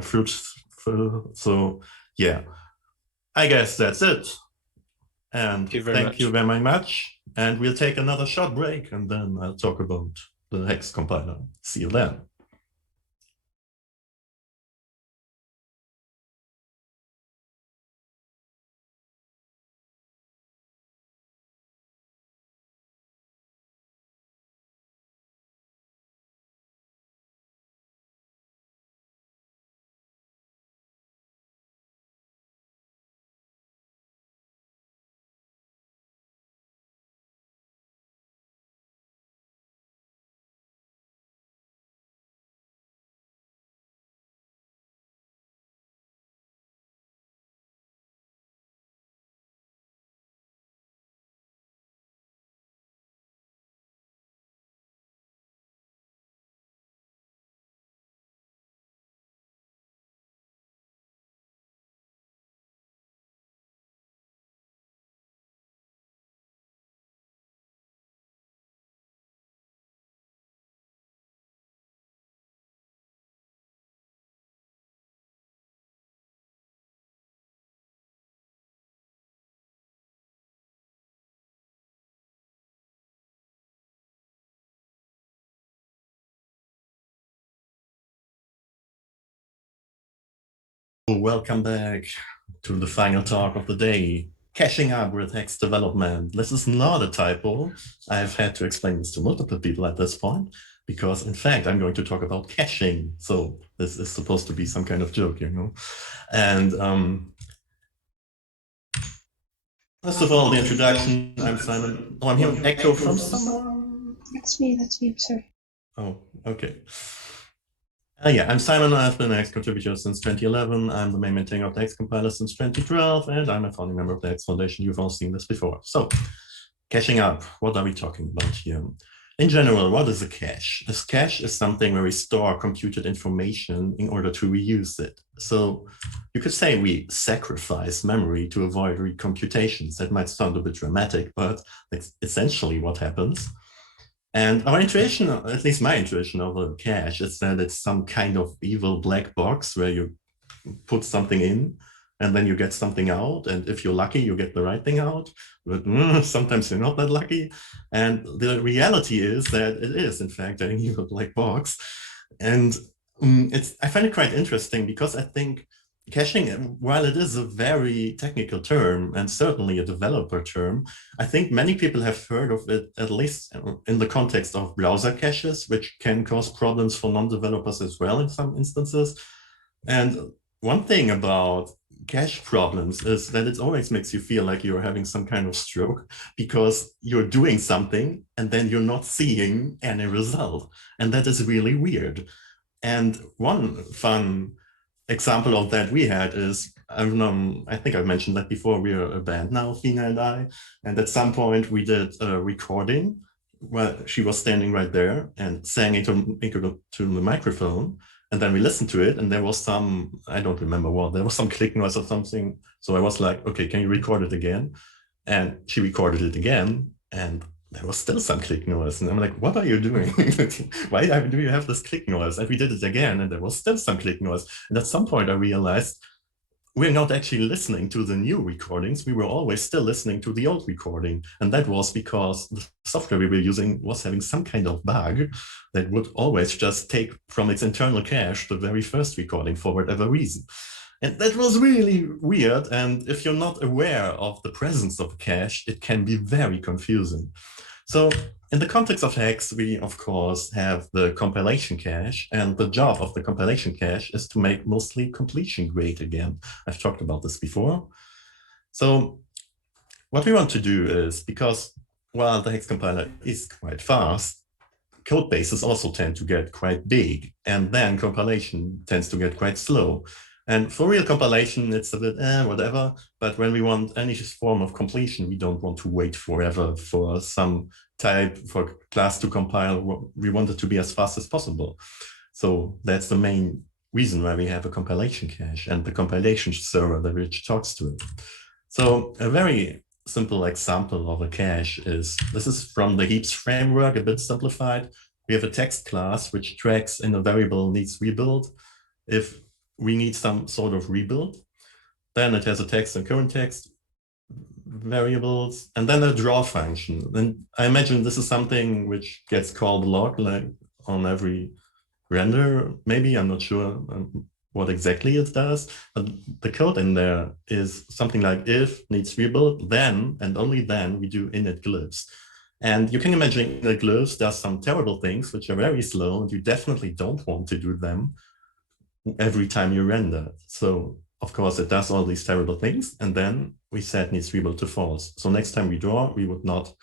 fruitful. So yeah, I guess that's it. And thank you very much. And we'll take another short break, and then I'll talk about the Hex compiler. See you then. Welcome back to the final talk of the day, caching up with Hex development. This is not a typo. I've had to explain this to multiple people at this point, because in fact, I'm going to talk about caching. So this is supposed to be some kind of joke, you know? And first of all, the introduction, I'm Simon. Oh, I'm hearing echo from someone. That's me, I'm sorry. Oh, okay. Yeah, I'm Simon. I've been an Hex contributor since 2011. I'm the main maintainer of the Hex compiler since 2012, and I'm a founding member of the Hex Foundation. You've all seen this before. So, caching up, what are we talking about here? In general, what is a cache? A cache is something where we store computed information in order to reuse it. So you could say we sacrifice memory to avoid recomputations. That might sound a bit dramatic, but that's essentially what happens. And our intuition, at least my intuition of a cache, is that it's some kind of evil black box where you put something in and then you get something out. And if you're lucky, you get the right thing out. But sometimes you're not that lucky. And the reality is that it is, in fact, an evil black box. And I find it quite interesting, because I think caching, while it is a very technical term and certainly a developer term, I think many people have heard of it, at least in the context of browser caches, which can cause problems for non-developers as well in some instances. And one thing about cache problems is that it always makes you feel like you're having some kind of stroke, because you're doing something and then you're not seeing any result. And that is really weird. And one fun example of that we had is, I think I mentioned that before, we're a band now, Fina and I, and at some point we did a recording where she was standing right there and sang into the microphone, and then we listened to it, and there was some, I don't remember what, there was some click noise or something. So I was like, okay, can you record it again? And she recorded it again, and there was still some click noise. And I'm like, what are you doing? Why do you have this click noise? And we did it again, and there was still some click noise. And at some point I realized we're not actually listening to the new recordings. We were always still listening to the old recording. And that was because the software we were using was having some kind of bug that would always just take from its internal cache the very first recording for whatever reason. And that was really weird. And if you're not aware of the presence of a cache, it can be very confusing. So in the context of Hex, we, of course, have the compilation cache. And the job of the compilation cache is to make mostly completion great again. I've talked about this before. So what we want to do is, because while the Hex compiler is quite fast, code bases also tend to get quite big. And then compilation tends to get quite slow. And for real compilation, it's a bit whatever. But when we want any form of completion, we don't want to wait forever for some type for class to compile. We want it to be as fast as possible. So that's the main reason why we have a compilation cache and the compilation server that which talks to it. So a very simple example of a cache is, this is from the heaps framework, a bit simplified. We have a text class which tracks in a variable needs rebuild. If we need some sort of rebuild, then it has a text and current text variables, and then a draw function. And I imagine this is something which gets called a lot, like on every render, maybe, I'm not sure what exactly it does, but the code in there is something like if needs rebuild, then, and only then, we do init glyphs. And you can imagine that glyphs does some terrible things which are very slow, and you definitely don't want to do them every time you render. So of course it does all these terrible things, and then we set needs rebuild to false. So next time we draw, we would not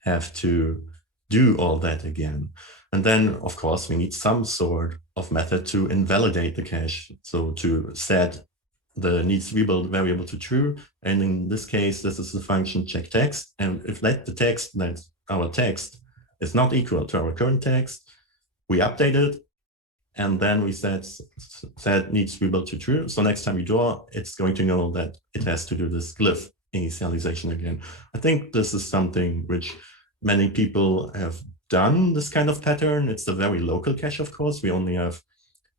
have to do all that again. And then of course we need some sort of method to invalidate the cache. So to set the needs rebuild variable to true. And in this case, this is the function check text. And if that the text, that our text is not equal to our current text, we update it. And then we set needs rebuild to true. So next time we draw, it's going to know that it has to do this glyph initialization again. I think this is something which many people have done, this kind of pattern. It's a very local cache, of course. We only have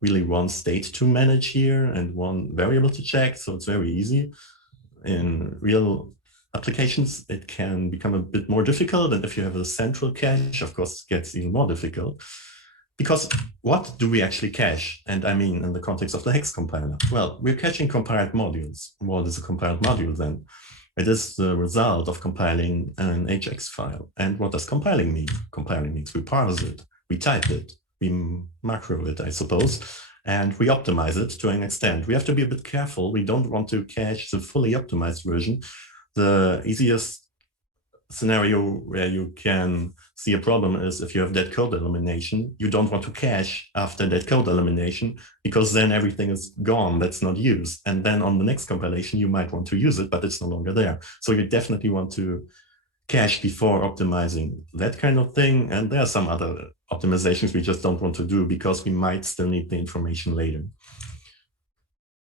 really one state to manage here and one variable to check. So it's very easy. In real applications, it can become a bit more difficult. And if you have a central cache, of course, it gets even more difficult. Because what do we actually cache? And I mean, in the context of the Hex compiler, well, we're caching compiled modules. What is a compiled module then? It is the result of compiling an HX file. And what does compiling mean? Compiling means we parse it, we type it, we macro it, I suppose, and we optimize it to an extent. We have to be a bit careful. We don't want to cache the fully optimized version. The easiest scenario where you can see a problem is if you have dead code elimination. You don't want to cache after dead code elimination, because then everything is gone that's not used. And then on the next compilation, you might want to use it, but it's no longer there. So you definitely want to cache before optimizing that kind of thing. And there are some other optimizations we just don't want to do because we might still need the information later.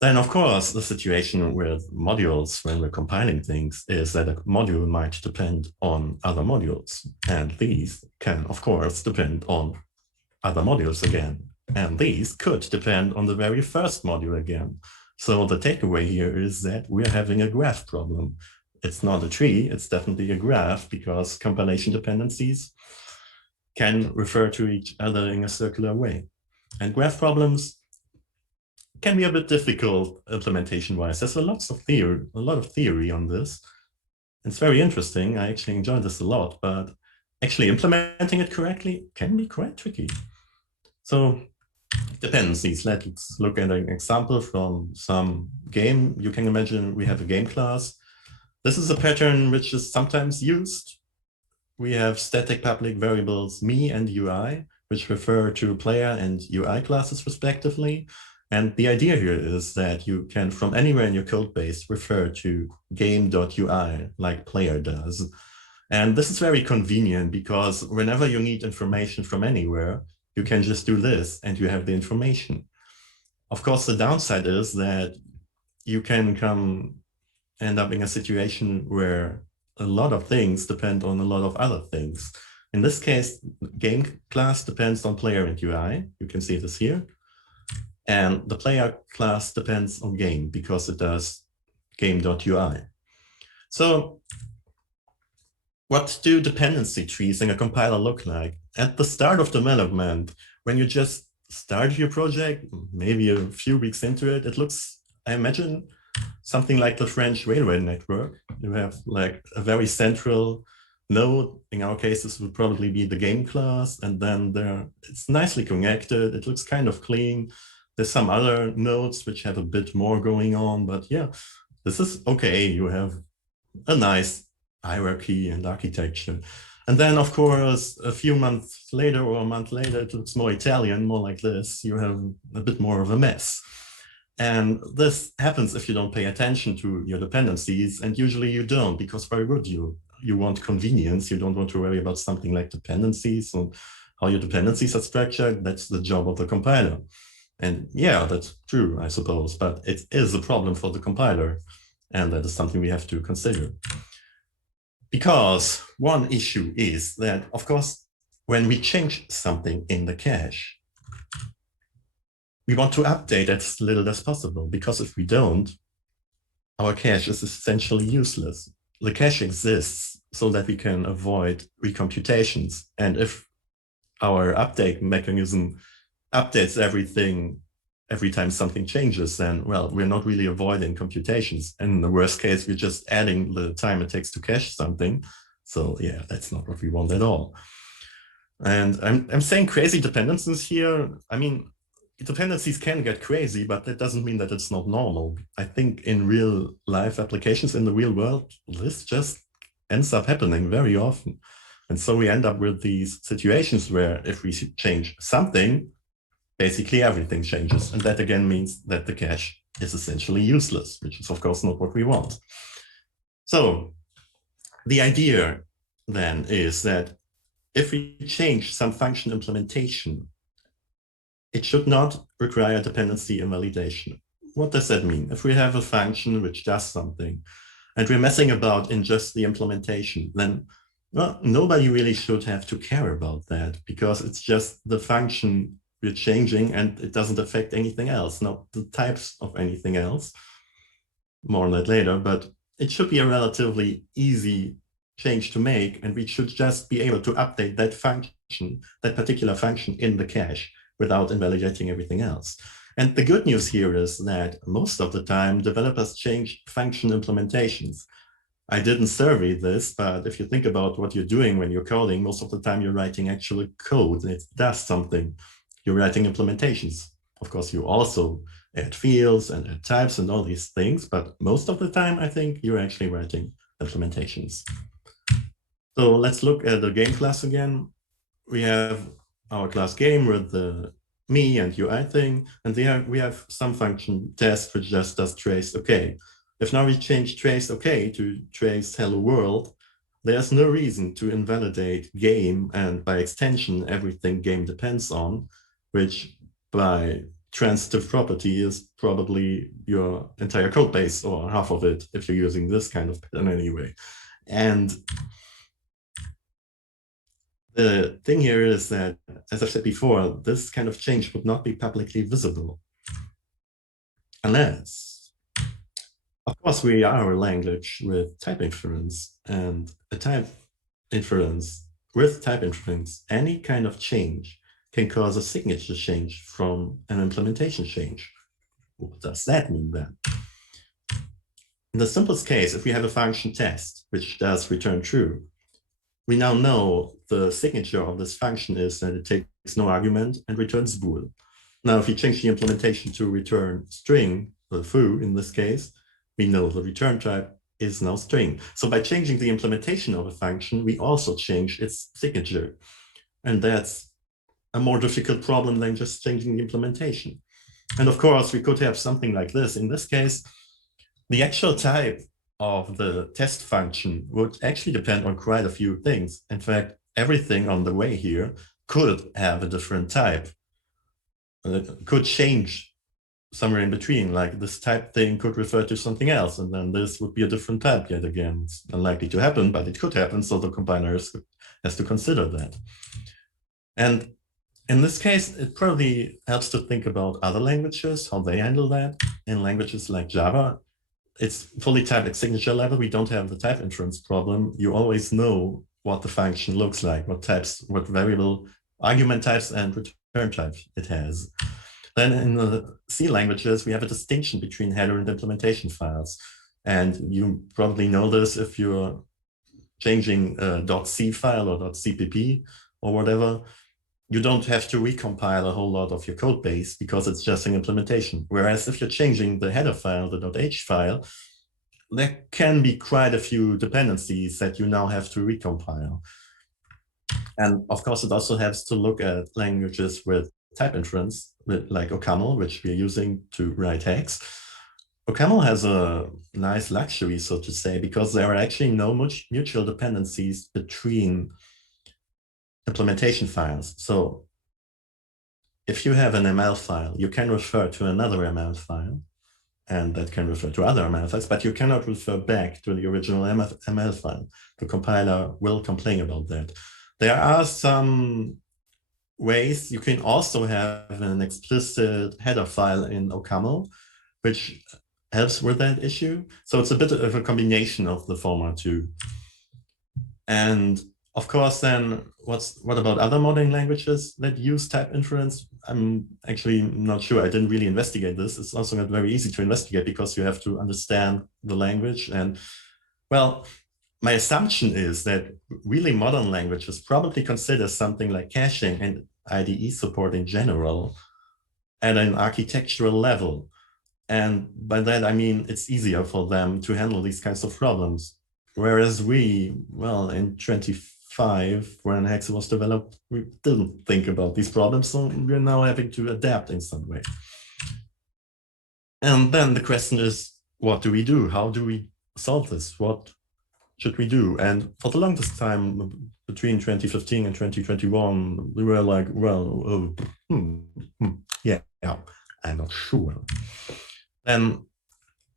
Then, of course, the situation with modules when we're compiling things is that a module might depend on other modules. And these can, of course, depend on other modules again. And these could depend on the very first module again. So the takeaway here is that we're having a graph problem. It's not a tree, it's definitely a graph, because compilation dependencies can refer to each other in a circular way. And graph problems can be a bit difficult implementation-wise. There's a lot of theory on this. It's very interesting. I actually enjoy this a lot, but actually implementing it correctly can be quite tricky. So dependencies. Let's look at an example from some game. You can imagine we have a game class. This is a pattern which is sometimes used. We have static public variables me and UI, which refer to player and UI classes respectively. And the idea here is that you can, from anywhere in your code base, refer to game.ui like player does. And this is very convenient because whenever you need information from anywhere, you can just do this and you have the information. Of course, the downside is that you can end up in a situation where a lot of things depend on a lot of other things. In this case, game class depends on player and UI. You can see this here. And the player class depends on game because it does game.ui. So what do dependency trees in a compiler look like? At the start of development, when you just start your project, maybe a few weeks into it, it looks, I imagine, something like the French railway network. You have like a very central node. In our case, this would probably be the game class. And then it's nicely connected. It looks kind of clean. There's some other nodes which have a bit more going on, but yeah, this is okay. You have a nice hierarchy and architecture. And then, of course, a few months later or a month later, it looks more Italian, more like this. You have a bit more of a mess. And this happens if you don't pay attention to your dependencies, and usually you don't, because why would you? You want convenience. You don't want to worry about something like dependencies and how your dependencies are structured. That's the job of the compiler. And yeah, that's true, I suppose, but it is a problem for the compiler. And that is something we have to consider. Because one issue is that, of course, when we change something in the cache, we want to update as little as possible, because if we don't, our cache is essentially useless. The cache exists so that we can avoid recomputations. And if our update mechanism updates everything every time something changes, then, well, we're not really avoiding computations. And in the worst case, we're just adding the time it takes to cache something. So yeah, that's not what we want at all. And I'm saying crazy dependencies here. I mean, dependencies can get crazy, but that doesn't mean that it's not normal. I think in real life applications in the real world, this just ends up happening very often. And so we end up with these situations where if we change something, basically everything changes. And that again means that the cache is essentially useless, which is of course not what we want. So the idea then is that if we change some function implementation, it should not require dependency invalidation. What does that mean? If we have a function which does something and we're messing about in just the implementation, then well, nobody really should have to care about that, because it's just the function we're changing and it doesn't affect anything else, not the types of anything else. More on that later, but it should be a relatively easy change to make, and we should just be able to update that function, that particular function in the cache without invalidating everything else. And the good news here is that most of the time developers change function implementations. I didn't survey this, but if you think about what you're doing when you're coding, most of the time you're writing actual code. It does something. You're writing implementations. Of course, you also add fields and add types and all these things, but most of the time, I think you're actually writing implementations. So let's look at the game class again. We have our class game with the me and UI thing, and there we have some function test which just does trace okay. If now we change trace okay to trace hello world, there's no reason to invalidate game and by extension everything game depends on, which by transitive property is probably your entire code base or half of it if you're using this kind of pattern anyway. And the thing here is that, as I've said before, this kind of change would not be publicly visible unless, of course, we are a language with type inference, and a type inference with type inference, any kind of change can cause a signature change from an implementation change. what does that mean then? In the simplest case, if we have a function test, which does return true, we now know the signature of this function is that it takes no argument and returns bool. Now, if we change the implementation to return string, the foo in this case, we know the return type is now string. So by changing the implementation of a function, we also change its signature. And that's a more difficult problem than just changing the implementation. And of course, we could have something like this. In this case, the actual type of the test function would actually depend on quite a few things. In fact, everything on the way here could have a different type. Could change somewhere in between, like this type thing could refer to something else, and then this would be a different type yet again. It's unlikely to happen, but it could happen, so the compiler has to consider that. And in this case, it probably helps to think about other languages, how they handle that. In languages like Java, it's fully typed at signature level. We don't have the type inference problem. You always know what the function looks like, what types, what variable argument types and return types it has. Then in the C languages, we have a distinction between header and implementation files. And you probably know this if you're changing a .c file or .cpp or whatever. You don't have to recompile a whole lot of your code base because it's just an implementation. Whereas if you're changing the header file, the .h file, there can be quite a few dependencies that you now have to recompile. And of course, it also helps to look at languages with type inference, like OCaml, which we're using to write Hex. OCaml has a nice luxury, so to say, because there are actually no mutual dependencies between implementation files. So if you have an ML file, you can refer to another ML file, and that can refer to other ML files, but you cannot refer back to the original ML file. The compiler will complain about that. There are some ways you can also have an explicit header file in OCaml, which helps with that issue. So it's a bit of a combination of the former two. And of course, then what about other modern languages that use type inference? I'm actually not sure. I didn't really investigate this. It's also not very easy to investigate because you have to understand the language. And well, my assumption is that really modern languages probably consider something like caching and IDE support in general at an architectural level. And by that, I mean, it's easier for them to handle these kinds of problems. Whereas we, well, in 25, when Hex was developed, we didn't think about these problems. So we're now having to adapt in some way. And then the question is, what do we do? How do we solve this? What should we do? And for the longest time, between 2015 and 2021, we were like, well, yeah, I'm not sure. And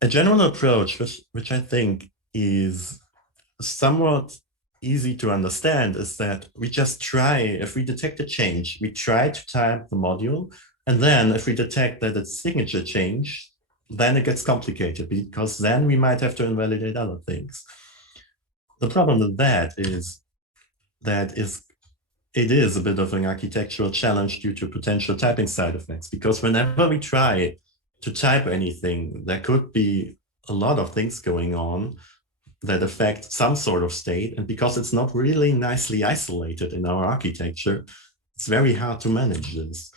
a general approach, which I think is somewhat easy to understand, is that we just try, if we detect a change, we try to type the module, and then if we detect that it's signature change, then it gets complicated because then we might have to invalidate other things. The problem with that is it is a bit of an architectural challenge due to potential typing side effects, because whenever we try to type anything, there could be a lot of things going on that affect some sort of state. And because it's not really nicely isolated in our architecture, it's very hard to manage this.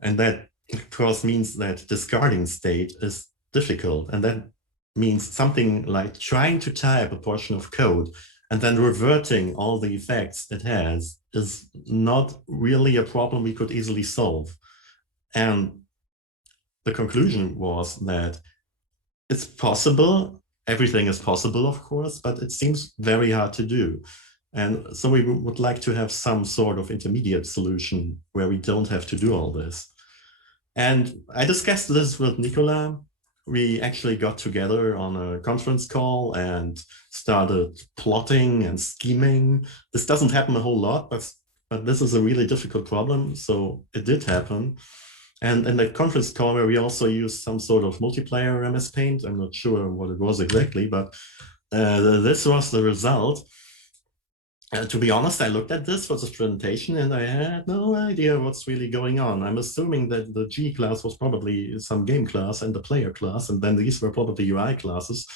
And that, of course, means that discarding state is difficult. And that means something like trying to type a portion of code and then reverting all the effects it has is not really a problem we could easily solve. And the conclusion was that it's possible, everything is possible, of course, but it seems very hard to do. And so we would like to have some sort of intermediate solution where we don't have to do all this. And I discussed this with Nicola. We actually got together on a conference call and started plotting and scheming. This doesn't happen a whole lot, but this is a really difficult problem, so it did happen. And in the conference call where we also used some sort of multiplayer MS Paint, I'm not sure what it was exactly, but this was the result. To be honest, I looked at this for this presentation and I had no idea what's really going on. I'm assuming that the G class was probably some game class and the player class, and then these were probably UI classes.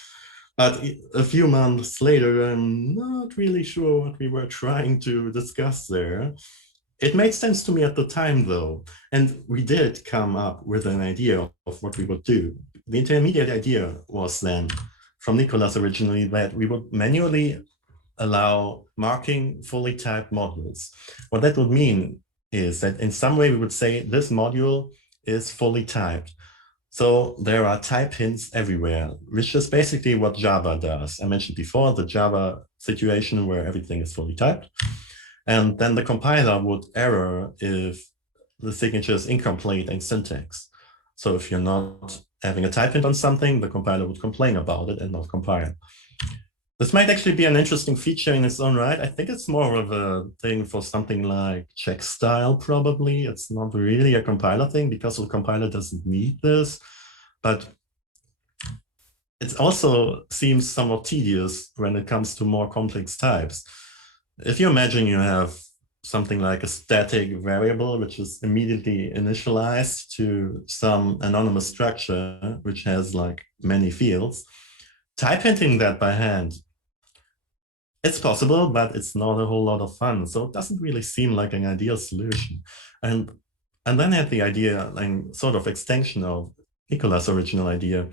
But a few months later, I'm not really sure what we were trying to discuss there. It made sense to me at the time, though, and we did come up with an idea of what we would do. The intermediate idea was then, from Nicolas originally, that we would manually allow marking fully typed modules. What that would mean is that in some way we would say this module is fully typed. So there are type hints everywhere, which is basically what Java does. I mentioned before the Java situation where everything is fully typed. And then the compiler would error if the signature is incomplete in syntax. So if you're not having a type hint on something, the compiler would complain about it and not compile. This might actually be an interesting feature in its own right. I think it's more of a thing for something like check style, probably. It's not really a compiler thing because the compiler doesn't need this, but it also seems somewhat tedious when it comes to more complex types. If you imagine you have something like a static variable, which is immediately initialized to some anonymous structure, which has like many fields, type hinting that by hand, it's possible, but it's not a whole lot of fun. So it doesn't really seem like an ideal solution. And then I had the idea, and sort of extension of Nicolas' original idea,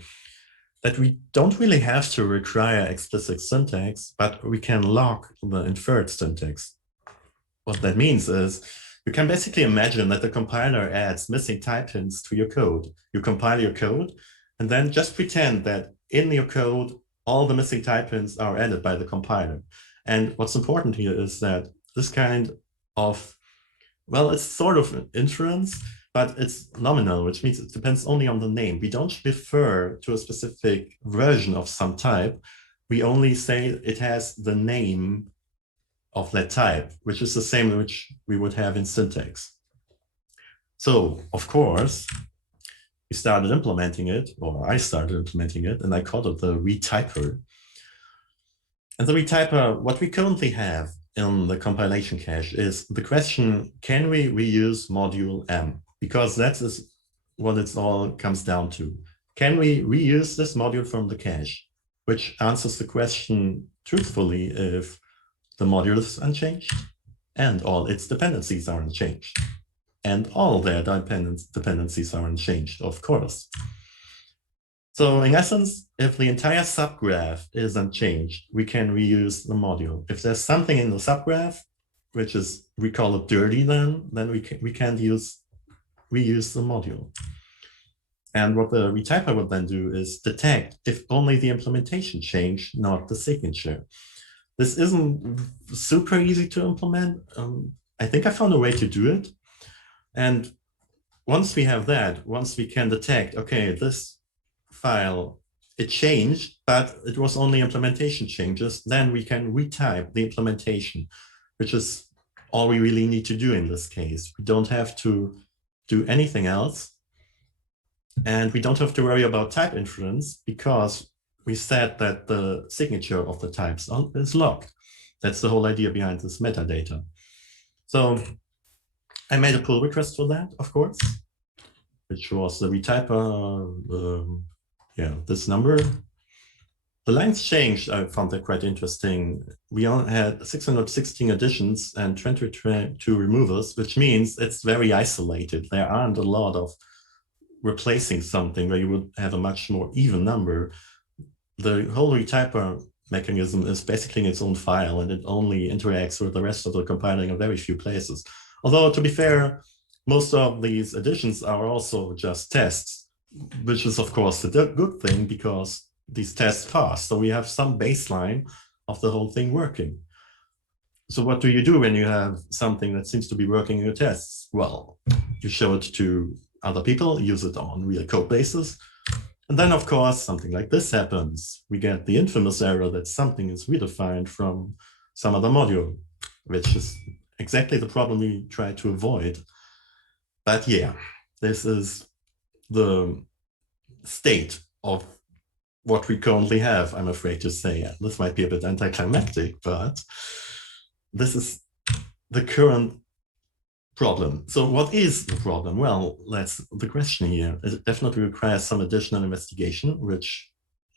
that we don't really have to require explicit syntax, but we can lock the inferred syntax. What that means is you can basically imagine that the compiler adds missing type hints to your code. You compile your code and then just pretend that in your code, all the missing type hints are added by the compiler. And what's important here is that this kind of, well, it's sort of an inference, but it's nominal, which means it depends only on the name. We don't refer to a specific version of some type. We only say it has the name of that type, which is the same which we would have in syntax. So, of course, we started implementing it, or I started implementing it, and I called it the retyper. And the retyper, what we currently have in the compilation cache is the question, can we reuse module M? Because that is what it all comes down to. Can we reuse this module from the cache? Which answers the question truthfully if the module is unchanged and all its dependencies are unchanged. And all their dependencies are unchanged, of course. So in essence, if the entire subgraph is unchanged, we can reuse the module. If there's something in the subgraph, which is, we call it dirty then we can't reuse the module. And what the retyper would then do is detect if only the implementation changed, not the signature. This isn't super easy to implement. I think I found a way to do it. And once we have that, once we can detect, okay, this file, it changed, but it was only implementation changes, then we can retype the implementation, which is all we really need to do in this case. We don't have to do anything else. And we don't have to worry about type inference because we said that the signature of the types is locked. That's the whole idea behind this metadata. So I made a pull request for that, of course, which was the retyper, this number. The length changed. I found that quite interesting. We only had 616 additions and 22 removals, which means it's very isolated. There aren't a lot of replacing something where you would have a much more even number. The whole retyper mechanism is basically in its own file, and it only interacts with the rest of the compiler in a very few places. Although, to be fair, most of these additions are also just tests, which is, of course, a good thing because these tests pass. So we have some baseline of the whole thing working. So what do you do when you have something that seems to be working in your tests? Well, you show it to other people, use it on real code bases. And then, of course, something like this happens. We get the infamous error that something is redefined from some other module, which is exactly the problem we try to avoid. But yeah, this is the state of what we currently have, I'm afraid to say. This might be a bit anticlimactic, but this is the current problem. So what is the problem? Well, that's the question here. It definitely requires some additional investigation, which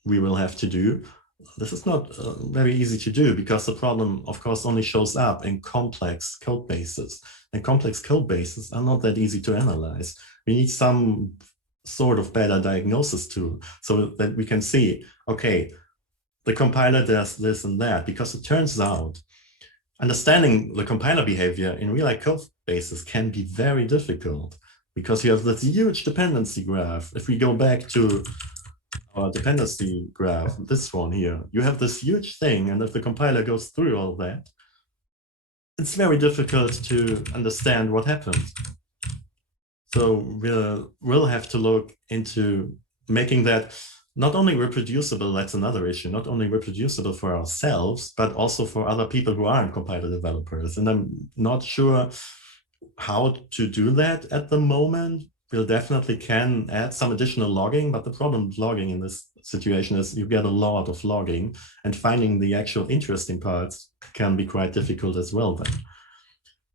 we will have to do. This is not very easy to do because the problem, of course, only shows up in complex code bases. And complex code bases are not that easy to analyze. We need some sort of better diagnosis tool so that we can see, okay, the compiler does this and that, because it turns out understanding the compiler behavior in real-life code bases can be very difficult because you have this huge dependency graph. If we go back to our dependency graph, this one here, you have this huge thing, and if the compiler goes through all that, it's very difficult to understand what happened. So we'll have to look into making that not only reproducible, that's another issue, not only reproducible for ourselves, but also for other people who aren't compiler developers. And I'm not sure how to do that at the moment. We'll definitely can add some additional logging, but the problem with logging in this situation is you get a lot of logging, and finding the actual interesting parts can be quite difficult as well then.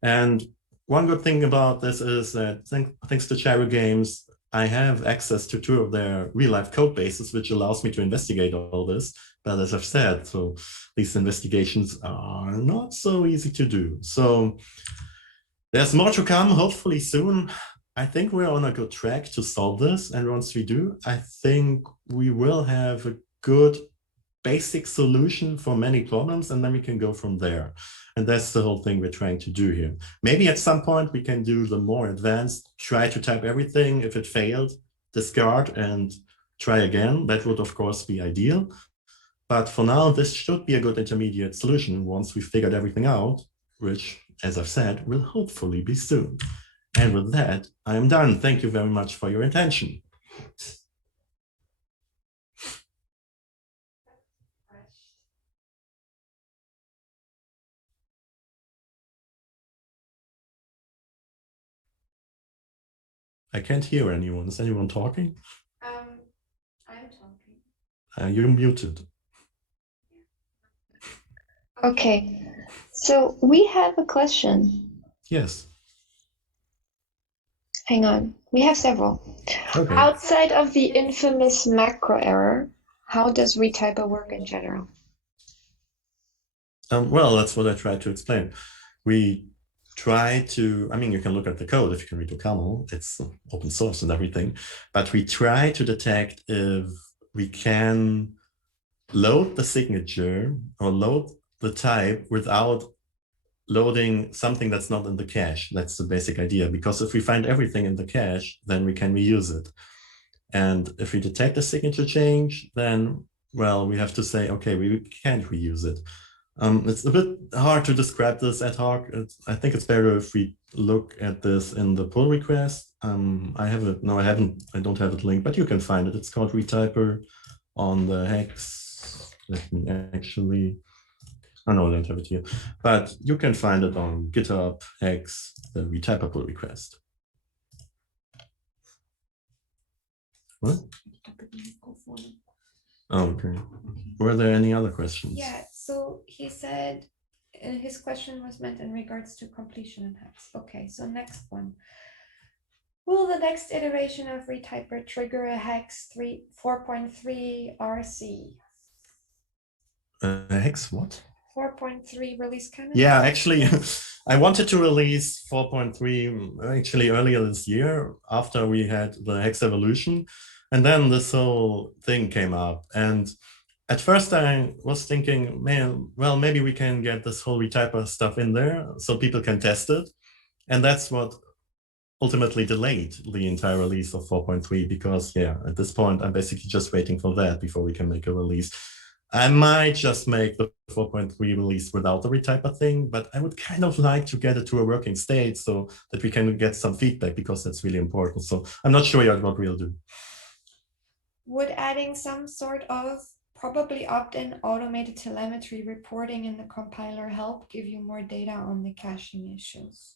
And one good thing about this is that thanks to HaxeIn, I have access to 2 of their real-life code bases, which allows me to investigate all this. But as I've said, so these investigations are not so easy to do. So there's more to come, hopefully soon. I think we're on a good track to solve this. And once we do, I think we will have a good basic solution for many problems, and then we can go from there. And that's the whole thing we're trying to do here. Maybe at some point we can do the more advanced, try to type everything. If it failed, discard and try again. That would, of course, be ideal. But for now, this should be a good intermediate solution once we figured everything out, which, as I've said, will hopefully be soon. And with that, I am done. Thank you very much for your attention. I can't hear anyone. Is anyone talking? I'm talking. You're muted. Okay, so we have a question. Yes. Hang on, we have several. Okay. Outside of the infamous macro error, how does retyper work in general? Well, that's what I tried to explain. We try to, I mean, you can look at the code if you can read OCaml, it's open source and everything, but we try to detect if we can load the signature or load the type without loading something that's not in the cache. That's the basic idea, because if we find everything in the cache, then we can reuse it. And if we detect a signature change, then, well, we have to say, okay, we can't reuse it. It's a bit hard to describe this ad hoc. I think it's better if we look at this in the pull request. I have it. No, I haven't. I don't have it linked, but you can find it. It's called retyper on the Hex. Let me actually. Oh no, I don't have it here. But you can find it on GitHub Hex, the retyper pull request. What? Oh, okay. Were there any other questions? Yeah, so he said his question was meant in regards to completion in Hex. Okay, so next one. Will the next iteration of retyper trigger a Hex 4.3 RC? Hex what? 4.3 release candidate? Yeah, actually, I wanted to release 4.3 actually earlier this year after we had the Hex evolution. And then this whole thing came up. And at first I was thinking, man, well, maybe we can get this whole retyper stuff in there so people can test it. And that's what ultimately delayed the entire release of 4.3, because yeah, at this point, I'm basically just waiting for that before we can make a release. I might just make the 4.3 release without the retyper thing, but I would kind of like to get it to a working state so that we can get some feedback, because that's really important. So I'm not sure yet what we'll do. Would adding some sort of probably opt-in automated telemetry reporting in the compiler help give you more data on the caching issues?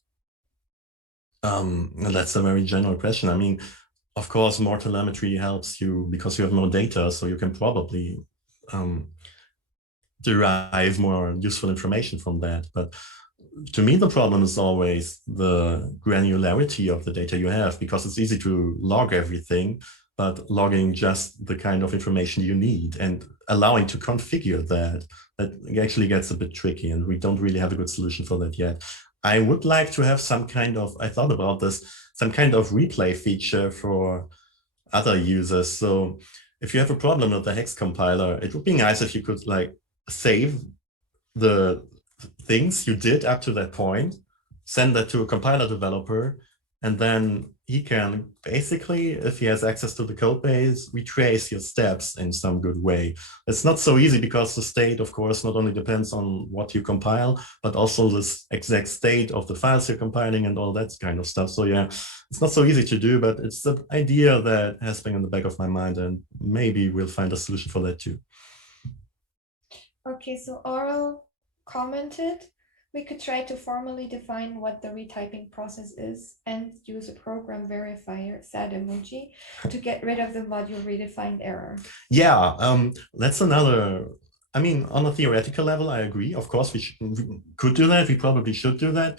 That's a very general question. I mean, of course, more telemetry helps you because you have more data, so you can probably derive more useful information from that. But to me, the problem is always the granularity of the data you have, because it's easy to log everything, but logging just the kind of information you need and allowing to configure that actually gets a bit tricky, and we don't really have a good solution for that yet. I would like to have some kind of, I thought about this, some kind of replay feature for other users. So if you have a problem with the hex compiler, it would be nice if you could like save the things you did up to that point, send that to a compiler developer, and then he can basically, if he has access to the code base, retrace your steps in some good way. It's not so easy because the state, of course, not only depends on what you compile, but also this exact state of the files you're compiling and all that kind of stuff. So yeah, it's not so easy to do, but it's the idea that has been in the back of my mind, and maybe we'll find a solution for that too. Okay, so Oral commented, we could try to formally define what the retyping process is and use a program verifier, sad emoji, to get rid of the module redefined error. Yeah, that's another, I mean, on a theoretical level, I agree. Of course, we could do that. We probably should do that.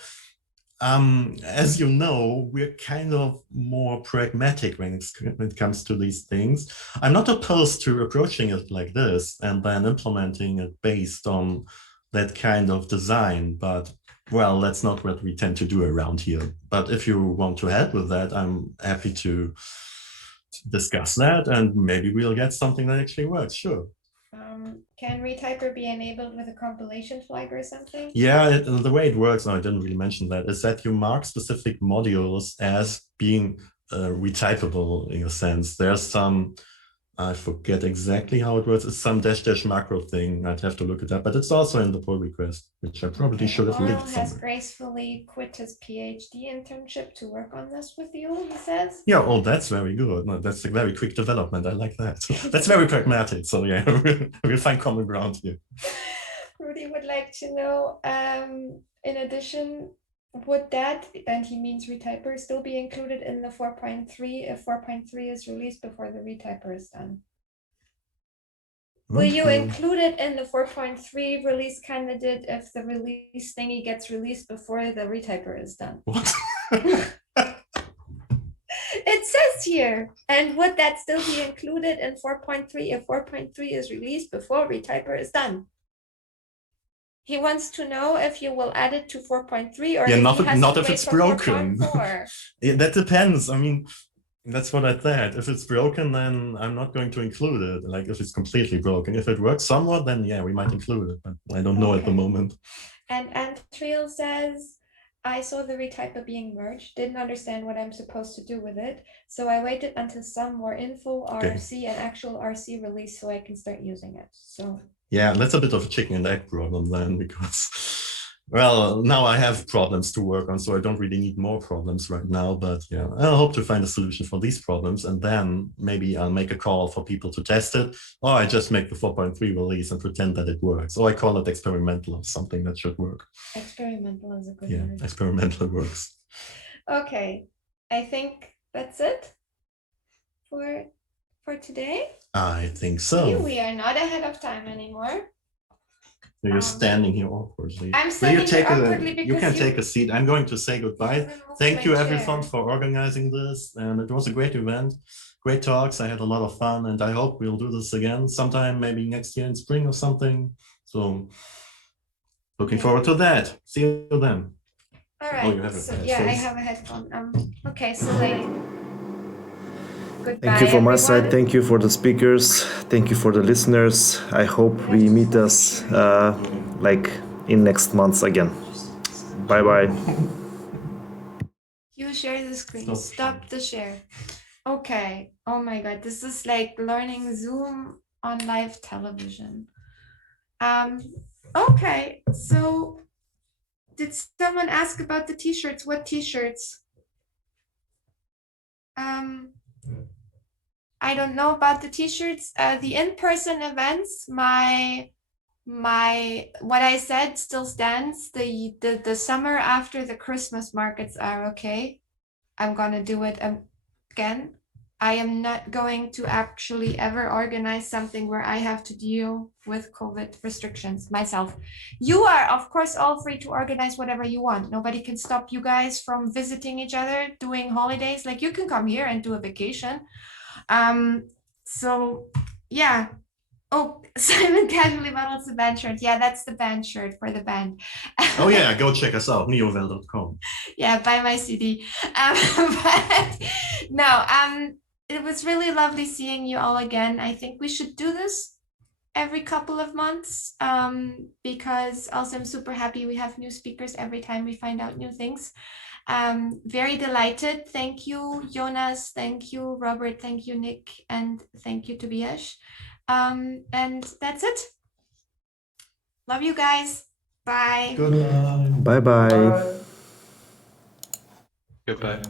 As you know, we're kind of more pragmatic when it comes to these things. I'm not opposed to approaching it like this and then implementing it based on that kind of design, but well, that's not what we tend to do around here. But if you want to help with that, I'm happy to discuss that, and maybe we'll get something that actually works. Sure. Can retyper be enabled with a compilation flag or something? Yeah, the way it works, no, I didn't really mention that, is that you mark specific modules as being retypable in a sense. There's some, I forget exactly how it works. It's some dash macro thing. I'd have to look it up, but it's also in the pull request, which I probably should have linked somewhere. Has gracefully quit his PhD internship to work on this with you, he says. Yeah, oh, that's very good. No, that's a very quick development. I like that. That's very pragmatic. So yeah, we'll find common ground here. Rudy would like to know, in addition, would that, and he means retyper, still be included in the 4.3 if 4.3 is released before the retyper is done? Will you include it in the 4.3 release candidate if the release thingy gets released before the retyper is done? What? It says here, and would that still be included in 4.3 if 4.3 is released before retyper is done? He wants to know if you will add it to 4.3 or yeah, if not if it's broken. Yeah, that depends. I mean, that's what I thought. If it's broken, then I'm not going to include it. Like if it's completely broken. If it works somewhat, then yeah, we might include it, but I don't know at the moment. And Antriel says, I saw the retyper being merged, didn't understand what I'm supposed to do with it. So I waited until some more info, RC and actual RC release so I can start using it. So yeah, that's a bit of a chicken and egg problem then, because, well, now I have problems to work on, so I don't really need more problems right now. But yeah, I hope to find a solution for these problems, and then maybe I'll make a call for people to test it, or I just make the 4.3 release and pretend that it works, or I call it experimental or something that should work. Experimental is a good word. Yeah, experimental works. Okay, I think that's it for today. I think so. We are not ahead of time anymore. You're standing here awkwardly. I'm standing here awkwardly because you can take a seat. I'm going to say goodbye. Thank you, everyone, for organizing this. And it was a great event. Great talks. I had a lot of fun. And I hope we'll do this again sometime, maybe next year in spring or something. So looking forward to that. See you then. All right. Oh, you have a headphone. I have a headphone. Okay, so goodbye, thank you from everyone. my side. Thank you for the speakers. Thank you for the listeners. I hope we meet us like in next months again. Bye bye. You share the screen. Stop the share. Okay. Oh my God. This is like learning Zoom on live television. Okay. So did someone ask about the t-shirts? What t-shirts? I don't know about the t-shirts. The in-person events, my what I said still stands. The summer after the Christmas markets are okay. I'm gonna do it again. I am not going to actually ever organize something where I have to deal with COVID restrictions myself. You are, of course, all free to organize whatever you want. Nobody can stop you guys from visiting each other, doing holidays. Like, you can come here and do a vacation. So yeah. Oh, Simon casually models the band shirt. Yeah, that's the band shirt for the band. Oh yeah, go check us out, neovel.com. Yeah, buy my CD. But no, it was really lovely seeing you all again. I think we should do this every couple of months, because also I'm super happy we have new speakers every time we find out new things. Very delighted. Thank you, Jonas. Thank you, Robert. Thank you, Nick. And thank you, Tobias. And that's it. Love you guys. Bye. Good night. Bye bye. Bye. Goodbye.